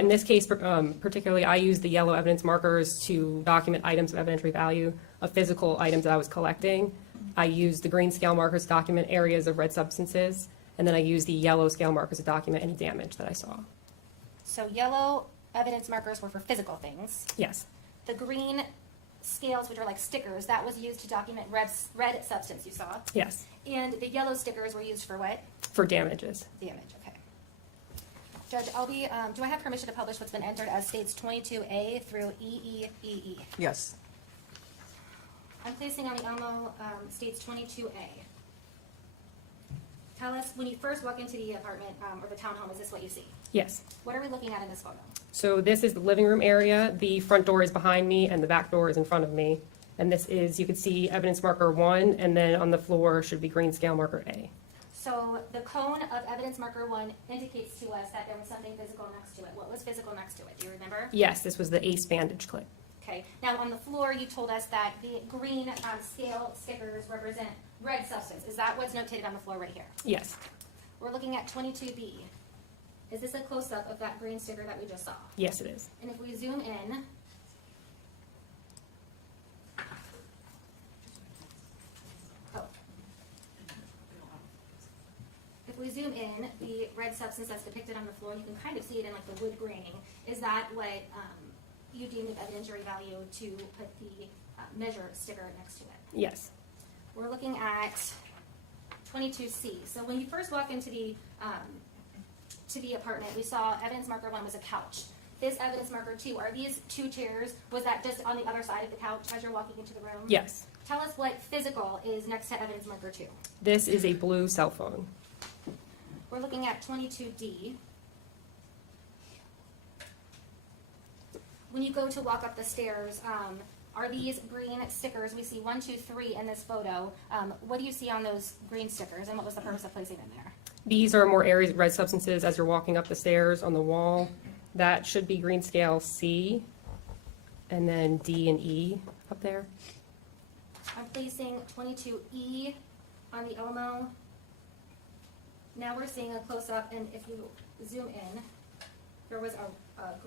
In this case, particularly, I used the yellow evidence markers to document items of evidentiary value of physical items that I was collecting. I used the green scale markers to document areas of red substances, and then I used the yellow scale markers to document any damage that I saw. So yellow evidence markers were for physical things. Yes. The green scales, which are like stickers, that was used to document red substance you saw. Yes. And the yellow stickers were used for what? For damages. Damage, okay. Judge, do I have permission to publish what's been entered as states 22A through EEEE? Yes. I'm placing on the Elmo states 22A. Tell us, when you first walk into the apartment or the townhome, is this what you see? Yes. What are we looking at in this photo? So this is the living room area. The front door is behind me and the back door is in front of me. And this is, you can see evidence marker 1, and then on the floor should be green scale marker A. So the cone of evidence marker 1 indicates to us that there was something physical next to it. What was physical next to it? Do you remember? Yes, this was the ace bandage clip. Okay. Now on the floor, you told us that the green scale stickers represent red substance. Is that what's notated on the floor right here? Yes. We're looking at 22B. Is this a close-up of that green sticker that we just saw? Yes, it is. And if we zoom in, if we zoom in, the red substance that's depicted on the floor, you can kind of see it in like the wood graining. Is that what you deemed of evidentiary value to put the measure sticker next to it? Yes. We're looking at 22C. So when you first walk into the apartment, we saw evidence marker 1 was a couch. This evidence marker 2, are these 2 chairs? Was that just on the other side of the couch as you're walking into the room? Yes. Tell us what physical is next to evidence marker 2. This is a blue cell phone. We're looking at 22D. When you go to walk up the stairs, are these green stickers? We see 1, 2, 3 in this photo. What do you see on those green stickers, and what was the purpose of placing them there? These are more areas of red substances as you're walking up the stairs on the wall. That should be green scale C, and then D and E up there. I'm placing 22E on the Elmo. Now we're seeing a close-up, and if you zoom in, there was a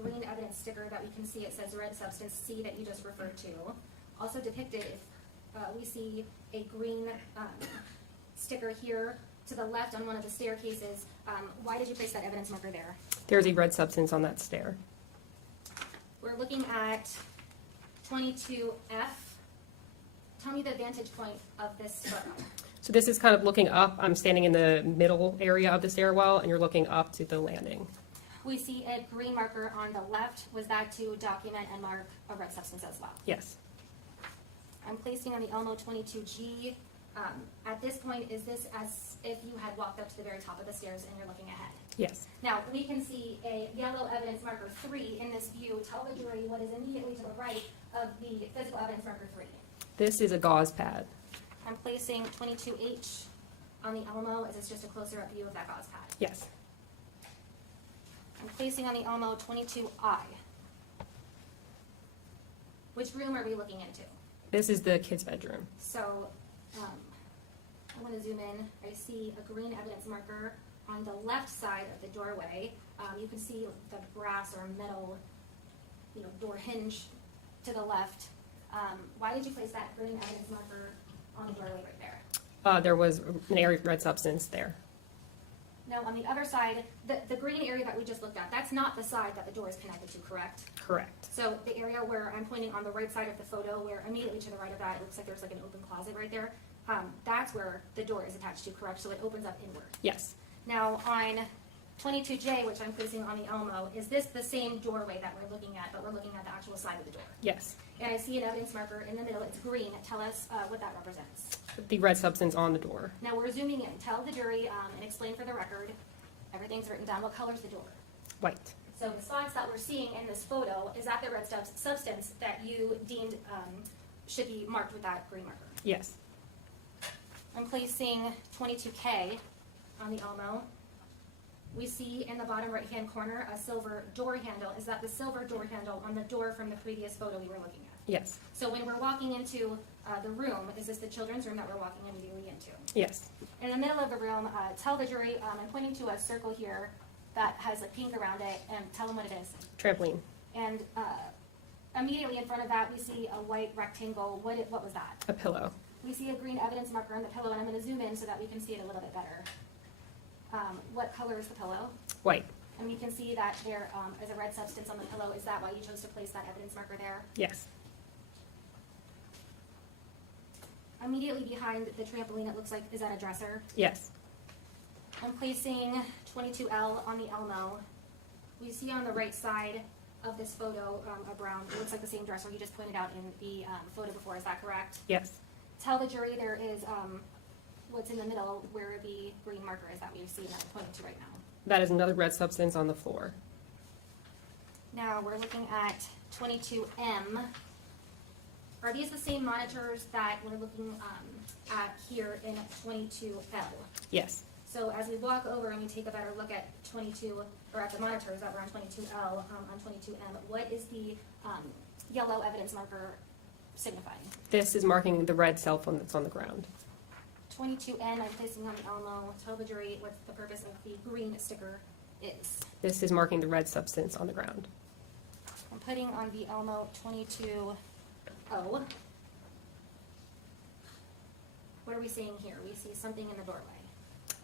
green evidence sticker that we can see. It says red substance C that you just referred to. Also depicted, we see a green sticker here to the left on one of the staircases. Why did you place that evidence marker there? There's a red substance on that stair. We're looking at 22F. Tell me the vantage point of this photo. So this is kind of looking up. I'm standing in the middle area of the stairwell, and you're looking up to the landing. We see a green marker on the left. Was that to document and mark a red substance as well? Yes. I'm placing on the Elmo 22G. At this point, is this as if you had walked up to the very top of the stairs and you're looking ahead? Yes. Now, we can see a yellow evidence marker 3 in this view. Tell the jury what is immediately to the right of the physical evidence marker 3. This is a gauze pad. I'm placing 22H on the Elmo as it's just a closer up view of that gauze pad. Yes. I'm placing on the Elmo 22I. Which room are we looking into? This is the kids' bedroom. So, I want to zoom in. I see a green evidence marker on the left side of the doorway. You can see the brass or metal, door hinge to the left. Why did you place that green evidence marker on the doorway right there? There was an area of red substance there. Now, on the other side, the green area that we just looked at, that's not the side that the door is connected to, correct? Correct. So the area where I'm pointing on the right side of the photo, where immediately to the right of that, it looks like there's like an open closet right there. That's where the door is attached to, correct? So it opens up inward. Yes. Now, on 22J, which I'm placing on the Elmo, is this the same doorway that we're looking at, but we're looking at the actual side of the door? Yes. And I see an evidence marker in the middle. It's green. Tell us what that represents. The red substance on the door. Now we're zooming in. Tell the jury and explain for the record. Everything's written down. What color is the door? White. So the spots that we're seeing in this photo, is that the red substance that you deemed should be marked with that green marker? Yes. I'm placing 22K on the Elmo. We see in the bottom right-hand corner a silver door handle. Is that the silver door handle on the door from the previous photo we were looking at? Yes. So when we're walking into the room, is this the children's room that we're walking immediately into? Yes. In the middle of the room, tell the jury, I'm pointing to a circle here that has a pink around it, and tell them what it is. Trampoline. And immediately in front of that, we see a white rectangle. What was that? A pillow. We see a green evidence marker on the pillow, and I'm going to zoom in so that we can see it a little bit better. What color is the pillow? White. And we can see that there is a red substance on the pillow. Is that why you chose to place that evidence marker there? Yes. Immediately behind the trampoline, it looks like, is that a dresser? Yes. I'm placing 22L on the Elmo. We see on the right side of this photo a brown, it looks like the same dresser you just pointed out in the photo before. Is that correct? Yes. Tell the jury there is what's in the middle where the green marker is that we see that I'm pointing to right now. That is another red substance on the floor. Now we're looking at 22M. Are these the same monitors that we're looking at here in 22L? Yes. So as we walk over and we take a better look at 22, or at the monitors that were on 22L, on 22M, what is the yellow evidence marker signifying? This is marking the red cell phone that's on the ground. 22N, I'm placing on the Elmo. Tell the jury what the purpose of the green sticker is. This is marking the red substance on the ground. I'm putting on the Elmo 22O. What are we seeing here? We see something in the doorway.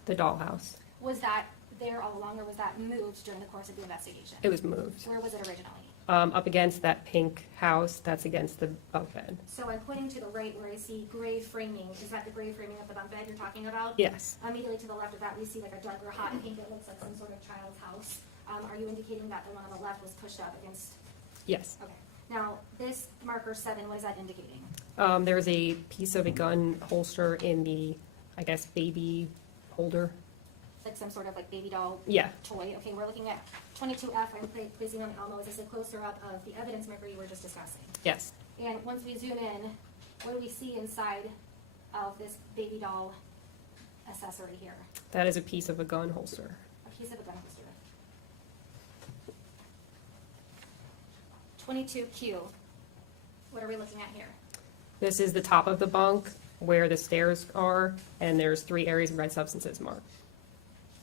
The dollhouse. Was that there all along, or was that moved during the course of the investigation? It was moved. Where was it originally? Up against that pink house that's against the bunk bed. So I'm pointing to the right where I see gray framing. Is that the gray framing of the bunk bed you're talking about? Yes. Immediately to the left of that, we see like a darker hot pink that looks like some sort of child's house. Are you indicating that the one on the left was pushed up against? Yes. Okay. Now, this marker 7, what is that indicating? There's a piece of a gun holster in the, I guess, baby holder. Like some sort of like baby doll Yeah. toy. Okay, we're looking at 22F. I'm placing on the Elmo. Is this a closer up of the evidence marker you were just discussing? Yes. And once we zoom in, what do we see inside of this baby doll accessory here? That is a piece of a gun holster. A piece of a gun holster. 22Q. What are we looking at here? This is the top of the bunk where the stairs are, and there's 3 areas of red substances marked.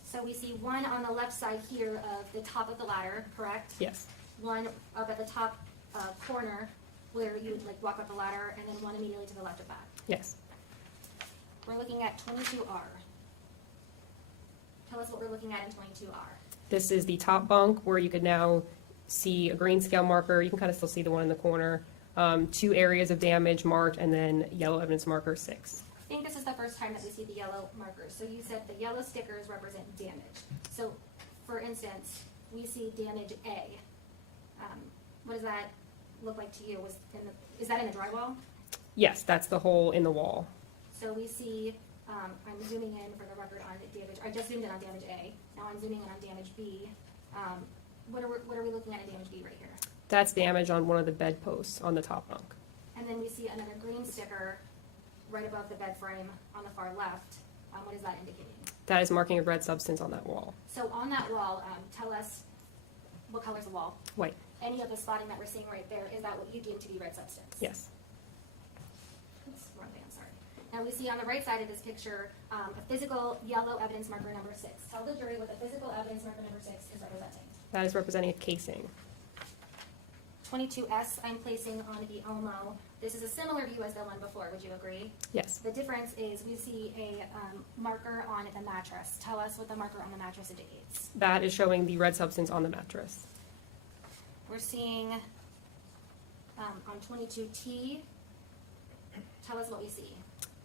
So we see one on the left side here of the top of the ladder, correct? Yes. One up at the top corner where you would like walk up the ladder, and then one immediately to the left of that. Yes. We're looking at 22R. Tell us what we're looking at in 22R. This is the top bunk where you could now see a green scale marker. You can kind of still see the one in the corner. 2 areas of damage marked, and then yellow evidence marker 6. I think this is the first time that we see the yellow markers. So you said the yellow stickers represent damage. So, for instance, we see damage A. What does that look like to you? Is that in the drywall? Yes, that's the hole in the wall. So we see, I'm zooming in for the record on damage. I just zoomed in on damage A. Now I'm zooming in on damage B. What are we looking at in damage B right here? That's damage on one of the bed posts on the top bunk. And then we see another green sticker right above the bed frame on the far left. What is that indicating? That is marking a red substance on that wall. So on that wall, tell us what color is the wall? White. Any of the spotting that we're seeing right there, is that what you deem to be red substance? Yes. Oops, wrong thing, I'm sorry. Now we see on the right side of this picture a physical yellow evidence marker number 6. Tell the jury what the physical evidence marker number 6 is representing. That is representing a casing. 22S, I'm placing on the Elmo. This is a similar view as the one before, would you agree? Yes. The difference is we see a marker on the mattress. Tell us what the marker on the mattress indicates. That is showing the red substance on the mattress. We're seeing on 22T, tell us what we see.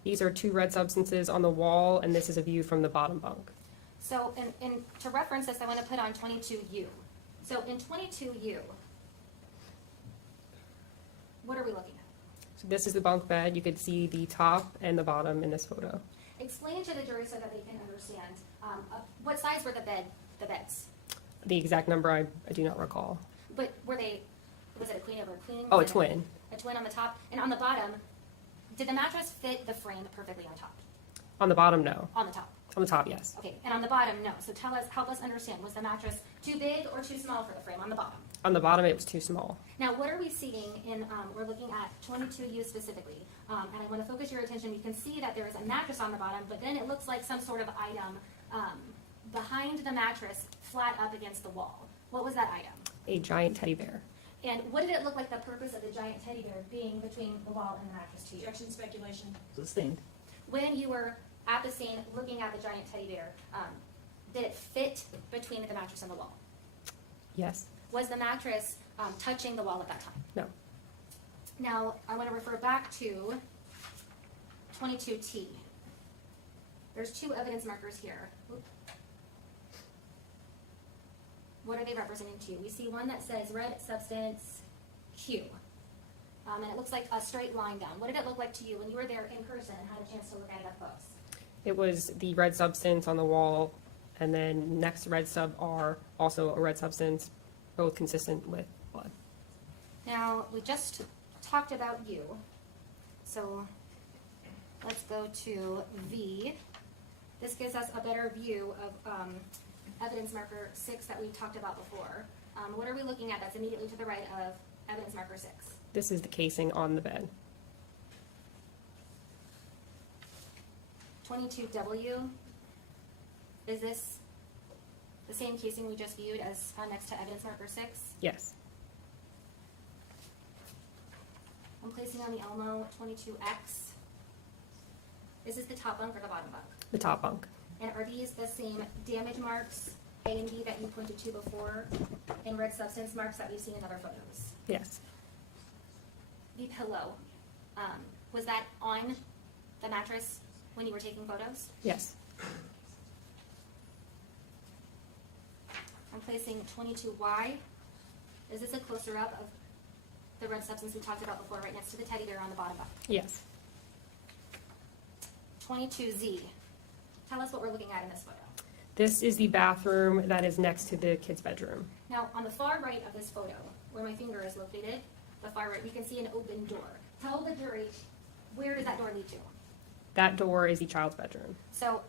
These are two red substances on the wall, and this is a view from the bottom bunk. So, and to reference this, I want to put on 22U. So in 22U, what are we looking at? So this is the bunk bed. You could see the top and the bottom in this photo. Explain to the jury so that they can understand what size were the beds? The exact number I do not recall. But was it a queen over a queen? Oh, Was a it twin. A twin on the top, and on the bottom, did the mattress fit the frame perfectly on top? On the bottom, no. On the top. On the top, yes. Okay, and on the bottom, no. So help us understand, was the mattress too big or too small for the frame on the bottom? On the bottom, it was too small. Now, what are we seeing in, we're looking at 22U specifically, and I want to focus your attention. You can see that there is a mattress on the bottom, but then it looks like some sort of item behind the mattress, flat up against the wall. What was that item? A giant teddy bear. And what did it look like the purpose of the giant teddy bear being between the wall and the mattress to you? Objection, speculation. Sustained. When you were at the scene looking at the giant teddy bear, did it fit between the mattress and the wall? Yes. Was the mattress touching the wall at that time? No. Now, I want to refer back to 22T. There's two evidence markers here. Oop. What are they representing to you? We see one that says red substance Q. And it looks like a straight line down. What did it look like to you when you were there in person and had a chance to look at it up close? It was the red substance on the wall, and then next to red sub are also a red substance, both consistent with blood. Now, we just talked about U. So let's go to V. This gives us a better view of evidence marker 6 that we talked about before. What are we looking at that's immediately to the right of evidence marker 6? This is the casing on the bed. 22W. Is this the same casing we just viewed as next to evidence marker 6? Yes. I'm placing on the Elmo 22X. Is this the top bunk or the bottom bunk? The top bunk. And are these the same damage marks, A and B, that you pointed to before, and red substance marks that we've seen in other photos? Yes. The pillow, was that on the mattress when you were taking photos? Yes. I'm placing 22Y. Is this a closer up of the red substance we talked about before, right next to the teddy bear on the bottom bunk? Yes. 22Z. Tell us what we're looking at in this photo. This is the bathroom that is next to the kid's bedroom. Now, on the far right of this photo, where my finger is located, the far right, we can see an open door. Tell the jury, where does that door lead to? That door is the child's bedroom. So,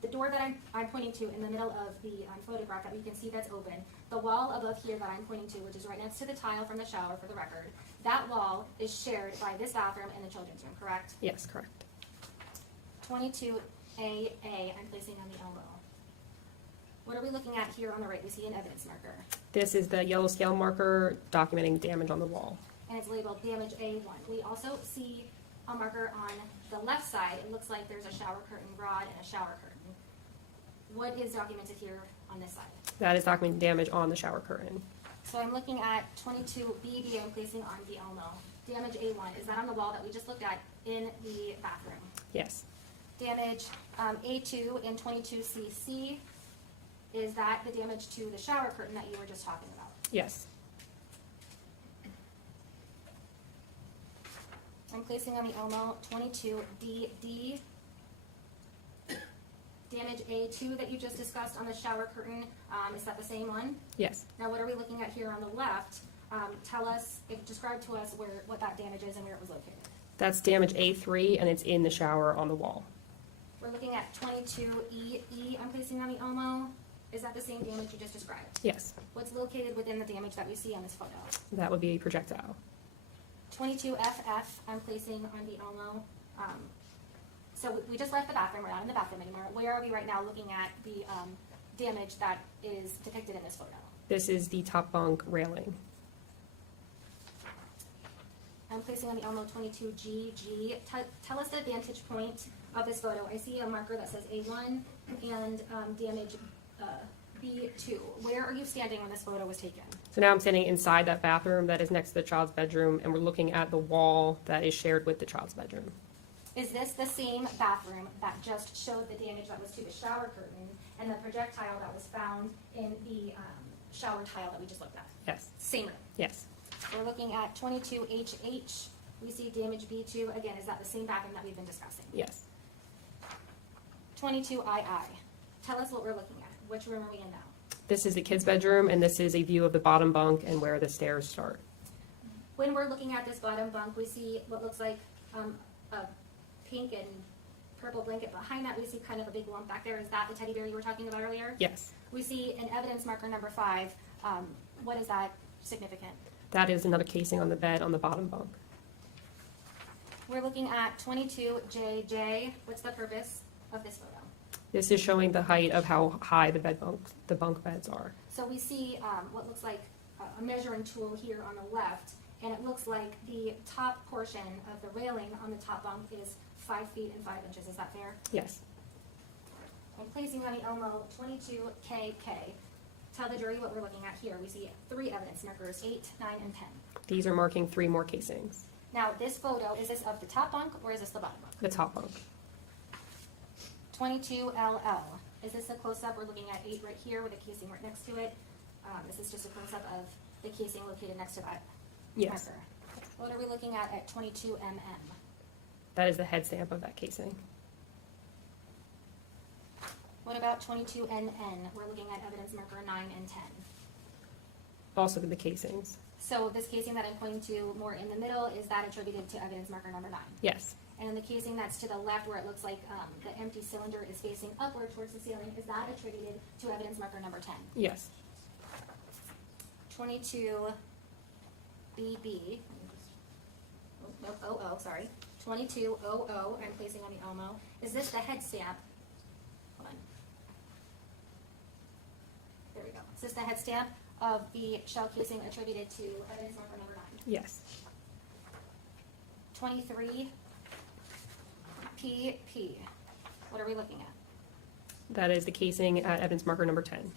the door that I'm pointing to in the middle of the photograph that we can see that's open, the wall above here that I'm pointing to, which is right next to the tile from the shower for the record, that wall is shared by this bathroom and the children's room, correct? Yes, correct. 22AA, I'm placing on the Elmo. What are we looking at here on the right? We see an evidence marker. This is the yellow scale marker documenting damage on the wall. And it's labeled damage A1. We also see a marker on the left side. It looks like there's a shower curtain rod and a shower curtain. What is documented here on this side? That is documenting damage on the shower curtain. So I'm looking at 22BB, I'm placing on the Elmo. Damage A1, is that on the wall that we just looked at in the bathroom? Yes. Damage A2 in 22CC, is that the damage to the shower curtain that you were just talking about? Yes. I'm placing on the Elmo 22DD. Damage A2 that you just discussed on the shower curtain, is that the same one? Yes. Now what are we looking at here on the left? Tell us, describe to us what that damage is and where it was located. That's damage A3, and it's in the shower on the wall. We're looking at 22EE, I'm placing on the Elmo. Is that the same damage you just described? Yes. What's located within the damage that we see on this photo? That would be a projectile. 22FF, I'm placing on the Elmo. So we just left the bathroom, we're not in the bathroom anymore. Where are we right now looking at the damage that is depicted in this photo? This is the top bunk railing. I'm placing on the Elmo 22GG. Tell us the vantage point of this photo. I see a marker that says A1 and damage B2. Where are you standing when this photo was taken? So now I'm standing inside that bathroom that is next to the child's bedroom, and we're looking at the wall that is shared with the child's bedroom. Is this the same bathroom that just showed the damage that was to the shower curtain and the projectile that was found in the shower tile that we just looked at? Yes. Same room. Yes. We're looking at 22HH. We see damage B2. Again, is that the same bathroom that we've been discussing? Yes. 22II. Tell us what we're looking at. Which room are we in now? This is the kid's bedroom, and this is a view of the bottom bunk and where the stairs start. When we're looking at this bottom bunk, we see what looks like a pink and purple blanket. Behind that, we see kind of a big lump back there. Is that the teddy bear you were talking about earlier? Yes. We see an evidence marker number 5. What is that significant? That is another casing on the bed on the bottom bunk. We're looking at 22JJ. What's the purpose of this photo? This is showing the height of how high the bunk beds are. So we see what looks like a measuring tool here on the left, and it looks like the top portion of the railing on the top bunk is 5 feet and 5 inches. Is that fair? Yes. I'm placing on the Elmo 22KK. Tell the jury what we're looking at here. We see 3 evidence markers, 8, 9, and 10. These are marking 3 more casings. Now, this photo, is this of the top bunk or is this the bottom bunk? The top bunk. 22LL. Is this a close-up? We're looking at 8 right here with a casing right next to it. This is just a close-up of the casing located next to that Yes. marker. What are we looking at 22MM? That is the head stamp of that casing. What about 22NN? We're looking at evidence marker 9 and 10. Also the casings. So this casing that I'm pointing to more in the middle, is that attributed to evidence marker number 9? Yes. And the casing that's to the left where it looks like the empty cylinder is facing upward towards the ceiling, is that attributed to evidence marker number 10? Yes. 22BB. Sorry. 2200, I'm placing on the Elmo. Is this the head stamp? Hold on. There we go. Is this the head stamp of the shell casing attributed to evidence marker number 9? Yes. 23PP. What are we looking at? That is the casing at evidence marker number 10.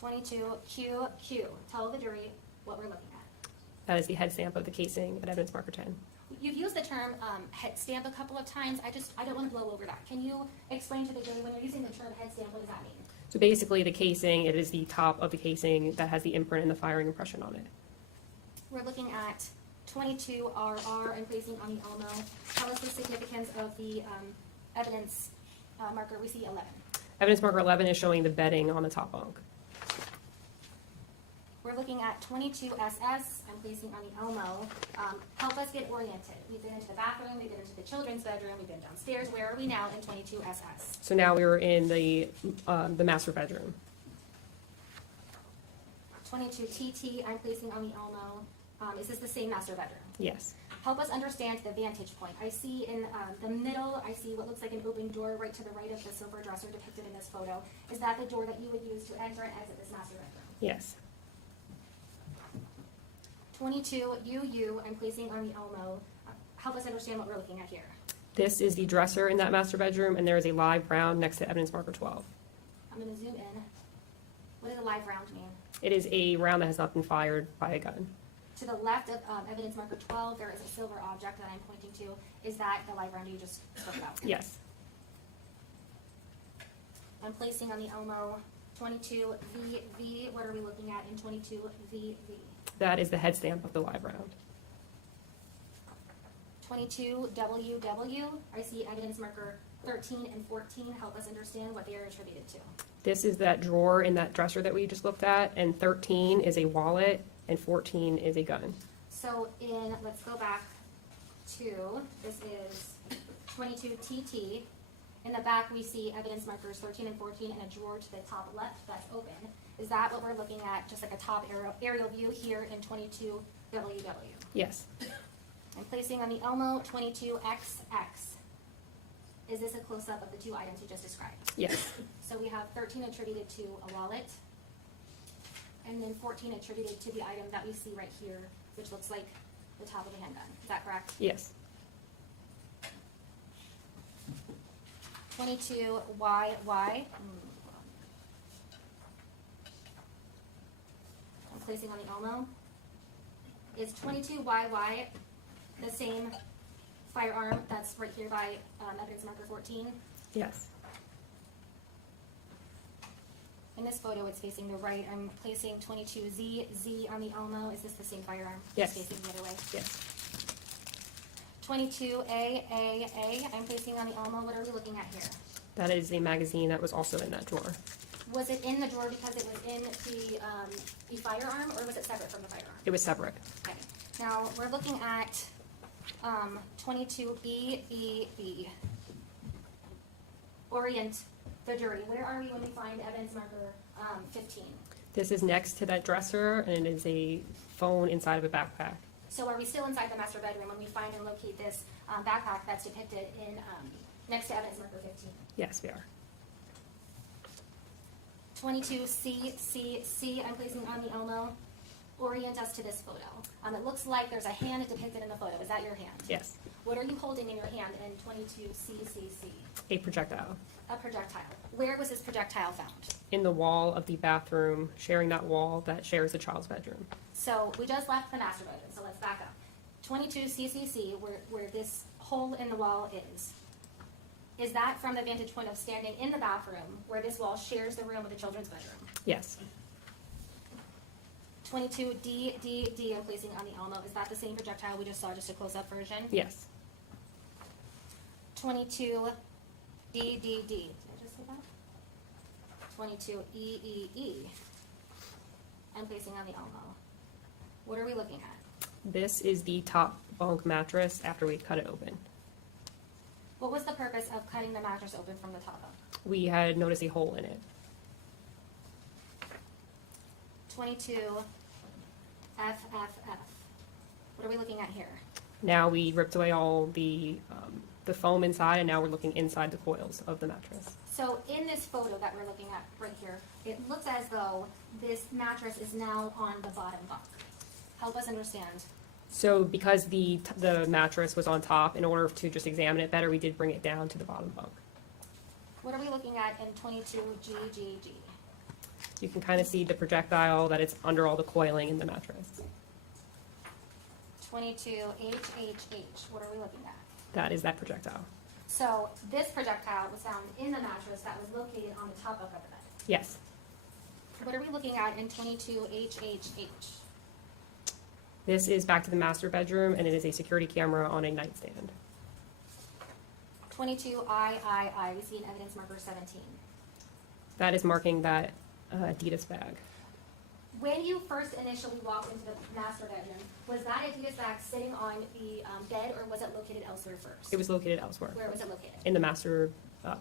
22QQ. Tell the jury what we're looking at. That is the head stamp of the casing at evidence marker 10. You've used the term head stamp a couple of times. I don't want to blow over that. Can you explain to the jury, when you're using the term head stamp, what does that mean? So basically the casing, it is the top of the casing that has the imprint and the firing impression on it. We're looking at 22RR and placing on the Elmo. Tell us the significance of the evidence marker. We see 11. Evidence marker 11 is showing the bedding on the top bunk. We're looking at 22SS. I'm placing on the Elmo. Help us get oriented. We've been into the bathroom, we've been into the children's bedroom, we've been downstairs. Where are we now in 22SS? So now we were in the master bedroom. 22TT. I'm placing on the Elmo. Is this the same master bedroom? Yes. Help us understand the vantage point. I see in the middle, I see what looks like an open door right to the right of the silver dresser depicted in this photo. Is that the door that you would use to enter and exit this master bedroom? Yes. 22UU. I'm placing on the Elmo. Help us understand what we're looking at here. This is the dresser in that master bedroom, and there is a live round next to evidence marker 12. I'm going to zoom in. What does a live round mean? It is a round that has not been fired by a gun. To the left of evidence marker 12, there is a silver object that I'm pointing to. Is that the live round you just spoke about? Yes. I'm placing on the Elmo 22VV. What are we looking at in 22VV? That is the head stamp of the live round. 22WW. I see evidence marker 13 and 14. Help us understand what they are attributed to. This is that drawer in that dresser that we just looked at, and 13 is a wallet, and 14 is a gun. So let's go back to, this is 22TT. In the back, we see evidence markers 13 and 14 in a drawer to the top left that's open. Is that what we're looking at, just like a top aerial view here in 22WW? Yes. I'm placing on the Elmo 22XX. is this a close-up of the two items you just described? Yes. So we have 13 attributed to a wallet, and then 14 attributed to the item that we see right here, which looks like the top of a handgun. Is that correct? Yes. 22YY. I'm placing on the Elmo. Is 22YY the same firearm that's right here by evidence marker 14? Yes. In this photo, it's facing the right. I'm placing 22Z on the Elmo. Is this the same firearm? Yes. It's facing the other way. Yes. 22A. I'm placing on the Elmo. What are we looking at here? That is a magazine that was also in that drawer. Was it in the drawer because it was in the firearm, or was it separate from the firearm? It was separate. Okay. Now we're looking at 22B. Orient the jury. Where are we when we find evidence marker 15? This is next to that dresser, and it is a phone inside of a backpack. So are we still inside the master bedroom when we find and locate this backpack that's depicted in next to evidence marker 15? Yes, we are. 22C. I'm placing on the Elmo. Orient us to this photo. It looks like there's a hand depicted in the photo. Is that your hand? Yes. What are you holding in your hand in 22CCC? A projectile. A projectile. Where was this projectile found? In the wall of the bathroom, sharing that wall that shares the child's bedroom. So we just left the master bedroom, so let's back up. 22CCC, where this hole in the wall is that from the vantage point of standing in the bathroom where this wall shares the room with the children's bedroom? Yes. 22D, I'm placing on the Elmo. Is that the same projectile we just saw, just a close-up version? Yes. 22DDD. Did I just say that? 22EEE. I'm placing on the Elmo. What are we looking at? This is the top bunk mattress after we cut it open. What was the purpose of cutting the mattress open from the top up? We had noticed a hole in it. 22FFF. What are we looking at here? Now we ripped away all the foam inside, and now we're looking inside the coils of the mattress. So in this photo that we're looking at right here, it looks as though this mattress is now on the bottom bunk. Help us understand. So because the mattress was on top, in order to just examine it better, we did bring it down to the bottom bunk. What are we looking at in 22GGG? You can kind of see the projectile that it's under all the coiling in the mattress. 22HHH. What are we looking at? That is that projectile. So this projectile was found in the mattress that was located on the top of the bed. Yes. What are we looking at in 22HHH? This is back to the master bedroom, and it is a security camera on a nightstand. 22III. We see an evidence marker 17. That is marking that Adidas bag. When you first initially walked into the master bedroom, was that Adidas bag sitting on the bed, or was it located elsewhere first? It was located elsewhere. Where was it located? In the master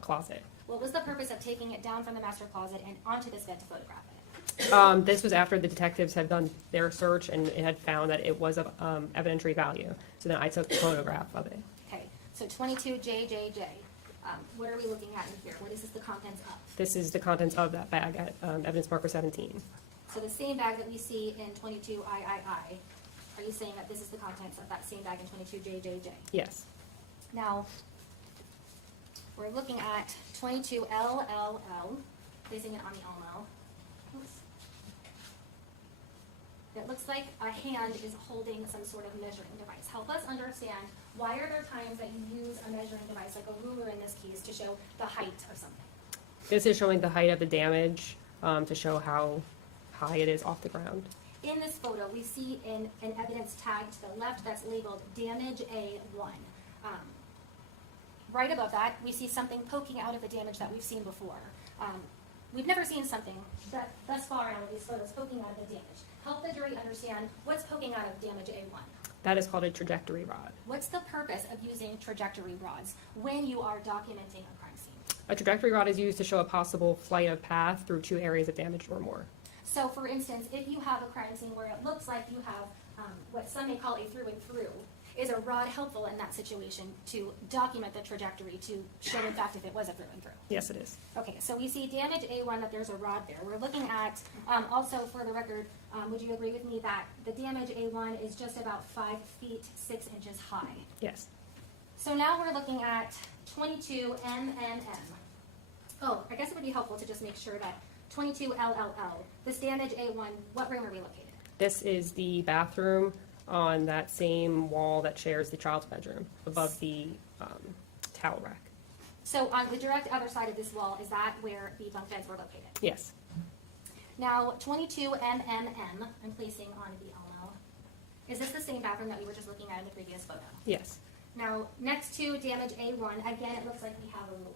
closet. What was the purpose of taking it down from the master closet and onto this bed to photograph it? This was after the detectives had done their search, and it had found that it was of evidentiary value. So then I took a photograph of it. Okay, so 22JJJ. What are we looking at in here? What is this the contents of? This is the contents of that bag at evidence marker 17. So the same bag that we see in 22III. Are you saying that this is the contents of that same bag in 22JJJ? Yes. Now, we're looking at 22LLL, placing it on the Elmo. Oops. It looks like a hand is holding some sort of measuring device. Help us understand, why are there times that you use a measuring device, like a ruler in this case, to show the height of something? This is showing the height of the damage to show how high it is off the ground. In this photo, we see an evidence tag to the left that's labeled damage A1. Right above that, we see something poking out of the damage that we've seen before. We've never seen something that thus far out of these photos poking out of the damage. Help the jury understand what's poking out of damage A1. That is called a trajectory rod. What's the purpose of using trajectory rods when you are documenting a crime scene? A trajectory rod is used to show a possible flight of path through 2 areas of damage or more. So for instance, if you have a crime scene where it looks like you have what some may call a through and through, Is a rod helpful in that situation to document the trajectory to show in fact if it was a through and through? Yes, it is. Okay, so we see damage A1 that there's a rod there. We're looking at, also for the record, would you agree with me that the damage A1 is just about 5 feet 6 inches high? Yes. So now we're looking at 22 MMM. Oh, I guess it would be helpful to just make sure that 22 LLL, this damage A1, what room are we located? This is the bathroom on that same wall that shares the child's bedroom above the towel rack. So on the direct other side of this wall, is that where the bunk beds were located? Yes. Now, 22 MMM, I'm placing on the Elmo. Is this the same bathroom that we were just looking at in the previous photo? Yes. Now, next to damage A1, again, it looks like we have a ruler.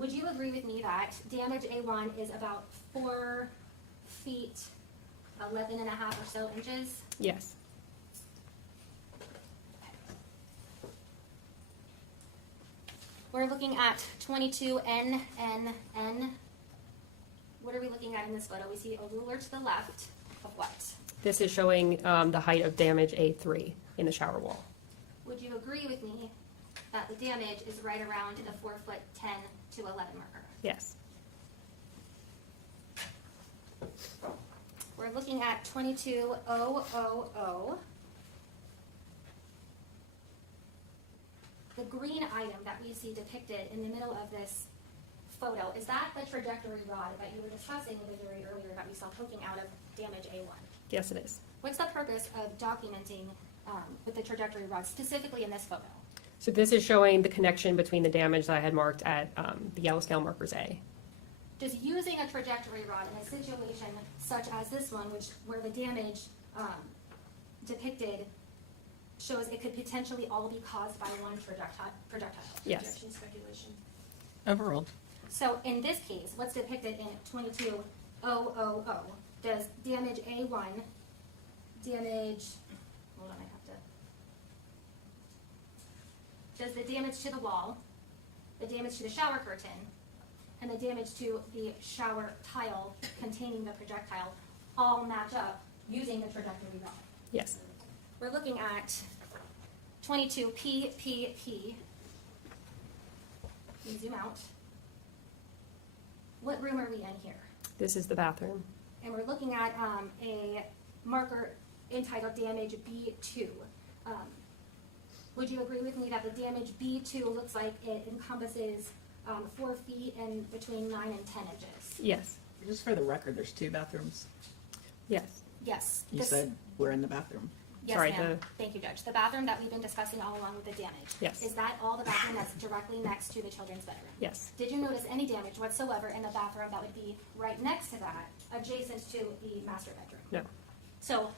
Would you agree with me that damage A1 is about 4 feet, 11 and a half or so inches? Yes. We're looking at 22 NNN. What are we looking at in this photo? We see a ruler to the left of what? This is showing the height of damage A3 in the shower wall. Would you agree with me that the damage is right around the 4 foot 10 to 11 marker? Yes. We're looking at 22000. The green item that we see depicted in the middle of this photo, is that the trajectory rod that you were discussing with the jury earlier that we saw poking out of damage A1? Yes, it is. What's the purpose of documenting with the trajectory rod, specifically in this photo? So this is showing the connection between the damage that I had marked at the yellow scale markers A. Does using a trajectory rod in a situation such as this one, where the damage depicted shows it could potentially all be caused by one projectile? Yes. Objection, speculation. Overruled. So in this case, what's depicted in 22000, does damage A1, hold on, I have to, does the damage to the wall, the damage to the shower curtain, and the damage to the shower tile containing the projectile all match up using the trajectory rod? Yes. We're looking at 22 PPP. Let me zoom out. What room are we in here? This is the bathroom. And we're looking at a marker entitled damage B2. Would you agree with me that the damage B2 looks like it encompasses 4 feet and between 9 and 10 inches? Yes. Just for the record, there's 2 bathrooms. Yes. Yes. You said we're in the bathroom. Yes, Sorry, ma'am. Thank you, Judge. The bathroom that we've been discussing all along with the damage. Yes. Is that all the bathroom that's directly next to the children's bedroom? Yes. Did you notice any damage whatsoever in the bathroom that would be right next to that, adjacent to the master bedroom? No. So,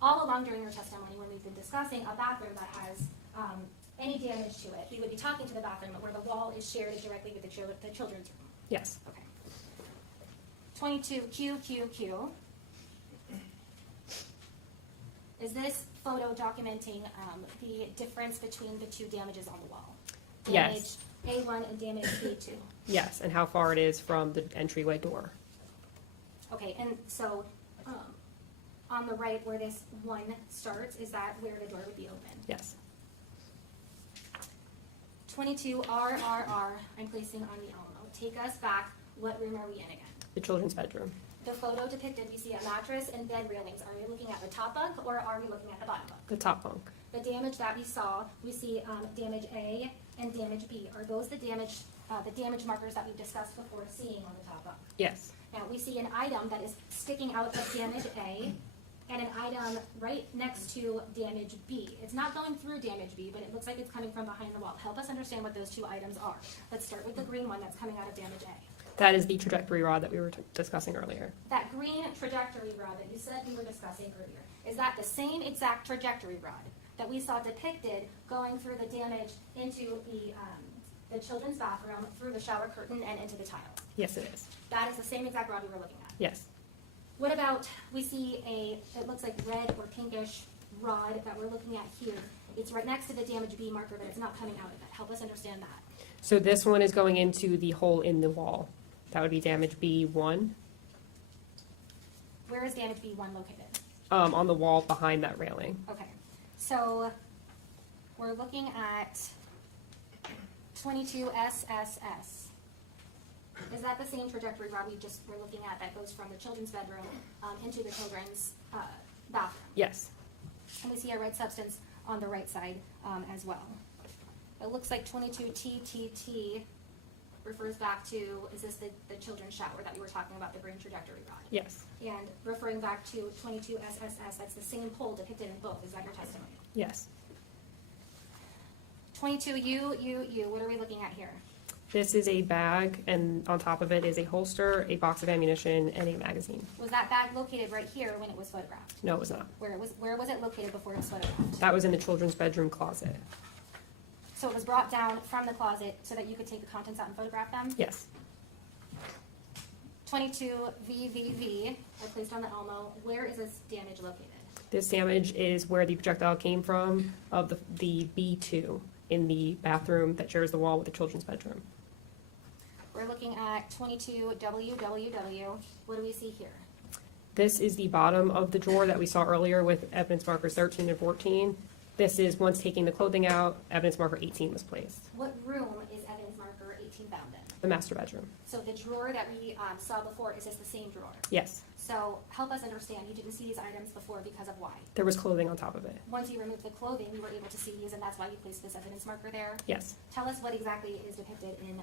all along during your testimony, when we've been discussing a bathroom that has any damage to it, we would be talking to the bathroom where the wall is shared directly with the children's room. Yes. Okay. 22 QQQ. Is this photo documenting the difference between the 2 damages on the wall? Yes. Damage A1 and damage B2. Yes, and how far it is from the entryway door. Okay, and so on the right where this 1 starts, is that where the door would be open? Yes. 22 RRR, I'm placing on the Elmo. Take us back. What room are we in again? The children's bedroom. The photo depicted, we see a mattress and bed railings. Are we looking at the top bunk or are we looking at the bottom bunk? The top bunk. The damage that we saw, we see damage A and damage B. Are those the damage markers that we've discussed before seeing on the top bunk? Yes. Now, we see an item that is sticking out of damage A and an item right next to damage B. It's not going through damage B, but it looks like it's coming from behind the wall. Help us understand what those 2 items are. Let's start with the green one that's coming out of damage A. That is the trajectory rod that we were discussing earlier. That green trajectory rod that you said we were discussing earlier, is that the same exact trajectory rod that we saw depicted going through the damage into the children's bathroom, through the shower curtain, and into the tile? Yes, it is. That is the same exact rod we were looking at? Yes. What about, we see it looks like red or pinkish rod that we're looking at here. It's right next to the damage B marker, but it's not coming out of it. Help us understand that. So this one is going into the hole in the wall. That would be damage B1. Where is damage B1 located? On the wall behind that railing. Okay, so We're looking at 22 SSS. Is that the same trajectory, Rob, we're looking at that goes from the children's bedroom into the children's bathroom? Yes. And we see a red substance on the right side as well. It looks like 22 TTT refers back to, is this the children's shower that we were talking about, the green trajectory rod? Yes. And referring back to 22 SSS, that's the same pole depicted in both. Is that your testimony? Yes. 22 U, what are we looking at here? This is a bag, and on top of it is a holster, a box of ammunition, and a magazine. Was that bag located right here when it was photographed? No, it was not. Where was it located before it was photographed? That was in the children's bedroom closet. So it was brought down from the closet so that you could take the contents out and photograph them? Yes. 22 VVV, I placed on the Elmo. Where is this damage located? This damage is where the projectile came from of the B2 in the bathroom that shares the wall with the children's bedroom. We're looking at 22 WWW. What do we see here? This is the bottom of the drawer that we saw earlier with evidence markers 13 and 14. This is once taking the clothing out, evidence marker 18 was placed. What room is evidence marker 18 found in? The master bedroom. So the drawer that we saw before, is this the same drawer? Yes. So help us understand, you didn't see these items before because of why? There was clothing on top of it. Once you removed the clothing, you were able to see these, and that's why you placed this evidence marker there? Yes. Tell us what exactly is depicted in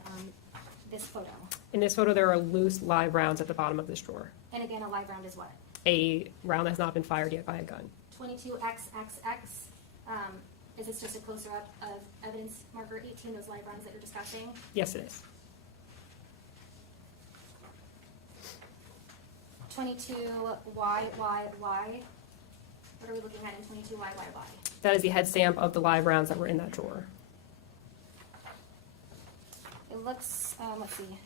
this photo. In this photo, there are loose live rounds at the bottom of this drawer. And again, a live round is what? A round that has not been fired yet by a gun. 22XXX. Is this just a closer up of evidence marker 18, those live rounds that you're discussing? Yes, it is. 22YYY. What are we looking at in 22YYY? That is the head stamp of the live rounds that were in that drawer. It looks, let's see,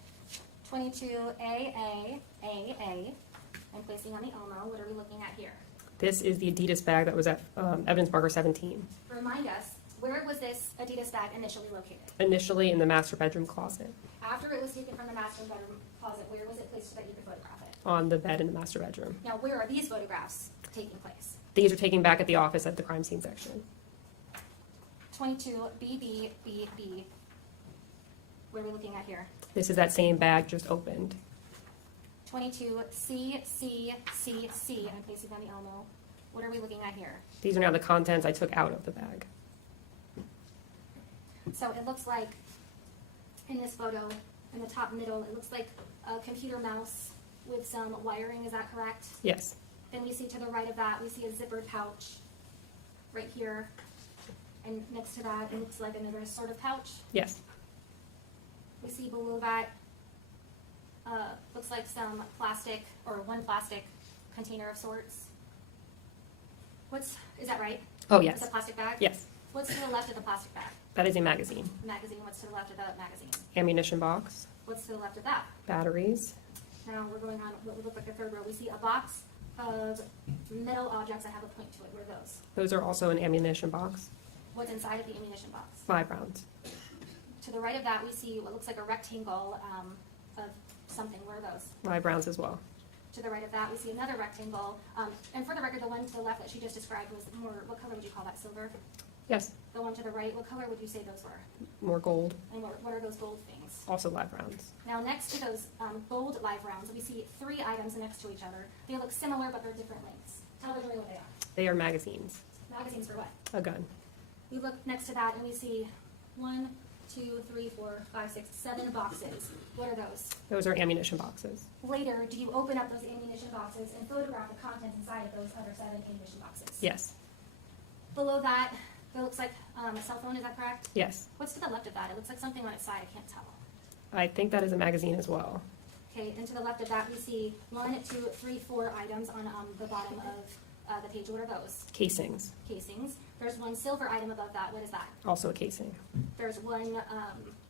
22AA. I'm placing on the Elmo. What are we looking at here? This is the Adidas bag that was at evidence marker 17. Remind us, where was this Adidas bag initially located? Initially in the master bedroom closet. After it was taken from the master bedroom closet, where was it placed so that you could photograph it? On the bed in the master bedroom. Now, where are these photographs taking place? These are taken back at the office at the crime scene section. 22BBBB. What are we looking at here? This is that same bag just opened. 22CCCC. I'm placing on the Elmo. What are we looking at here? These are now the contents I took out of the bag. So it looks like, in this photo, in the top middle, it looks like a computer mouse with some wiring, is that correct? Yes. Then we see to the right of that, we see a zippered pouch right here. And next to that, it looks like another sort of pouch. Yes. We see below that, looks like some plastic, or one plastic container of sorts. Is that right? Oh, yes. It's a plastic bag? Yes. What's to the left of the plastic bag? That is a magazine. Magazine. What's to the left of the magazine? Ammunition box. What's to the left of that? Batteries. Now we're going on what would look like the third row. We see a box of metal objects that have a point to it. What are those? Those are also an ammunition box. What's inside of the ammunition box? 5 rounds. To the right of that, we see what looks like a rectangle of something. What are those? 5 rounds as well. To the right of that, we see another rectangle. And for the record, the one to the left that she just described was more, what color would you call that? Silver? Yes. The one to the right, what color would you say those were? More gold. And what are those gold things? Also live rounds. Now, next to those gold live rounds, we see 3 items next to each other. They look similar, but they're different lengths. Tell the jury what they are. They are magazines. Magazines for what? A gun. We look next to that and we see 1, 2, 3, 4, 5, 6, 7 boxes. What are those? Those are ammunition boxes. Later, do you open up those ammunition boxes and photograph the contents inside of those other 7 ammunition boxes? Yes. Below that, it looks like a cell phone, is that correct? Yes. What's to the left of that? It looks like something on its side, I can't tell. I think that is a magazine as well. Okay, and to the left of that, we see 1, 2, 3, 4 items on the bottom of the page. What are those? Casings. Casings. There's 1 silver item above that. What is that? Also a casing. There's 1,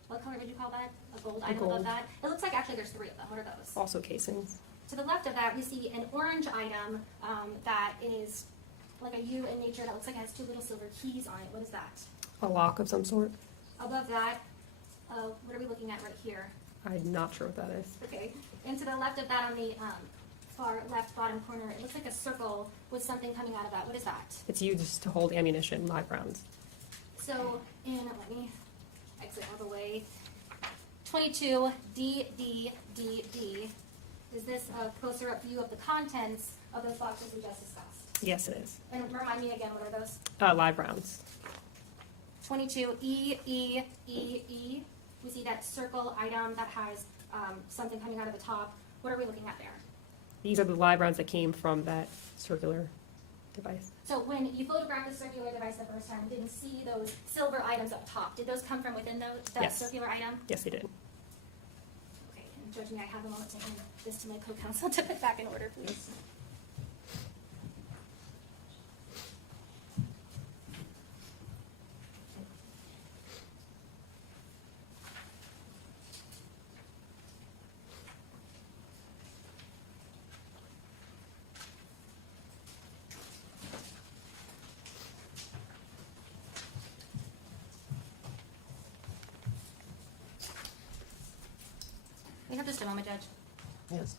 what color would you call that? A gold item gold. above that? It looks like actually there's 3 of them. What are those? Also casings. To the left of that, we see an orange item that is like a U in nature that looks like it has 2 little silver keys on it. What is that? A lock of some sort. Above that, what are we looking at right here? I'm not sure what that is. Okay, and to the left of that on the far left bottom corner, it looks like a circle with something coming out of that. What is that? It's used to hold ammunition, live rounds. So let me exit all the way. 22 D. Is this a closer up view of the contents of those boxes we just discussed? Yes, it is. And remind me again, what are those? Live rounds. 22 E. We see that circle item that has something coming out of the top. What are we looking at there? These are the live rounds that came from that circular device. So when you photographed the circular device the first time, we didn't see those silver items up top. Did those come from within that Yes. circular item? Yes, they did. Okay, and Judge, may I have a moment to hand this to my co-counsel to put back in order, please? We have just a moment, Judge. Yes.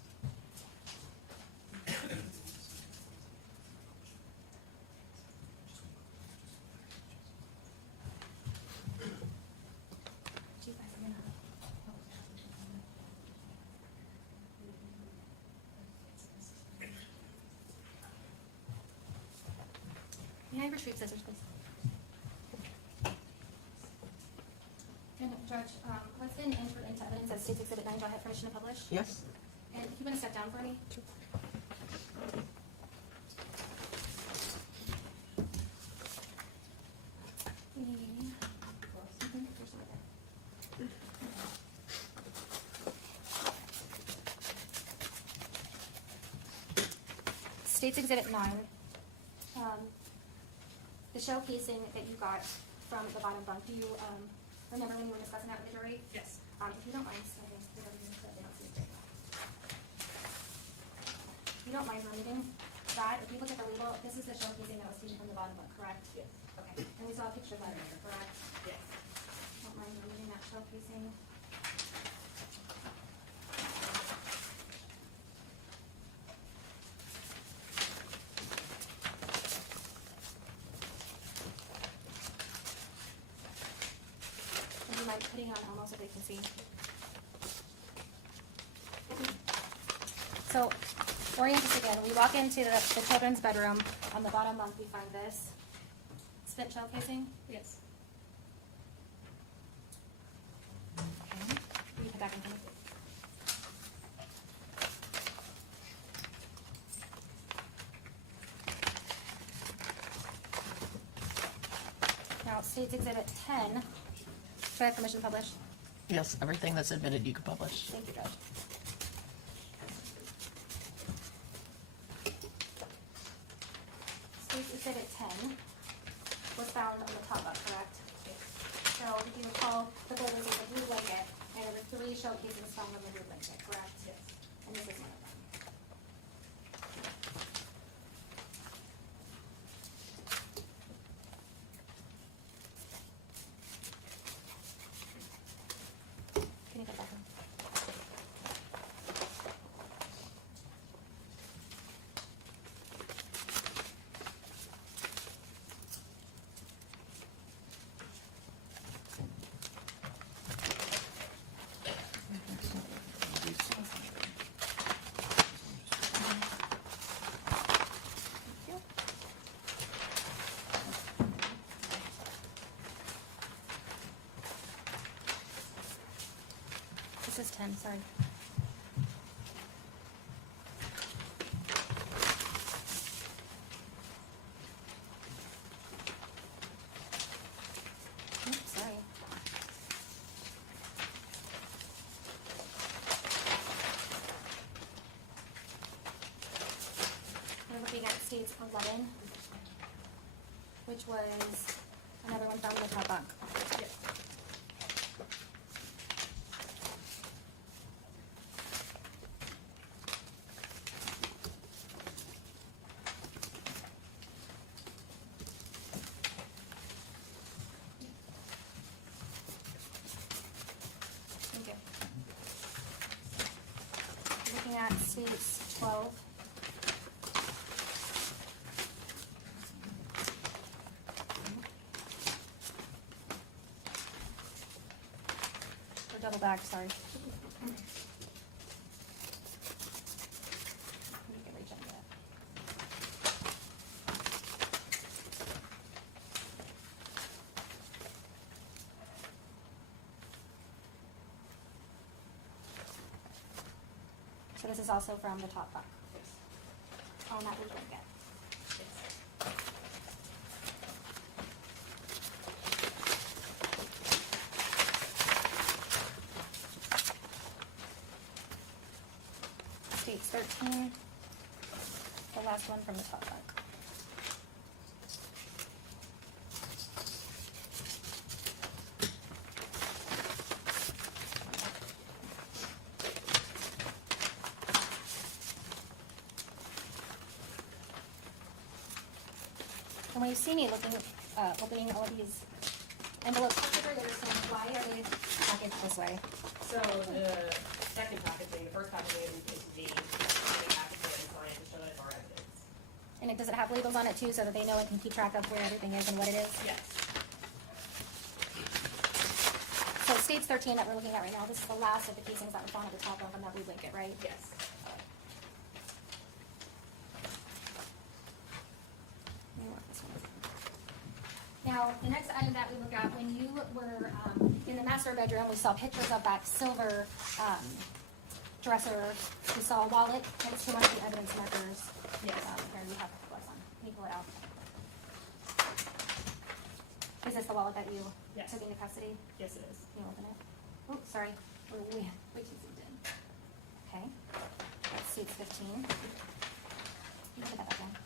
May I retrieve scissors, please? And Judge, what's been entered into evidence as State's Exhibit 9, do I have permission to publish? Yes. And if you want to step down for me? State's Exhibit 9, the shell casing that you got from the bottom bunk, do you remember when you were discussing that with the jury? Yes. If you don't mind, standing, so that they don't see it. If you don't mind removing that, if you look at the label, this is the shell casing that was taken from the bottom bunk, correct? Yes. Okay, and we saw a picture of that earlier, correct? Yes. Don't mind removing that shell casing. Would you mind putting on Elmo so they can see? So, orient us again. We walk into the children's bedroom. On the bottom bunk, we find this spent shell casing. Yes. Okay. Will you put that in front of me? Now, State's Exhibit 10. Do I have permission to publish? Yes, everything that's admitted you can publish. Thank you, Judge. State's Exhibit 10 was found on the top bunk, correct? So if you recall, the photos of the blue blanket, and there were 3 shell casings found on the blue blanket, correct? Yes. And this is one of them. Can you put that in? This is 10, sorry. Oops, sorry. We're looking at State's 11, which was another one found in the top bunk. Yes. Thank you. Looking at State's 12. go back, sorry. You can reach into it. So this is also from the top bunk? On that blue blanket? States 13, the last one from the top bunk. And when you see me looking, opening all of these envelopes, you're saying, why are they packaged this way? So the second packaging, the first packaging is the packaging and sign to show that it's our evidence. And does it have labels on it too, so that they know and can keep track of where everything is and what it is? Yes. So states 13 that we're looking at right now, this is the last of the casings that were found at the top of on that blue blanket, right? Yes. Let me work this one. Now, the next item that we look at, when you were in the master bedroom, we saw pictures of that silver dresser. We saw a wallet next to one of the evidence markers. Yes. Here, you have the on. Can you pull it out? Is this the wallet that you Yes. took into custody? Yes, it is. Can you open it? Oh, sorry. We too zoomed in. Okay. That's seats 15. You put that back in.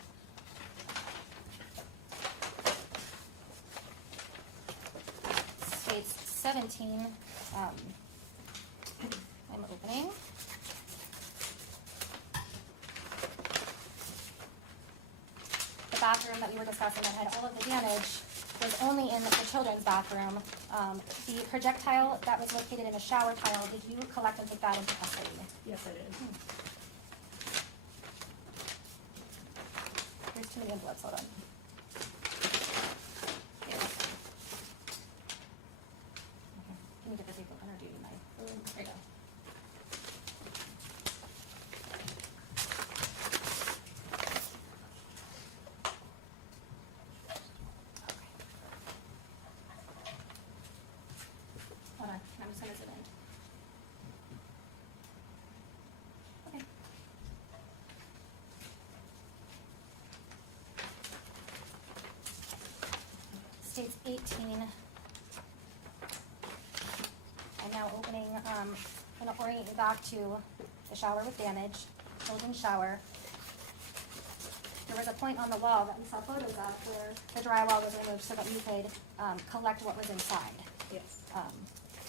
States 17. I'm opening. The bathroom that we were discussing that had all of the damage was only in the children's bathroom. The projectile that was located in a shower tile, did you collect and take that into custody? Yes, I did. There's too many envelopes, hold on. Here. Okay. Can you get the tape open or do you mind? There you go. Hold on, I'm just gonna zoom in. Okay. States 18. I'm now opening, and orienting you back to the shower with damage, children's shower. There was a point on the wall that we saw photos of where the drywall was removed so that you could collect what was inside. Yes.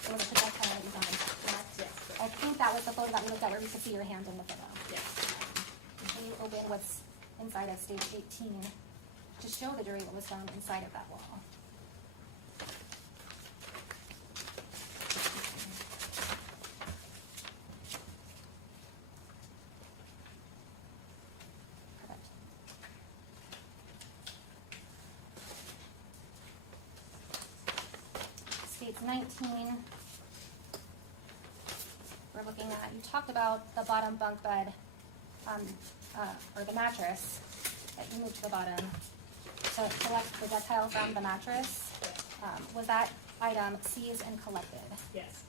It was a projectile that you found, correct? Yes. I think that was the photo that we looked at where we could see your hand in the photo. Yes. Can you open what's inside of stage 18 to show the jury what was found inside of that wall? Perfect. States 19. We're looking at, you talked about the bottom bunk bed, or the mattress that you moved to the bottom to collect projectile from the mattress. Was that item seized and collected? Yes.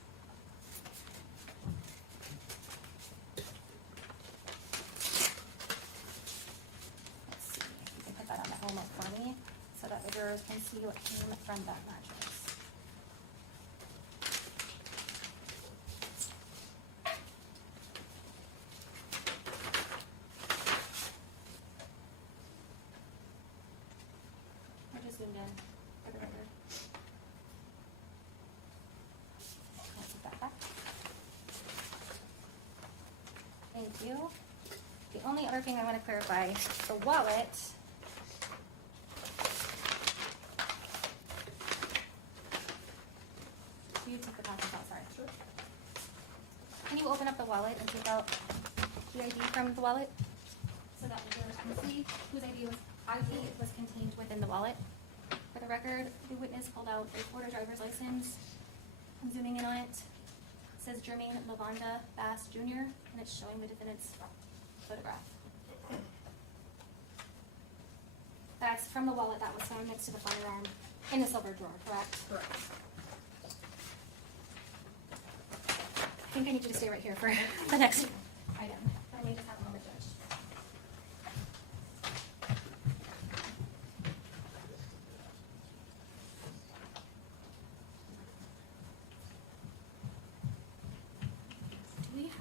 Let's see, if you can put that on the helmet for me so that the jurors can see what came from that mattress. I just zoomed in for the record. I'll take that back. Thank you. The only other thing I want to clarify, the wallet. You take the package out, sorry. Sure. Can you open up the wallet and take out the ID from the wallet? So that the jurors can see whose ID was contained within the wallet. For the record, the witness pulled out a Florida driver's license. I'm zooming in on it. says Jermaine Bass Jr., and it's showing the defendant's photograph. That's from the wallet that was found next to the firearm in the silver drawer, correct? Correct. I think I need you to stay right here for the next item. I may just have a moment, Judge. Do we have...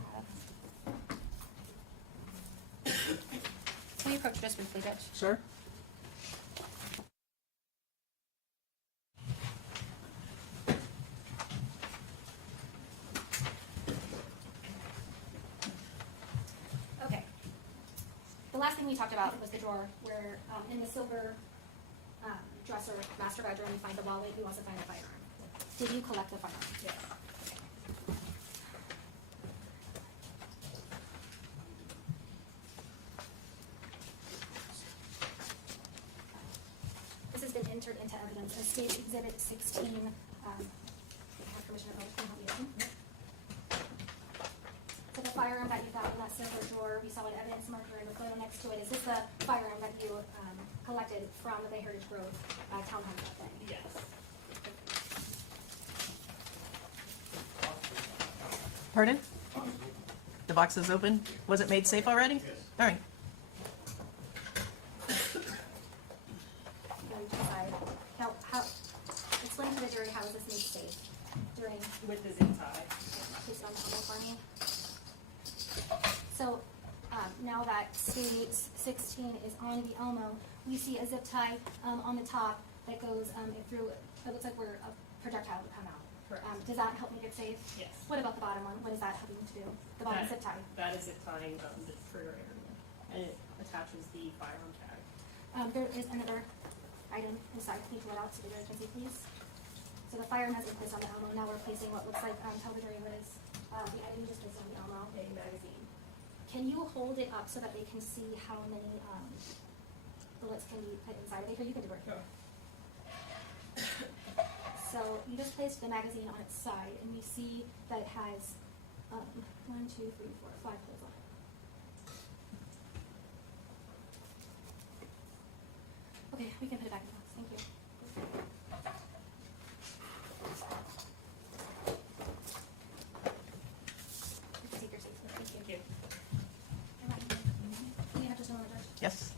Can we approach this briefly, Judge? Sure. Okay. The last thing we talked about was the drawer where, in the silver dresser, master bedroom, you find the wallet, you also find the firearm. Did you collect the firearm? Yes. This has been entered into evidence as State Exhibit 16. I have permission to help you open. So the firearm that you found in that silver drawer, we saw an evidence marker in the photo next to it. Is this the firearm that you collected from the Heritage Grove townhome that day? Yes. Pardon? The box is open? Was it made safe already? Yes. All right. Going to decide. How, explain to the jury how is this made safe during... With the zip tie. Please don't tell me for me. So now that State 16 is on the Elmo, we see a zip tie on the top that goes through, it looks like where a projectile would come out. Correct. Does that help make it safe? Yes. What about the bottom one? What is that helping to do? The bottom zip tie? That is zip tying the trigger area, and it attaches the firearm tag. There is another item inside. Can you pull it out so the jury can see, please? So the firearm has been placed on the Elmo. Now we're placing what looks like, tell the jury what is the item you just placed on the Elmo. A magazine. Can you hold it up so that they can see how many bullets can be put inside of it? Here, you can do it. Sure. So you just placed the magazine on its side, and we see that it has 1, 2, 3, 4, 5 holes on it. Okay, we can put it back in the box. Thank you. You can take your seat. Thank you. All right. Do you have just a moment, Judge? Yes.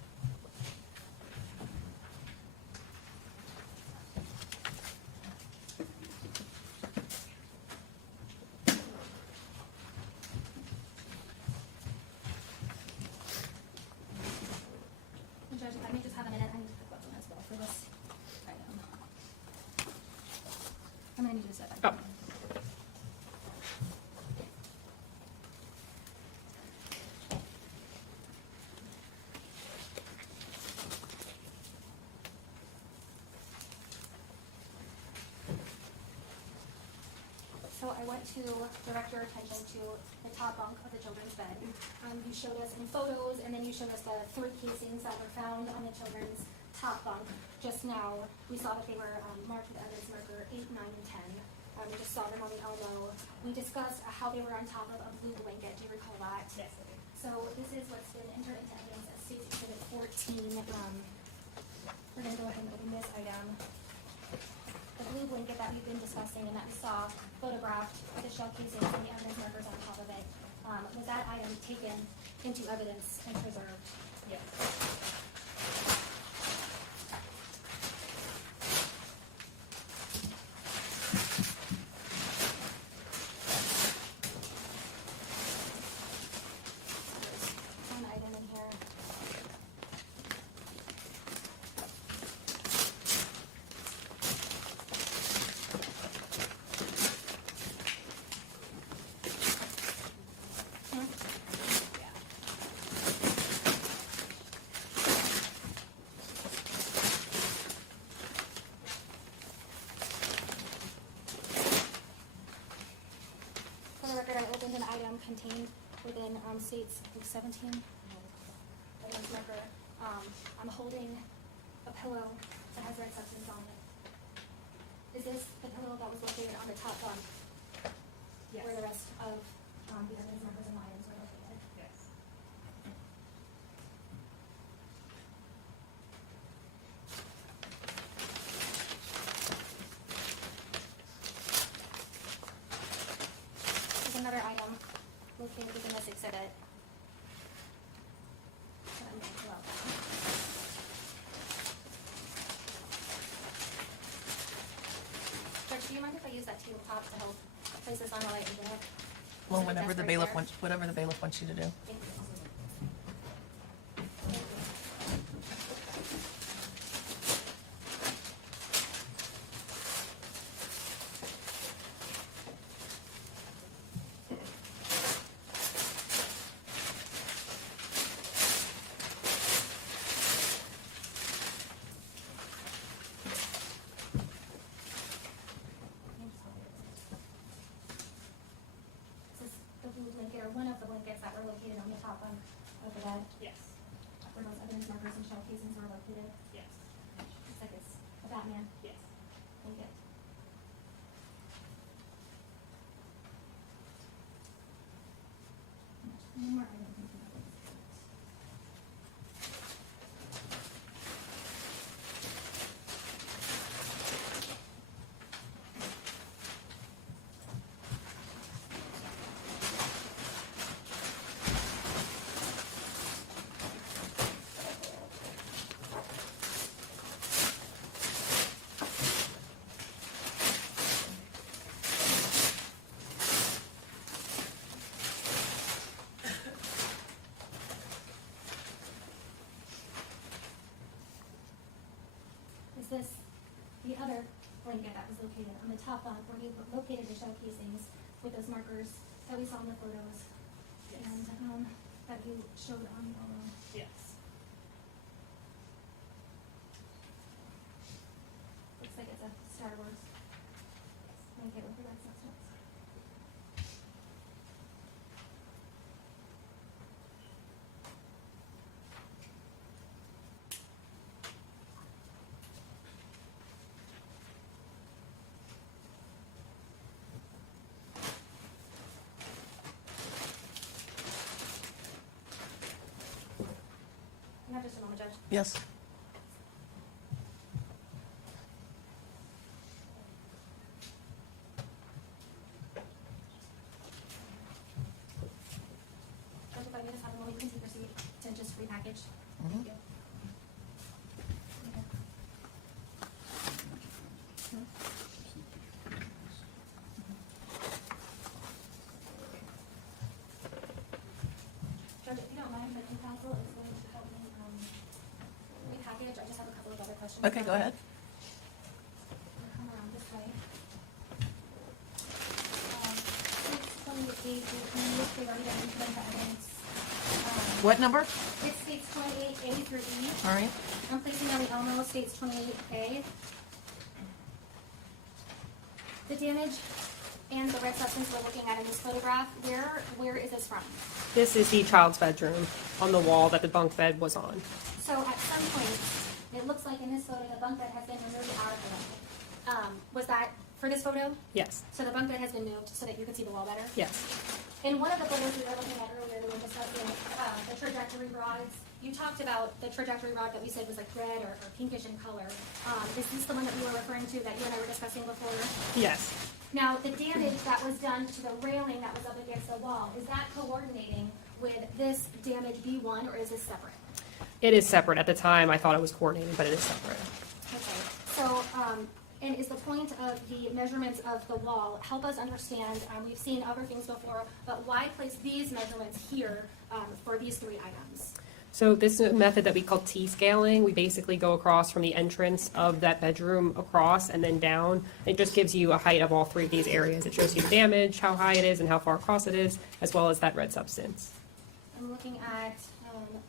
And Judge, if I may just have a minute, I need to pick up one as well for this item. I'm gonna need you to step back. Oh. So I want to direct your attention to the top bunk of the children's bed. You showed us in photos, and then you showed us the 3 casings that were found on the children's top bunk. Just now, we saw that they were marked with evidence marker 8, 9, and 10. We just saw them on the Elmo. We discussed how they were on top of a blue blanket. Do you recall that? Yes, I do. So this is what's been entered into evidence as State Exhibit 14. We're going to go ahead and open this item. The blue blanket that we've been discussing and that we saw photographed with the shell casings and the evidence markers on top of it, was that item taken into evidence and preserved? Yes. One item in here. For the record, I opened an item contained within State's, I think, 17 evidence marker. I'm holding a pillow that has red substance on it. Is this the pillow that was located on the top bunk? Yes. Where the rest of the evidence markers and items were located? Yes. There's another item located within this exhibit. that I'm going to pull out now. Judge, do you mind if I use that tabletop to help place this on while I open it? Well, Is there a whatever desk the right bailiff there? wants, whatever the bailiff wants you to do. Thank you. This is the blue blanket, or one of the blankets that were located on the top bunk of the bed, Yes. where those evidence markers and shell casings were located. Yes. Looks like it's a Batman Yes. blanket. One more item. Is this the other blanket that was located on the top bunk where you located the shell casings with those markers that we saw in the photos? Yes. And that you showed on the Yes. looks like it's a Star Wars blanket with the red substance. You have just a moment, Judge. Yes. Judge, if I may just have a moment, you can take your seat to just repackage. Mhm. Thank you. Judge, if you don't mind, my counsel is going to help me repackage. I just have a couple of other questions. Okay, go ahead. We'll come around this way. Page 28A through E, they've already been put into evidence. What number? It states 28A through E. All right. I'm placing on the Elmo states 28A. The damage and the red substance we're looking at in this photograph, where is this from? This is the child's bedroom on the wall that the bunk bed was on. So at some point, it looks like in this photo, the bunk bed has been removed out of the bed. Was that for this photo? Yes. So the bunk bed has been moved so that you could see the wall better? Yes. In one of the photos we were looking at earlier, we were discussing the trajectory rods. You talked about the trajectory rod that we said was like red or pinkish in color. Is this the one that we were referring to that you and I were discussing before? Yes. Now, the damage that was done to the railing that was up against the wall, is that coordinating with this damage B1 or is this separate? It is separate. At the time, I thought it was coordinated, but it is separate. Okay, so, and is the point of the measurements of the wall, help us understand, we've seen other things before, but why place these measurements here for these three items? So this is a method that we call T-scaling. We basically go across from the entrance of that bedroom across and then down. It just gives you a height of all three of these areas. It shows you the damage, how high it is, and how far across it is, as well as that red substance. I'm looking at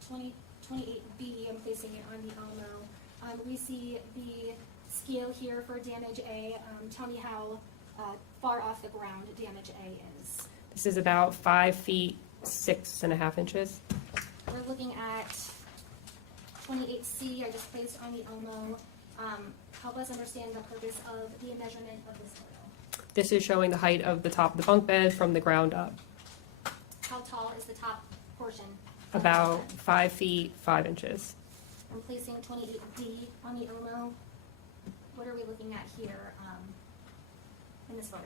28B, I'm placing it on the Elmo. We see the scale here for damage A. Tell me how far off the ground damage A is. This is about 5 feet 6.5 inches. We're looking at 28C, I just placed on the Elmo. Help us understand the purpose of the measurement of this photo. This is showing the height of the top of the bunk bed from the ground up, How tall is the top portion? of the about bed? 5 feet 5 inches. I'm placing 28D on the Omo. What are we looking at here in this photo?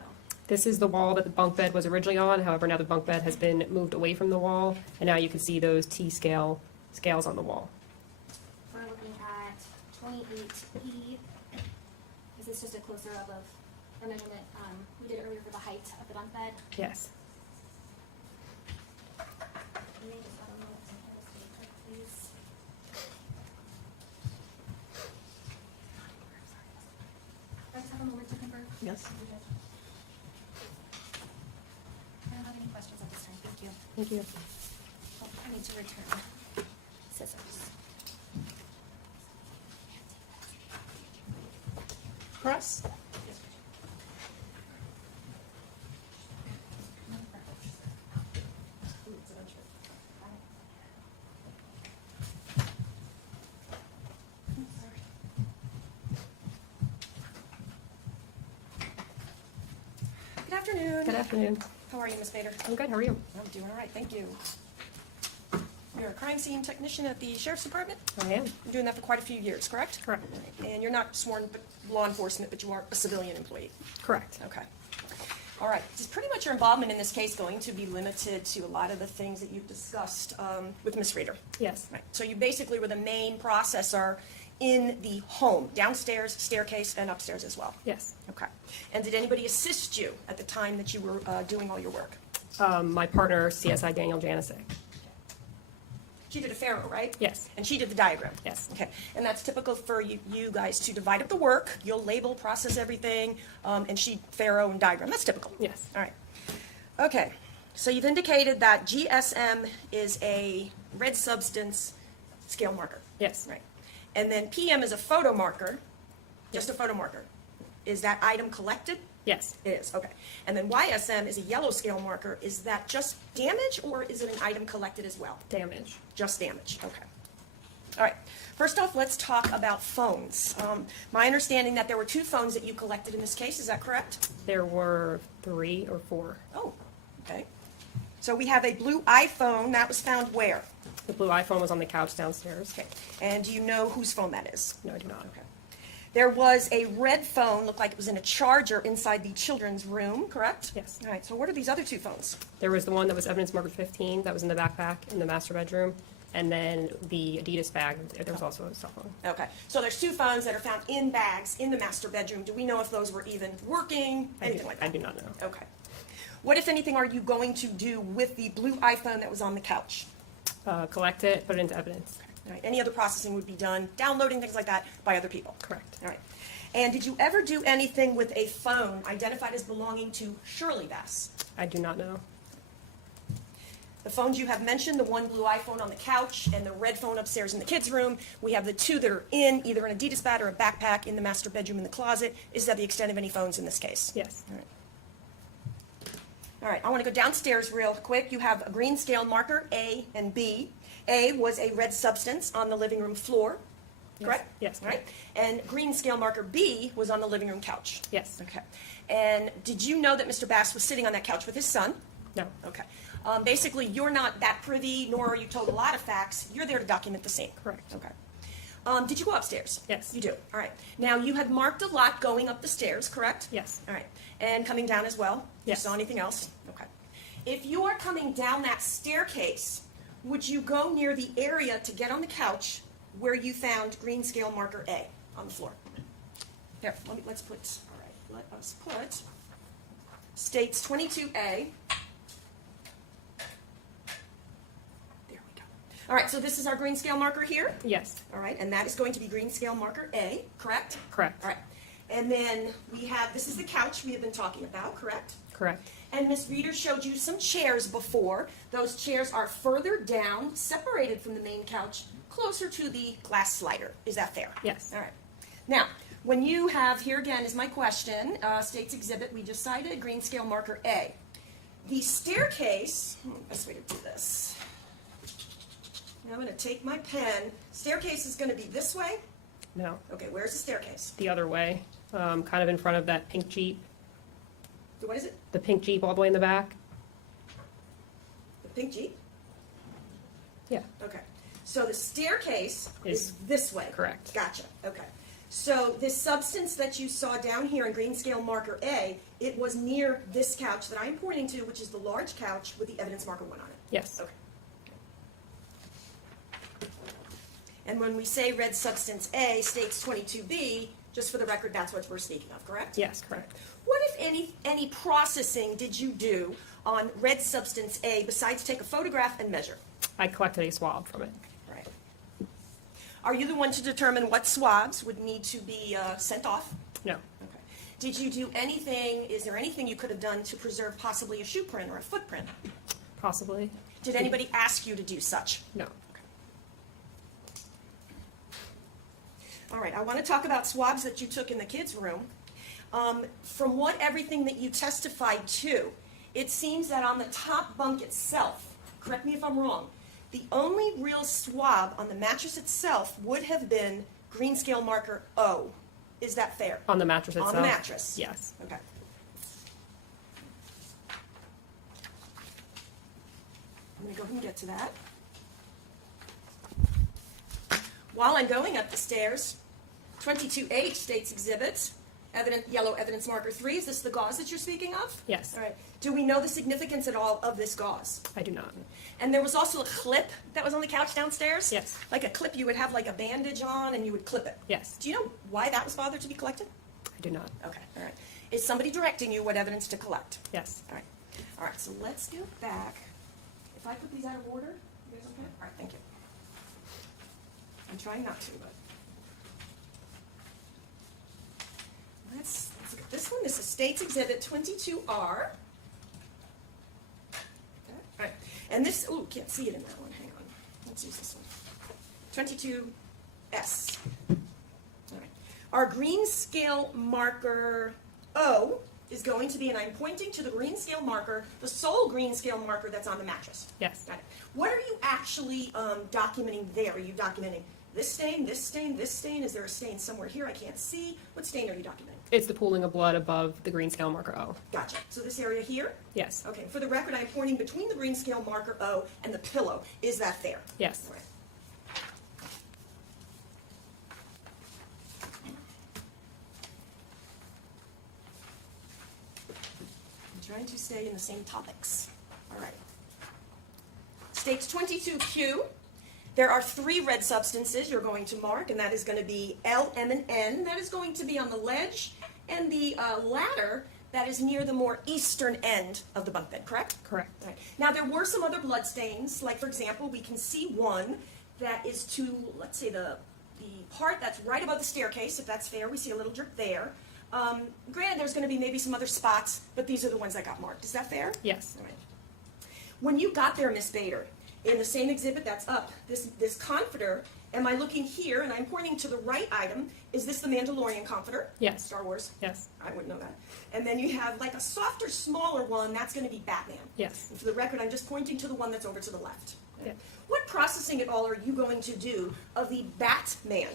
This is the wall that the bunk bed was originally on. However, now the bunk bed has been moved away from the wall, and now you can see those T-scale scales on the wall. We're looking at 28E. Is this just a closer up of a measurement we did earlier for the height of the bunk bed? Yes. You may just have a moment to kind of stay put, please. Let's have a moment to convert. Yes. I don't have any questions at this time. Thank you. Thank you. Oh, I need to return scissors. Press. Good afternoon. Good afternoon. How are you, Ms. Bader? I'm good. How are you? I'm doing all right, thank you. You're a crime scene technician at the Sheriff's Department? I am. You're doing that for quite a few years, correct? Correct. And you're not sworn law enforcement, but you are a civilian employee? Correct. Okay. All right. Is pretty much your involvement in this case going to be limited to a lot of the things that you've discussed with Ms. Rader? Yes. Right. So you basically were the main processor in the home, downstairs, staircase, and upstairs as well? Yes. Okay. And did anybody assist you at the time that you were doing all your work? My partner, CSI Daniel Janicek. She did a Pharaoh, right? Yes. And she did the diagram? Yes. Okay. And that's typical for you guys to divide up the work. You'll label, process everything, and she Pharaoh and diagram. That's typical. Yes. All right. Okay. So you've indicated that GSM is a red substance scale marker. Yes. Right. And then PM is a photo marker, just a photo marker. Is that item collected? Yes. It is, okay. And then YSM is a yellow scale marker. Is that just damage, or is it an item collected as well? Damage. Just damage, okay. All right. First off, let's talk about phones. My understanding that there were 2 phones that you collected in this case, is that correct? There were 3 or 4. Oh, okay. So we have a blue iPhone that was found where? The blue iPhone was on the couch downstairs. Okay. And do you know whose phone that is? No, I do not. Okay. There was a red phone, looked like it was in a charger inside the children's room, correct? Yes. All right, so what are these other 2 phones? There was the one that was evidence marker 15 that was in the backpack in the master bedroom, and then the Adidas bag. There was also a cell phone. Okay, so there's 2 phones that are found in bags in the master bedroom. Do we know if those were even working, anything like that? I do not know. Okay. What, if anything, are you going to do with the blue iPhone that was on the couch? Collect it, put it into evidence. All right, any other processing would be done, downloading, things like that, by other people? Correct. All right. And did you ever do anything with a phone identified as belonging to Shirley Bass? I do not know. The phones you have mentioned, the one blue iPhone on the couch and the red phone upstairs in the kids' room, we have the 2 that are in either an Adidas bag or a backpack in the master bedroom in the closet. Is that the extent of any phones in this case? Yes. All right. All right, I want to go downstairs real quick. You have a green scale marker, A and B. A was a red substance on the living room floor, correct? Yes. All right. And green scale marker B was on the living room couch. Yes. Okay. And did you know that Mr. Bass was sitting on that couch with his son? No. Okay. Basically, you're not that privy, nor are you told a lot of facts. You're there to document the scene. Correct. Okay. Did you go upstairs? Yes. You do. All right. Now, you had marked a lot going up the stairs, correct? Yes. All right. And coming down as well? Yes. You saw anything else? Okay. If you are coming down that staircase, would you go near the area to get on the couch where you found green scale marker A on the floor? Here, let's put, all right, let us put, states 22A. There we go. All right, so this is our green scale marker here? Yes. All right, and that is going to be green scale marker A, correct? Correct. All right. And then we have, this is the couch we have been talking about, correct? Correct. And Ms. Reeder showed you some chairs before. Those chairs are further down, separated from the main couch, closer to the glass slider. Is that fair? Yes. All right. Now, when you have, here again is my question, State's Exhibit, we just cited green scale marker A. The staircase, best way to do this. Now I'm going to take my pen. Staircase is going to be this way? No. Okay, where's the staircase? The other way, kind of in front of that pink Jeep. What is it? The pink Jeep all the way in the back? The pink Jeep? Yeah. Okay. So the staircase is this way? Correct. Gotcha. Okay. So this substance that you saw down here in green scale marker A, it was near this couch that I'm pointing to, which is the large couch with the evidence marker 1 on it? Yes. Okay. And when we say red substance A states 22B, just for the record, that's what we're speaking of, correct? Yes, correct. What, if any processing did you do on red substance A besides take a photograph and measure? I collected a swab from it. Right. Are you the one to determine what swabs would need to be sent off? No. Okay. Did you do anything, is there anything you could have done to preserve possibly a shoe print or a footprint? Possibly. Did anybody ask you to do such? No. All right, I want to talk about swabs that you took in the kids' room. From what everything that you testified to, it seems that on the top bunk itself, correct me if I'm wrong, the only real swab on the mattress itself would have been green scale marker O. Is that fair? On the mattress itself? On the mattress? Yes. Okay. I'm going to go ahead and get to that. While I'm going up the stairs, 22H states exhibits, yellow evidence marker 3. Is this the gauze that you're speaking of? Yes. All right. Do we know the significance at all of this gauze? I do not. And there was also a clip that was on the couch downstairs? Yes. Like a clip you would have like a bandage on and you would clip it? Yes. Do you know why that was bothered to be collected? I do not. Okay, all right. Is somebody directing you what evidence to collect? Yes. All right. All right, so let's go back. If I put these out of order, you guys okay? All right, thank you. I'm trying not to, but. Let's look at this one. This is State's Exhibit 22R. Okay, all right. And this, ooh, can't see it in that one. Hang on. Let's use this one. 22S. All right. Our green scale marker O is going to be, and I'm pointing to the green scale marker, the sole green scale marker that's on the mattress. Yes. Got it. What are you actually documenting there? Are you documenting this stain, this stain, this stain? Is there a stain somewhere here I can't see? What stain are you documenting? It's the pooling of blood above the green scale marker O. Gotcha. So this area here? Yes. Okay. For the record, I'm pointing between the green scale marker O and the pillow. Is that fair? Yes. All right. I'm trying to stay in the same topics. All right. States 22Q. There are 3 red substances you're going to mark, and that is going to be L, M, and N. That is going to be on the ledge, and the ladder that is near the more eastern end of the bunk bed, correct? Correct. All right. Now, there were some other blood stains, like, for example, we can see one that is to, let's say, the part that's right above the staircase, if that's fair. We see a little drip there. Granted, there's going to be maybe some other spots, but these are the ones that got marked. Is that fair? Yes. All right. When you got there, Miss Bader, in the same exhibit that's up, this comforter, am I looking here, and I'm pointing to the right item, is this the Mandalorian comforter? Yes. Star Wars? Yes. I wouldn't know that. And then you have like a softer, smaller one, that's going to be Batman. Yes. And for the record, I'm just pointing to the one that's over to the left. Yeah. What processing at all are you going to do of the Batman?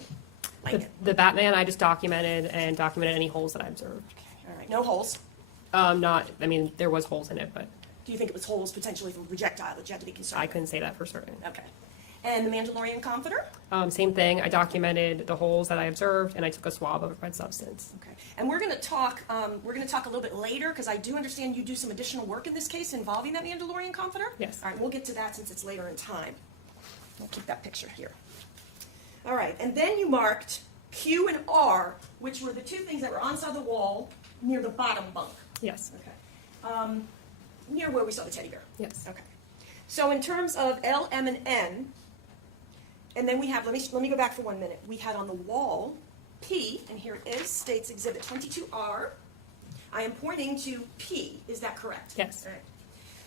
The Batman, I just documented any holes that I observed. All right, no holes. There was holes in it, but Do you think it was holes potentially from projectile that you had to be concerned I with? couldn't say that for certain. Okay. And the Mandalorian comforter? Same thing. I documented the holes that I observed, and I took a swab of a red substance. Okay. And we're going to talk. We're going to talk a little bit later because I do understand you do some additional work in this case involving that Mandalorian comforter. Yes. All right. We'll get to that since it's later in time. We'll keep that picture here. All right. And then you marked Q and R, which were the 2 things that were on side of the wall near the bottom bunk. Yes. Okay. Near where we saw the teddy bear. Yes. Okay. So in terms of L, M, and N, and then we have, let me go back for 1 minute. We had on the wall P, and here it is, States Exhibit 22R. I am pointing to P. Is that correct? Yes. All right.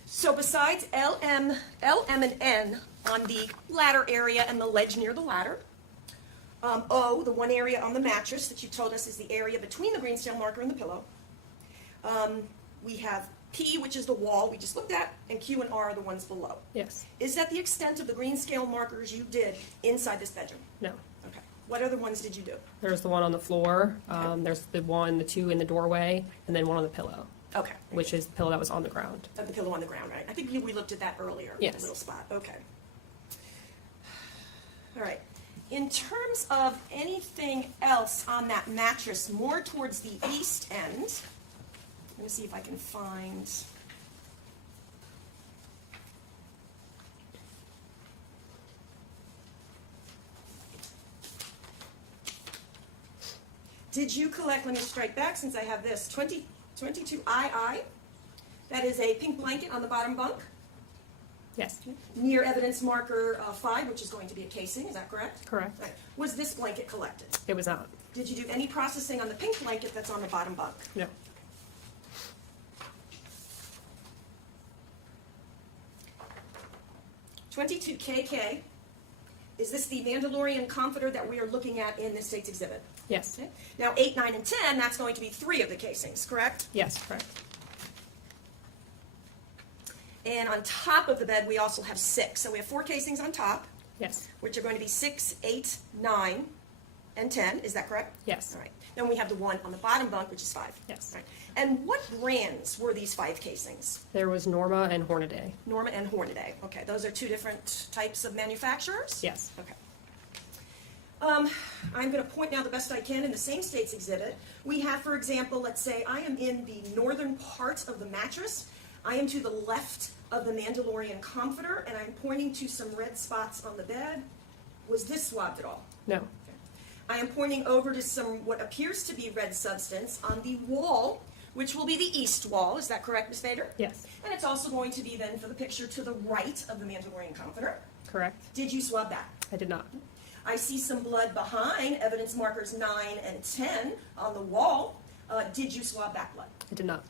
So besides L, M, and N on the ladder area and the ledge near the ladder, O, the one area on the mattress that you told us is the area between the green scale marker and the pillow. We have P, which is the wall we just looked at, and Q and R are the ones below. Yes. Is that the extent of the green scale markers you did inside this bedroom? No. Okay. What other ones did you do? There's the one on the floor. There's the 2 in the doorway, and then one on the pillow. Okay. which is the pillow that was on the ground. Of the pillow on the ground, right? I think we looked at that earlier. Yes. The little spot, okay. All right. In terms of anything else on that mattress, more towards the east end, let me see if I can find. Did you collect, let me strike back since I have this, 22II. That is a pink blanket on the bottom bunk. Yes. Near evidence marker 5, which is going to be a casing, is that correct? Correct. Right. Was this blanket collected? It was not. Did you do any processing on the pink blanket that's on the bottom bunk? No. (22KK). Is this the Mandalorian comforter that we are looking at in this state's exhibit? Yes. Okay. Now 8, 9, and 10, that's going to be 3 of the casings, correct? Yes, correct. And on top of the bed, we also have 6. So we have 4 casings on top. Yes. Which are going to be 6, 8, 9, and 10. Is that correct? Yes. All right. Then we have the one on the bottom bunk, which is 5. Yes. All right. And what brands were these 5 casings? There was Norma and Hornaday. Norma and Hornaday. Okay, those are 2 different types of manufacturers? Yes. Okay. I'm going to point now the best I can in the same state's exhibit. We have, for example, let's say I am in the northern part of the mattress. I am to the left of the Mandalorian comforter, and I'm pointing to some red spots on the bed. Was this swabbed at all? No. I am pointing over to some what appears to be red substance on the wall, which will be the east wall. Is that correct, Ms. Fader? Yes. And it's also going to be then for the picture to the right of the Mandalorian comforter. Correct. Did you swab that? I did not. I see some blood behind evidence markers 9 and 10 on the wall. Did you swab that blood? I did not.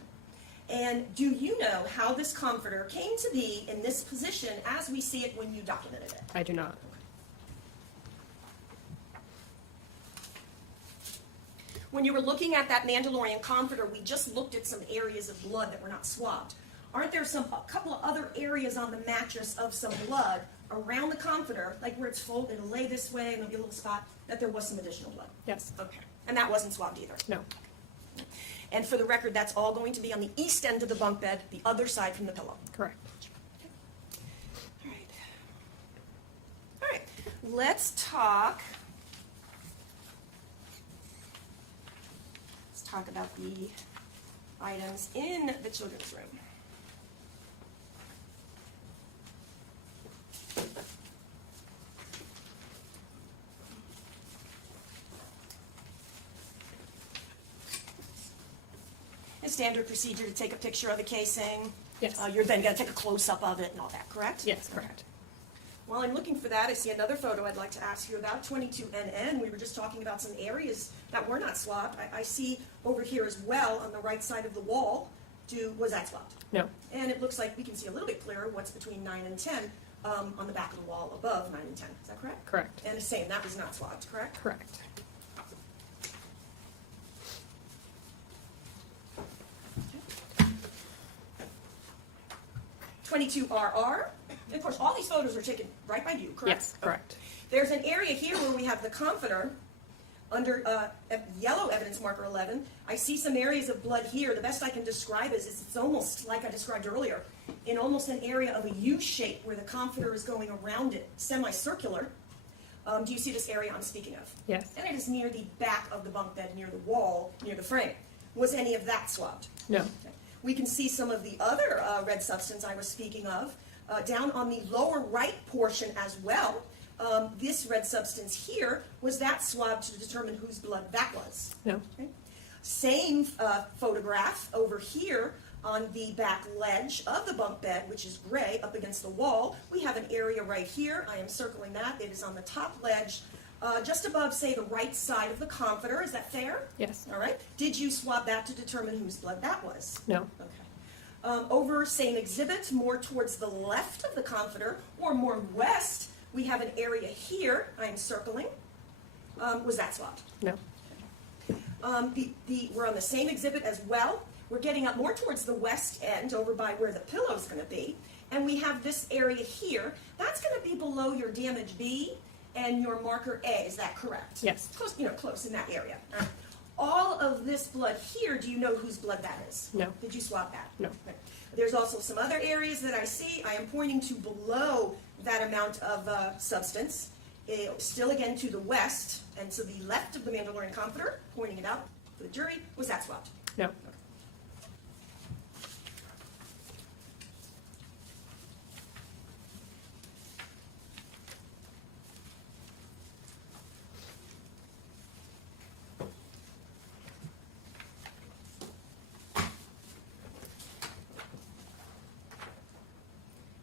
And do you know how this comforter came to be in this position as we see it when you documented it? I do not. When you were looking at that Mandalorian comforter, we just looked at some areas of blood that were not swabbed. Aren't there a couple of other areas on the mattress of some blood around the comforter, like where it's folded, it'll lay this way and there'll be a little spot, that there was some additional blood? Yes. Okay. And that wasn't swabbed either? No. And for the record, that's all going to be on the east end of the bunk bed, the other side from the pillow? Correct. All right. All right. Let's talk about the items in the children's room. It's standard procedure to take a picture of the casing. Yes. You're then going to take a close-up of it and all that, correct? Yes, correct. While I'm looking for that, I see another photo I'd like to ask you about, 22NN. We were just talking about some areas that were not swabbed. I see over here as well on the right side of the wall. Was that swabbed? No. And it looks like we can see a little bit clearer what's between 9 and 10 on the back of the wall above 9 and 10. Is that correct? Correct. And the same, that was not swabbed, correct? Correct. (22RR). Of course, all these photos are taken right by you, correct? Yes, correct. There's an area here where we have the comforter under yellow evidence marker 11. I see some areas of blood here. The best I can describe is it's almost like I described earlier, in almost an area of a U shape where the comforter is going around it, semicircular. Do you see this area I'm speaking of? Yes. And it is near the back of the bunk bed, near the wall, near the frame. Was any of that swabbed? No. Okay. We can see some of the other red substance I was speaking of down on the lower right portion as well. This red substance here, was that swabbed to determine whose blood that was? No. Okay. Same photograph over here on the back ledge of the bunk bed, which is gray, up against the wall. We have an area right here. I am circling that. It is on the top ledge, just above, say, the right side of the comforter. Is that fair? Yes. All right. Did you swab that to determine whose blood that was? No. Okay. Over same exhibit, more towards the left of the comforter, or more west, we have an area here. I am circling. Was that swabbed? No. We're on the same exhibit as well. We're getting up more towards the west end, over by where the pillow's going to be, and we have this area here. That's going to be below your damage B and your marker A. Is that correct? Yes. Close, close in that area. all of this blood here, do you know whose blood that is? No. Did you swab that? No. Okay. There's also some other areas that I see. I am pointing to below that amount of substance. Still again to the west and to the left of the Mandalorian comforter, pointing it out for the jury. Was that swabbed? No. Okay.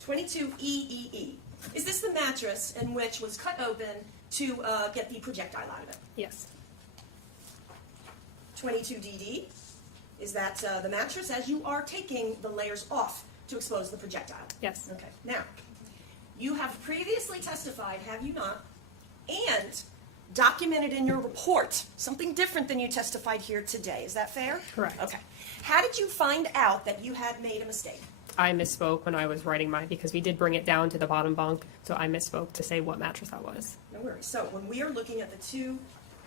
(22EEE). Is this the mattress in which was cut open to get the projectile out of it? Yes. 22DD. Is that the mattress as you are taking the layers off to expose the projectile? Yes. Okay. Now, you have previously testified, have you not, and documented in your report something different than you testified here today. Is that fair? Correct. Okay. How did you find out that you had made a mistake? I misspoke when I was writing mine because we did bring it down to the bottom bunk, so I misspoke to say what mattress that was. No worries. So when we are looking at the two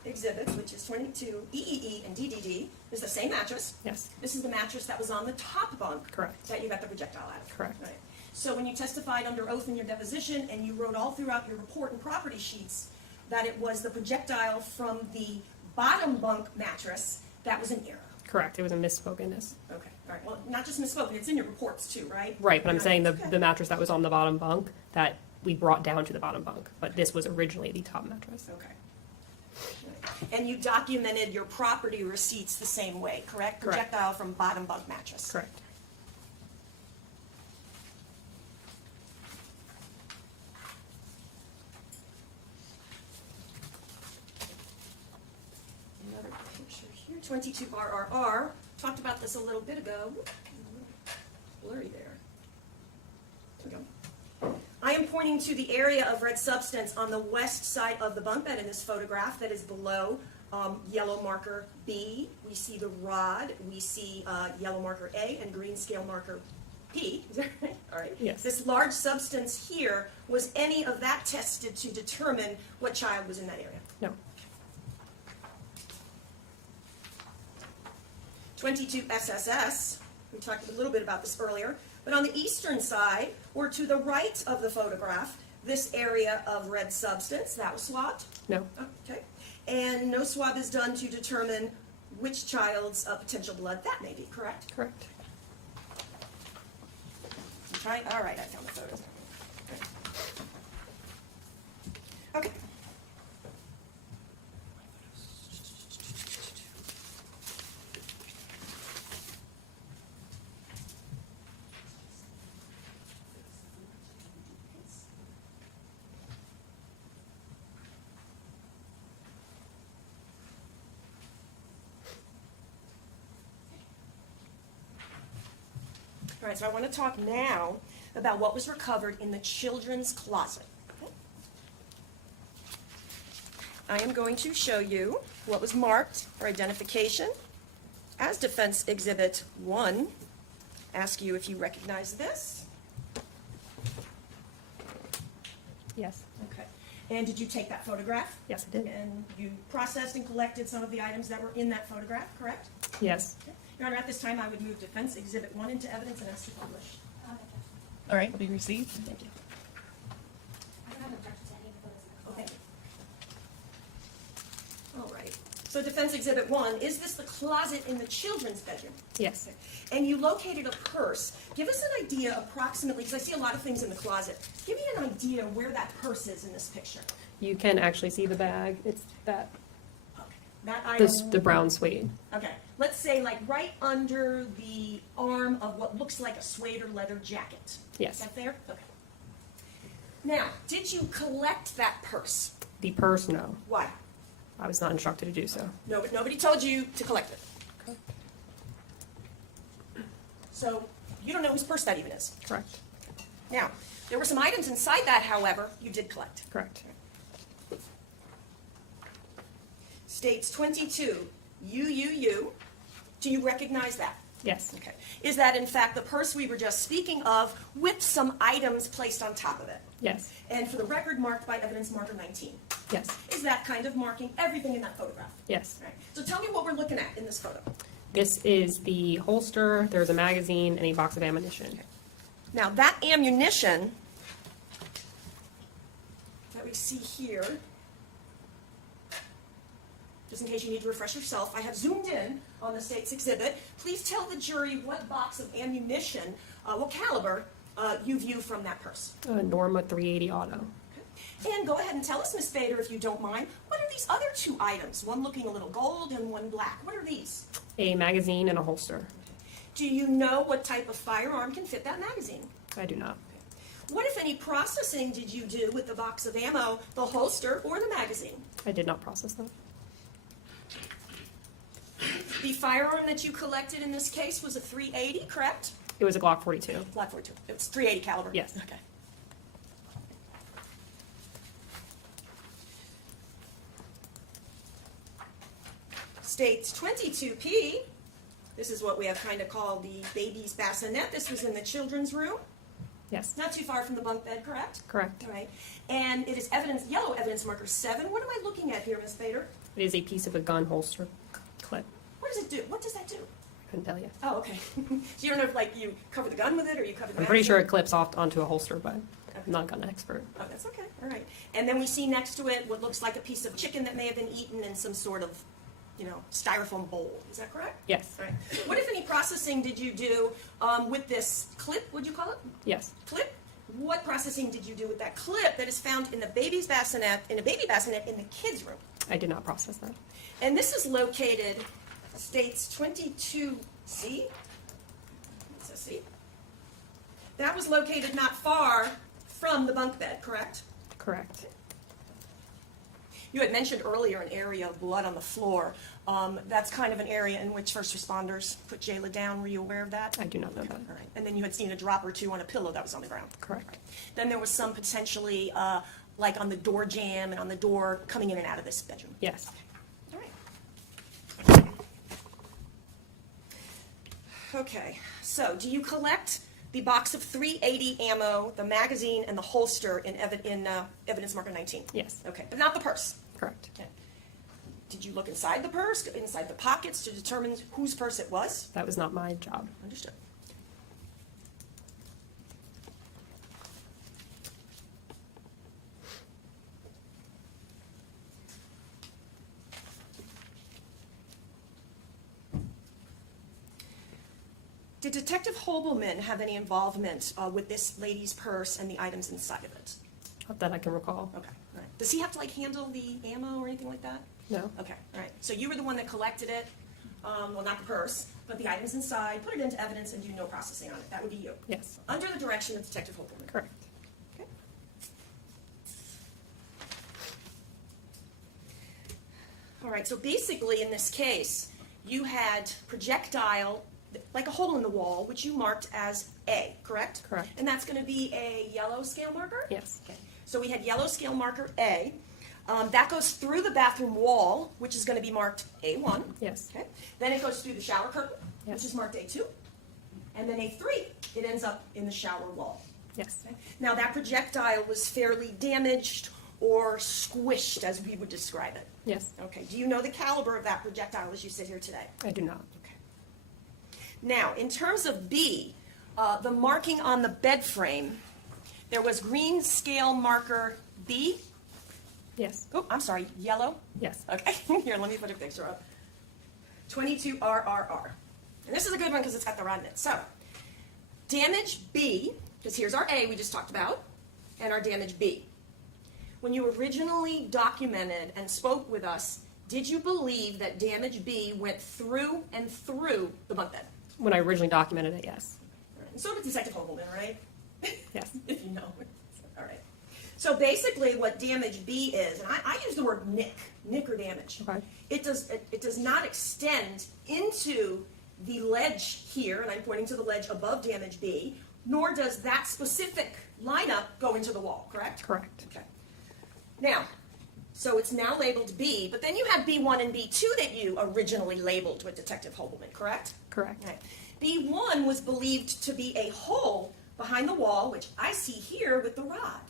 exhibits, which is 22EEE and DDD, is the same mattress. Yes. This is the mattress that was on the top bunk. Correct. That you got the projectile out of. Correct. Right. So when you testified under oath in your deposition and you wrote all throughout your report and property sheets that it was the projectile from the bottom bunk mattress, that was an error. Correct. It was a misspokenness. Okay. All right. Well, not just misspoken, it's in your reports too, right? Right, but I'm Right. saying Okay. the mattress that was on the bottom bunk that we brought down to the bottom bunk, but this was originally the top mattress. Okay. And you documented your property receipts the same way, correct? Correct. Projectile from bottom bunk mattress. Correct. Another picture here, 22RRR. Talked about this a little bit ago. Blurry there. There we go. I am pointing to the area of red substance on the west side of the bunk bed in this photograph that is below yellow marker B. We see the rod. We see yellow marker A and green scale marker P. Is that right? All right. Yes. This large substance here, was any of that tested to determine what child was in that area? No. 22SSS, we talked a little bit about this earlier, but on the eastern side, or to the right of the photograph, this area of red substance, that was swabbed? No. Okay. And no swab is done to determine which child's potential blood that may be, correct? Correct. All right, I found the photos. Okay. All right, so I want to talk now about what was recovered in the children's closet. Okay. I am going to show you what was marked for identification as Defense Exhibit 1. Ask you if you recognize this. Yes. Okay. And did you take that photograph? Yes, I did. And you processed and collected some of the items that were in that photograph, correct? Yes. Okay. Your Honor, at this time, I would move Defense Exhibit 1 into evidence and ask to publish. All right, will be received. Thank you. I don't have an objection to any of the photos. Okay. All right. So Defense Exhibit 1, is this the closet in the children's bedroom? Yes. And you located a purse. Give us an idea approximately, because I see a lot of things in the closet. Give me an idea where that purse is in this picture. You can actually see the bag. It's that That item. the brown suede. Okay. Let's say like right under the arm of what looks like a suede or leather jacket. Yes. Is that fair? Okay. Now, did you collect that purse? The purse, no. Why? I was not instructed to do so. No, but nobody told you to collect it. So you don't know whose purse that even is. Correct. Now, there were some items inside that, however, you did collect. Correct. States 22, UUU. Do you recognize that? Yes. Okay. Is that in fact the purse we were just speaking of with some items placed on top of it? Yes. And for the record, marked by evidence marker 19. Yes. Is Is that kind of marking everything in that photograph? Yes. Right. So tell me what we're looking at in this photo. This is the holster, there's a magazine, and a box of ammunition. Now that ammunition that we see here, just in case you need to refresh yourself, I have zoomed in on the state's exhibit. Please tell the jury what box of ammunition, what caliber you view from that purse. Norma 380 Auto. And go ahead and tell us, Miss Bader, if you don't mind, what are these other two items? One looking a little gold and one black. What are these? A magazine and a holster. Do you know what type of firearm can fit that magazine? I do not. What, if any, processing did you do with the box of ammo, the holster, or the magazine? I did not process that. The firearm that you collected in this case was a .380, correct? It was a Glock 42. Glock 42. It was .380 caliber. Yes. Okay. States 22P. This is what we have kind of called the baby's bassinet. This was in the children's room. Yes. Not too far from the bunk bed, correct? Correct. All right. And it is evidence, yellow evidence marker 7. What am I looking at here, Miss Bader? It is a piece of a gun holster clip. What does it do? What does that do? I couldn't tell you. Oh, okay. So you don't know if, like, you cover the gun with it or you cover the I'm pretty sure it magazine? clips off onto a holster, but I'm not a gun expert. Oh, that's okay. All right. And then we see next to it what looks like a piece of chicken that may have been eaten in some sort of, styrofoam bowl. Is that correct? Yes. All right. What, if any, processing did you do with this clip, would you call it? Yes. Clip? What processing did you do with that clip that is found in the baby's bassinet, in a baby bassinet in the kids' room? I did not process that. And this is located, states 22C. It's a C. That was located not far from the bunk bed, correct? Correct. You had mentioned earlier an area of blood on the floor. That's kind of an area in which first responders put Jaylah down. Were you aware of that? I do not know that. All right. And then you had seen a drop or two on a pillow that was on the ground. Correct. Then there was some potentially, like on the door jamb and on the door coming in and out of this bedroom. Yes. All right. Okay. So, do you collect the box of .380 ammo, the magazine, and the holster in evidence marker 19? Yes. Okay, but not the purse. Correct. Okay. Did you look inside the purse, inside the pockets, to determine whose purse it was? That was not my job. Understood. Did Detective Hobelman have any involvement with this lady's purse and the items inside of it? Not that I can recall. Okay, all right. Does he have to, like, handle the ammo or anything like that? No. Okay, all right. So you were the one that collected it, well, not the purse, but the items inside, put it into evidence, and do no processing on it. That would be you. Yes. Under the direction of Detective Hobelman. Correct. Okay. All right, so basically in this case, you had projectile, like a hole in the wall, which you marked as A, correct? Correct. And that's going to be a yellow scale marker? Yes. Okay. So we had yellow scale marker A. That goes through the bathroom wall, which is going to be marked A1. Yes. Okay. Then it goes through the shower curtain, Yes. which is marked A2. And then A3, it ends up in the shower wall. Yes. Okay. Now that projectile was fairly damaged or squished, as we would describe it. Yes. Okay. Do you know the caliber of that projectile as you sit here today? I do not. Okay. Now, in terms of B, the marking on the bed frame, there was green scale marker B. Yes. Oh, I'm sorry, yellow? Yes. Okay, here, let me put a picture up. 22RRR. And this is a good one because it's got the rod in it. So, damage B, because here's our A we just talked about, and our damage B. When you originally documented and spoke with us, did you believe that damage B went through and through the bunk bed? When I originally documented it, yes. And so did Detective Hobelman, right? Yes. If you know. All right. So basically what damage B is, and I use the word nick or damage. Okay. It does not extend into the ledge here, and I'm pointing to the ledge above damage B, nor does that specific lineup go into the wall, correct? Correct. Okay. Now, so it's now labeled B, but then you have B1 and B2 that you originally labeled with Detective Hobelman, correct? Correct. Right. B1 was believed to be a hole behind the wall, which I see here with the rod.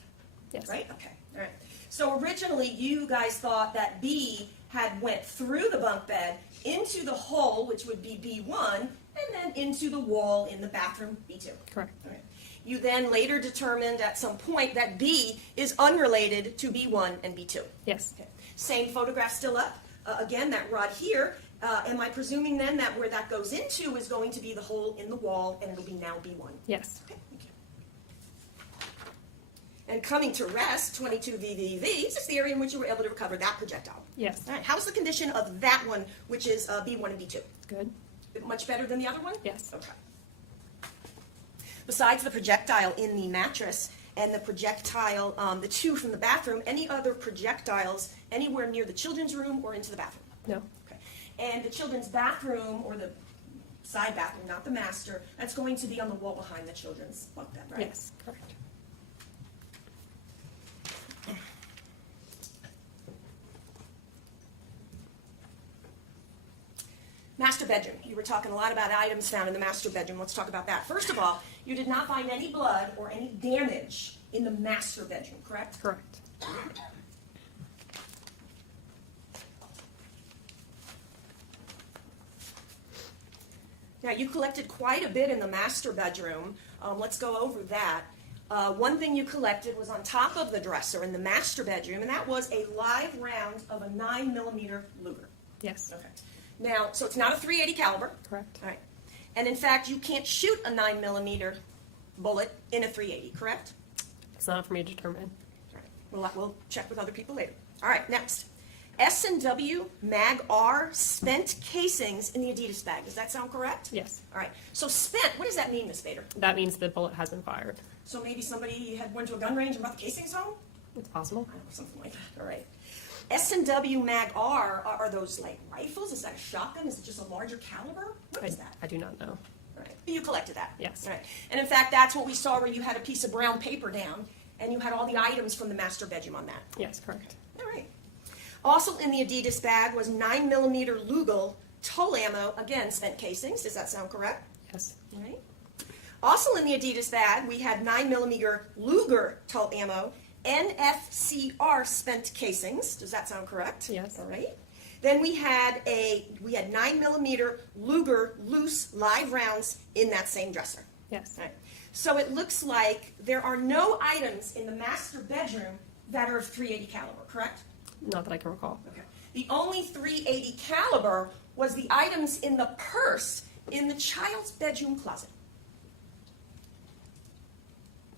Yes. Right? Okay. All right. So originally, you guys thought that B had went through the bunk bed into the hole, which would be B1, and then into the wall in the bathroom, B2. Correct. All right. You then later determined at some point that B is unrelated to B1 and B2. Yes. Okay. Same photograph still up. Again, that rod here. Am I presuming then that where that goes into is going to be the hole in the wall, and it'll be now B1? Yes. Okay, thank you. And coming to rest, 22 VVV, this is the area in which you were able to recover that projectile. Yes. All right, how's the condition of that one, which is B1 and B2? Good. Much better than the other one? Yes. Okay. Besides the projectile in the mattress and the projectile, the two from the bathroom, any other projectiles anywhere near the children's room or into the bathroom? No. Okay. And the children's bathroom, or the side bathroom, not the master, that's going to be on the wall behind the children's bunk bed, right? Yes. Correct. Master bedroom. You were talking a lot about items found in the master bedroom. Let's talk about that. First of all, you did not find any blood or any damage in the master bedroom, correct? Correct. Now, you collected quite a bit in the master bedroom. Let's go over that. One thing you collected was on top of the dresser in the master bedroom, and that was a live round of a 9mm Luger. Yes. Okay. Now, so it's not a .380 caliber. Correct. All right. And in fact, you can't shoot a 9mm bullet in a .380, correct? It's not for me to determine. All right. We'll check with other people later. All right, next. S&W Mag R spent casings in the Adidas bag. Does that sound correct? Yes. All right. So spent, what does that mean, Ms. Bader? That means the bullet has been fired. So maybe somebody had went to a gun range and brought the casings home? It's possible. I don't know, something like that. All right. S&W Mag R, are those like rifles? Is that a shotgun? Is it just a larger caliber? What is that? I do not know. All right. You collected that? Yes. All right. And in fact, that's what we saw where you had a piece of brown paper down and you had all the items from the master bedroom on that. Yes, correct. All right. Also in the Adidas bag was 9mm Lugal toll ammo, again, spent casings. Does that sound correct? Yes. All right. Also in the Adidas bag, we had 9mm Luger toll ammo, NFCR spent casings. Does that sound correct? Yes. All right. Then we had 9mm Luger loose live rounds in that same dresser. Yes. All right. So it looks like there are no items in the master bedroom that are of .380 caliber, correct? Not that I can recall. Okay. The only .380 caliber was the items in the purse in the child's bedroom closet.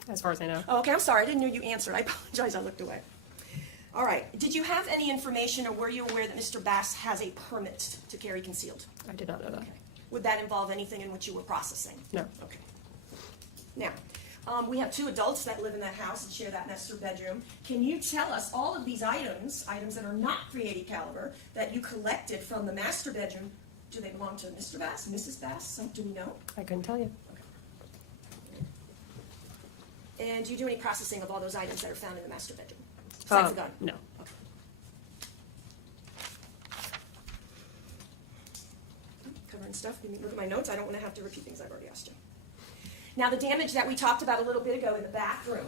As far as I know. Oh, okay, I'm sorry. I didn't know you answered. I apologize. I looked away. All right. Did you have any information, or were you aware that Mr. Bass has a permit to carry concealed? I did not know that. Okay. Would that involve anything in which you were processing? No. Okay. Now, we have two adults that live in that house and share that master bedroom. Can you tell us all of these items that are not .380 caliber, that you collected from the master bedroom? Do they belong to Mr. Bass, Mrs. Bass? Do we know? I couldn't tell you. And do you do any processing of all those items that are found in the master bedroom? Besides the gun? No. Okay. Covering stuff. Let me look at my notes. I don't want to have to repeat things I've already asked you. Now, the damage that we talked about a little bit ago in the bathroom,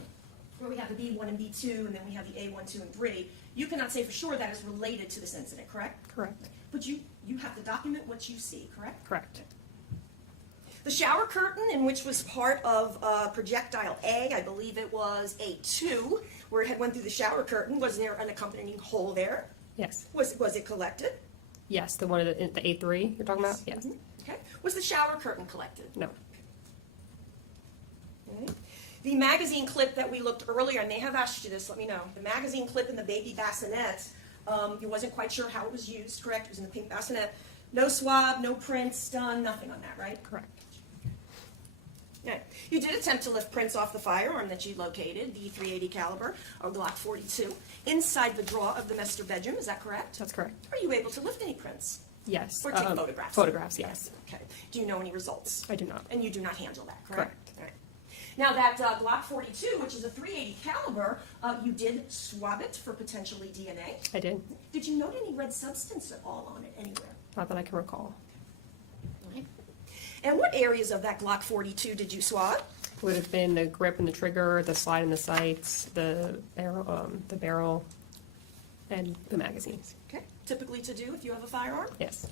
where we have the B1 and B2, and then we have the A1, 2, and 3, you cannot say for sure that is related to this incident, correct? Correct. But you have to document what you see, correct? Correct. The shower curtain, in which was part of projectile A, I believe it was A2, where it had went through the shower curtain. Was there an accompanying hole there? Yes. Was it collected? Yes, the one of the A3 you're talking about? Yes. Okay. Was the shower curtain collected? No. Okay. The magazine clip that we looked earlier, I may have asked you this, let me know. The magazine clip in the baby bassinet, you wasn't quite sure how it was used, correct? It was in the pink bassinet. No swab, no prints done, nothing on that, right? Correct. Yeah. You did attempt to lift prints off the firearm that you located, the .380 caliber, or Glock 42, inside the drawer of the master bedroom. Is that correct? That's correct. Are you able to lift any prints? Yes. Or take photographs? Photographs, yes. Okay. Do you know any results? I do not. And you do not handle that, correct? Correct. All right. Now that Glock 42, which is a .380 caliber, you did swab it for potentially DNA. I did. Did you note any red substance at all on it anywhere? Not that I can recall. And what areas of that Glock 42 did you swab? Would have been the grip and the trigger, the slide and the sights, the barrel, and the magazines. Okay, typically to do if you have a firearm? Yes.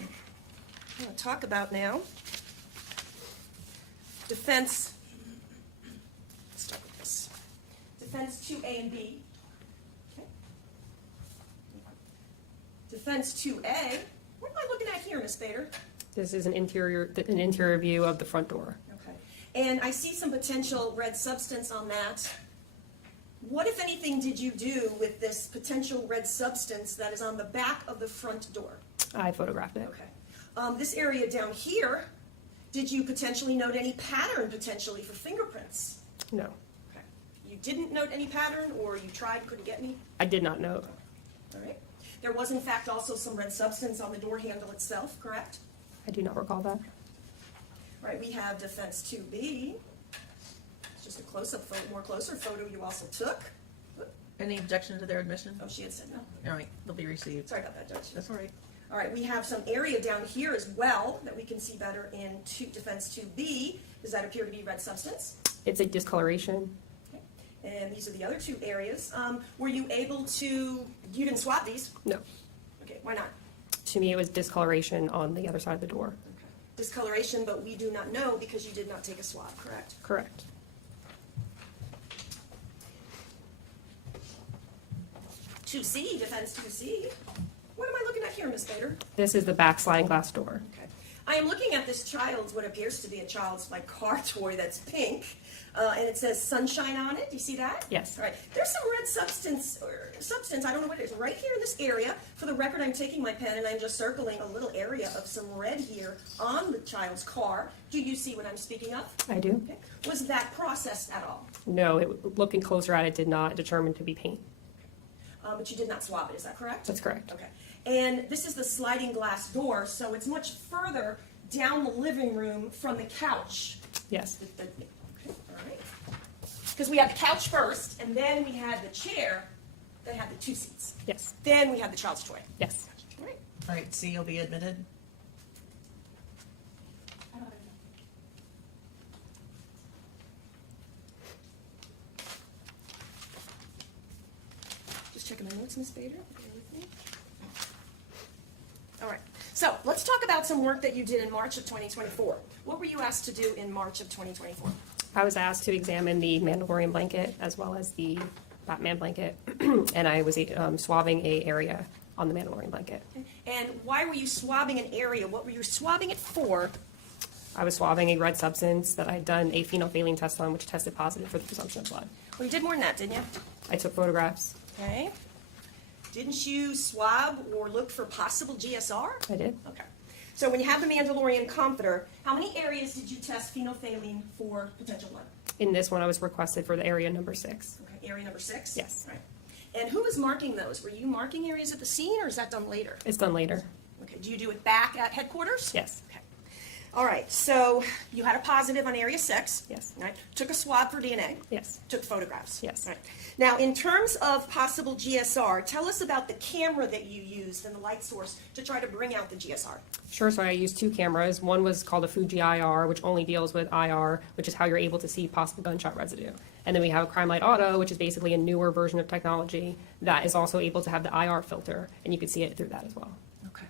I'm going to talk about now defense. Let's start with this. Defense 2A and B. Okay. Defense 2A. What am I looking at here, Ms. Bader? This is an interior view of the front door. Okay. And I see some potential red substance on that. What, if anything, did you do with this potential red substance that is on the back of the front door? I photographed it. Okay. This area down here, did you potentially note any pattern potentially for fingerprints? No. Okay. You didn't note any pattern, or you tried, couldn't get any? I did not note. All right. There was, in fact, also some red substance on the door handle itself, correct? I do not recall that. All right, we have defense 2B. It's just a close-up photo, more closer photo you also took. Any objection to their admission? Oh, she had said no. All right, they'll be received. Sorry about that, Judge. That's all right. All right, we have some area down here as well that we can see better in defense 2B. Does that appear to be red substance? It's a discoloration. Okay. And these are the other two areas. Were you able to, you didn't swab these? No. Okay, why not? To me, it was discoloration on the other side of the door. Okay. Discoloration, but we do not know because you did not take a swab, correct? Correct. Defense 2C. What am I looking at here, Ms. Bader? This is the back sliding glass door. Okay. I am looking at this child's, what appears to be a child's like car toy that's pink, and it says sunshine on it. Do you see that? Yes. All right. There's some red substance, I don't know what it is, right here in this area. For the record, I'm taking my pen and I'm just circling a little area of some red here on the child's car. Do you see what I'm speaking of? I do. Okay. Was that processed at all? No, looking closer at it did not determine to be paint. But you did not swab it, is that correct? That's correct. Okay. And this is the sliding glass door, so it's much further down the living room from the couch. Yes. Okay, all right. Because we had the couch first, and then we had the chair that had the two seats. Yes. Then we had the child's toy. Yes. All right. All right, C, you'll be admitted. Just checking my notes, Ms. Bader. Bear with me. All right. So let's talk about some work that you did in March of 2024. What were you asked to do in March of 2024? I was asked to examine the Mandalorian blanket as well as the Batman blanket, and I was swabbing a area on the Mandalorian blanket. And why were you swabbing an area? What were you swabbing it for? I was swabbing a red substance that I had done a phenolphthalein test on, which tested positive for the presumption of blood. Well, you did more than that, didn't you? I took photographs. Okay. Didn't you swab or look for possible GSR? I did. Okay. So when you have the Mandalorian comforter, how many areas did you test phenolphthalein for potential blood? In this one, I was requested for the area number 6. Okay, area number 6? Yes. Right. And who was marking those? Were you marking areas at the scene, or is that done later? It's done later. Okay, do you do it back at headquarters? Yes. Okay. All right, so you had a positive on area 6. Yes. Right. Took a swab for DNA. Yes. Took photographs. Yes. Right. Now, in terms of possible GSR, tell us about the camera that you used and the light source to try to bring out the GSR. Sure, so I used 2 cameras. One was called a Fuji IR, which only deals with IR, which is how you're able to see possible gunshot residue. And then we have a Crime Light Auto, which is basically a newer version of technology that is also able to have the IR filter, and you can see it through that as well. Okay.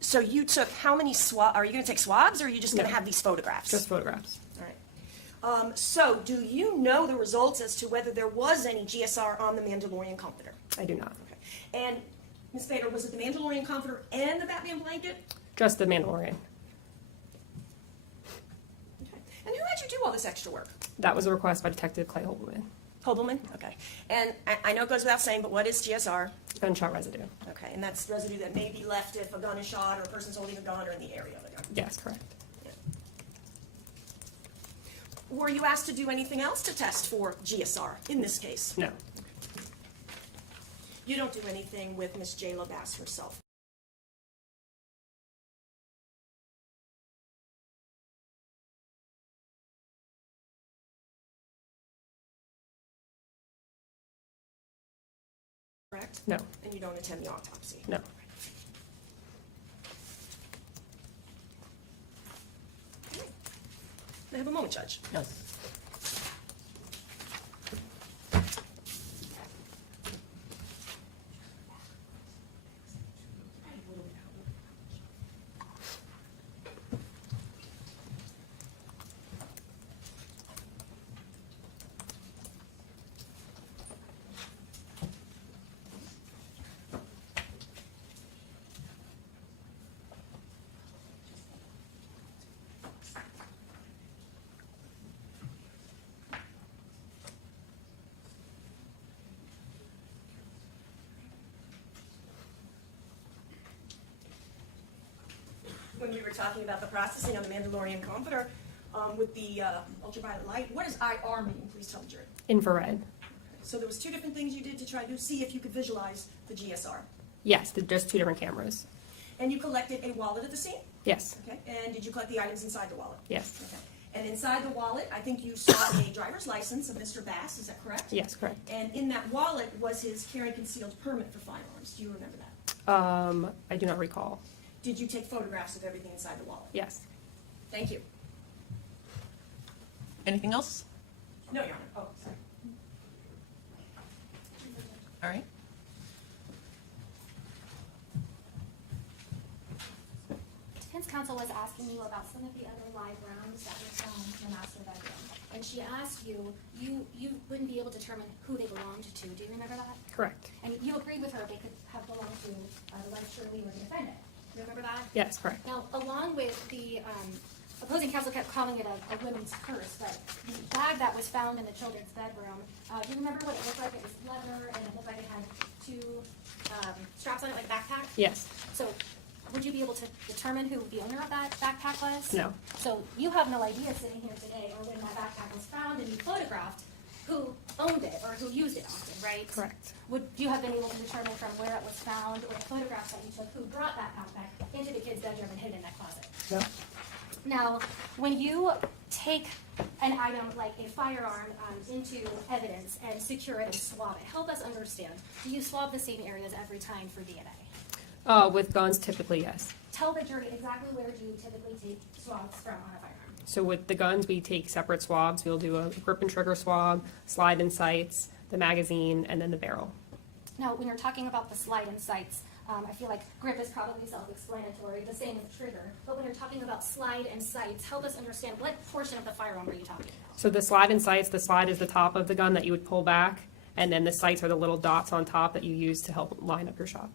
So you took how many swabs? Are you going to take swabs, or are you just going to have these photographs? Just photographs. All right. So do you know the results as to whether there was any GSR on the Mandalorian comforter? I do not. Okay. And Ms. Bader, was it the Mandalorian comforter and the Batman blanket? Just the Mandalorian. Okay. And who had you do all this extra work? That was a request by Detective Clay Holbelman. Hobelman? Okay. And I know it goes without saying, but what is GSR? Gunshot residue. Okay, and that's residue that may be left if a gun is shot or a person's holding a gun or in the area of a gun. Yes, correct. Were you asked to do anything else to test for GSR in this case? No. You don't do anything with Miss Jaylah Bass herself? Correct? No. And you don't attend the autopsy? No. May I have a moment, Judge? Yes. When we were talking about the processing on the Mandalorian comforter with the ultraviolet light, what does IR mean? Please tell the jury. Infrared. So there was two different things you did to try to see if you could visualize the GSR. Yes, there's two different cameras. And you collected a wallet at the scene? Yes. Okay. And did you collect the items inside the wallet? Yes. Okay. And inside the wallet, I think you saw a driver's license of Mr. Bass, is that correct? Yes, correct. And in that wallet was his carry concealed permit for firearms. Do you remember that? I do not recall. Did you take photographs of everything inside the wallet? Yes. Thank you. Anything else? No, Your Honor. Oh, sorry. All right. Defense counsel was asking you about some of the other live rounds that were found in the master bedroom. And she asked you wouldn't be able to determine who they belonged to. Do you remember that? Correct. And you agreed with her they could have belonged to the wife Shirley or the defendant. Do you remember that? Yes, correct. Now, along with the opposing counsel kept calling it a women's purse, but the bag that was found in the children's bedroom, do you remember what it looked like? It was leather and it looked like it had two straps on it, like a backpack? Yes. So would you be able to determine who the owner of that backpack was? No. So you have no idea sitting here today or when that backpack was found and you photographed who owned it or who used it often, right? Correct. Would you have been able to determine from where it was found or the photographs that you took who brought that backpack into the kid's bedroom and hid it in that closet? No. Now, when you take an item like a firearm into evidence and secure it and swab it, help us understand. Do you swab the same areas every time for DNA? With guns, typically, yes. Tell the jury exactly where do you typically take swabs from on a firearm? So with the guns, we take separate swabs. We'll do a grip and trigger swab, slide and sights, the magazine, and then the barrel. Now, when you're talking about the slide and sights, I feel like grip is probably self-explanatory, the same with trigger. But when you're talking about slide and sights, help us understand what portion of the firearm are you talking about? So the slide and sights, the slide is the top of the gun that you would pull back, and then the sights are the little dots on top that you use to help line up your shot.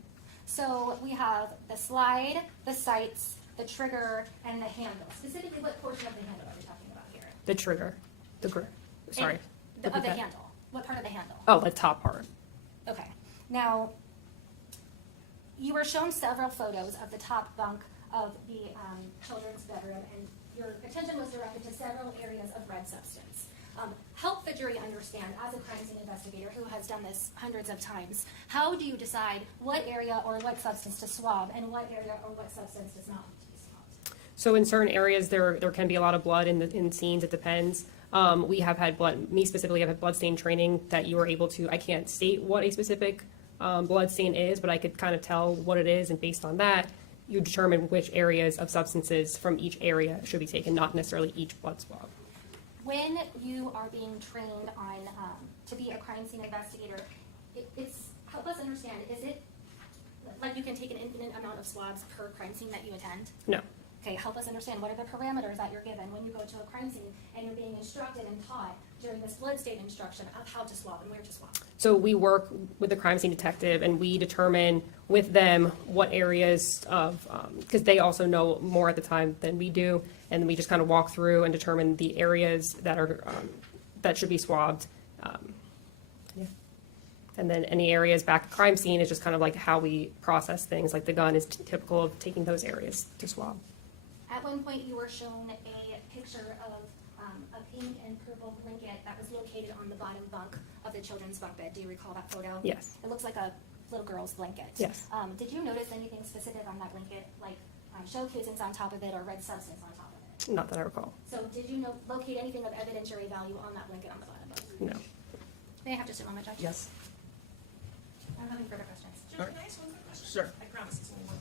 So we have the slide, the sights, the trigger, and the handle. Specifically, what portion of the handle are we talking about here? The trigger, the grip, sorry. Of the Repeat that. handle. What part of the handle? Oh, the top part. Okay. Now, you were shown several photos of the top bunk of the children's bedroom, and your attention was directed to several areas of red substance. Help the jury understand, as a crime scene investigator who has done this hundreds of times, how do you decide what area or what substance to swab and what area or what substance does not need to be swabbed? So in certain areas, there can be a lot of blood in scenes. It depends. We have had blood. Me specifically, I've had blood stain training that you are able to. I can't state what a specific blood stain is, but I could kind of tell what it is, and based on that, you determine which areas of substances from each area should be taken, not necessarily each blood swab. When you are being trained on to be a crime scene investigator, it's help us understand. Is it like you can take an infinite amount of swabs per crime scene that you attend? No. Okay, help us understand what are the parameters that you're given when you go to a crime scene and you're being instructed and taught during this blood stain instruction of how to swab and where to swab. So we work with the crime scene detective, and we determine with them what areas of, because they also know more at the time than we do, and we just kind of walk through and determine the areas that are that should be swabbed. Yeah. And then any areas back at crime scene is just kind of like how we process things. Like the gun is typical of taking those areas to swab. At one point, you were shown a picture of a pink and purple blanket that was located on the bottom bunk of the children's bunk bed. Do you recall that photo? Yes. It looks like a little girl's blanket. Yes. Did you notice anything specific on that blanket, like shell casings on top of it or red substance on top of it? Not that I recall. So did you locate anything of evidentiary value on that blanket on the bottom bunk? No. May I have just a moment, Judge? Yes. I don't have any further questions. Judge, can I ask one quick question? Sure. I promise it's only one.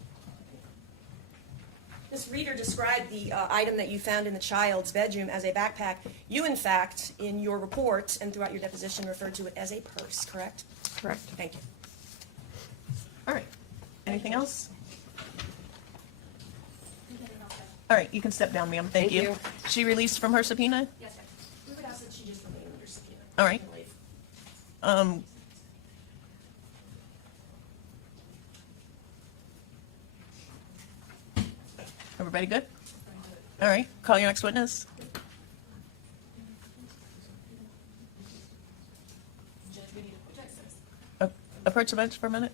Ms. Reeder described the item that you found in the child's bedroom as a backpack. You, in fact, in your report and throughout your deposition, referred to it as a purse, correct? Correct. Thank you. All right. Anything else? All right, you can step down, ma'am. Thank Thank you. you. She released from her subpoena? Yes, ma'am. We would ask that she just remain under subpoena. All right. Everybody good? All right, call your next witness. Approach the bench for a minute.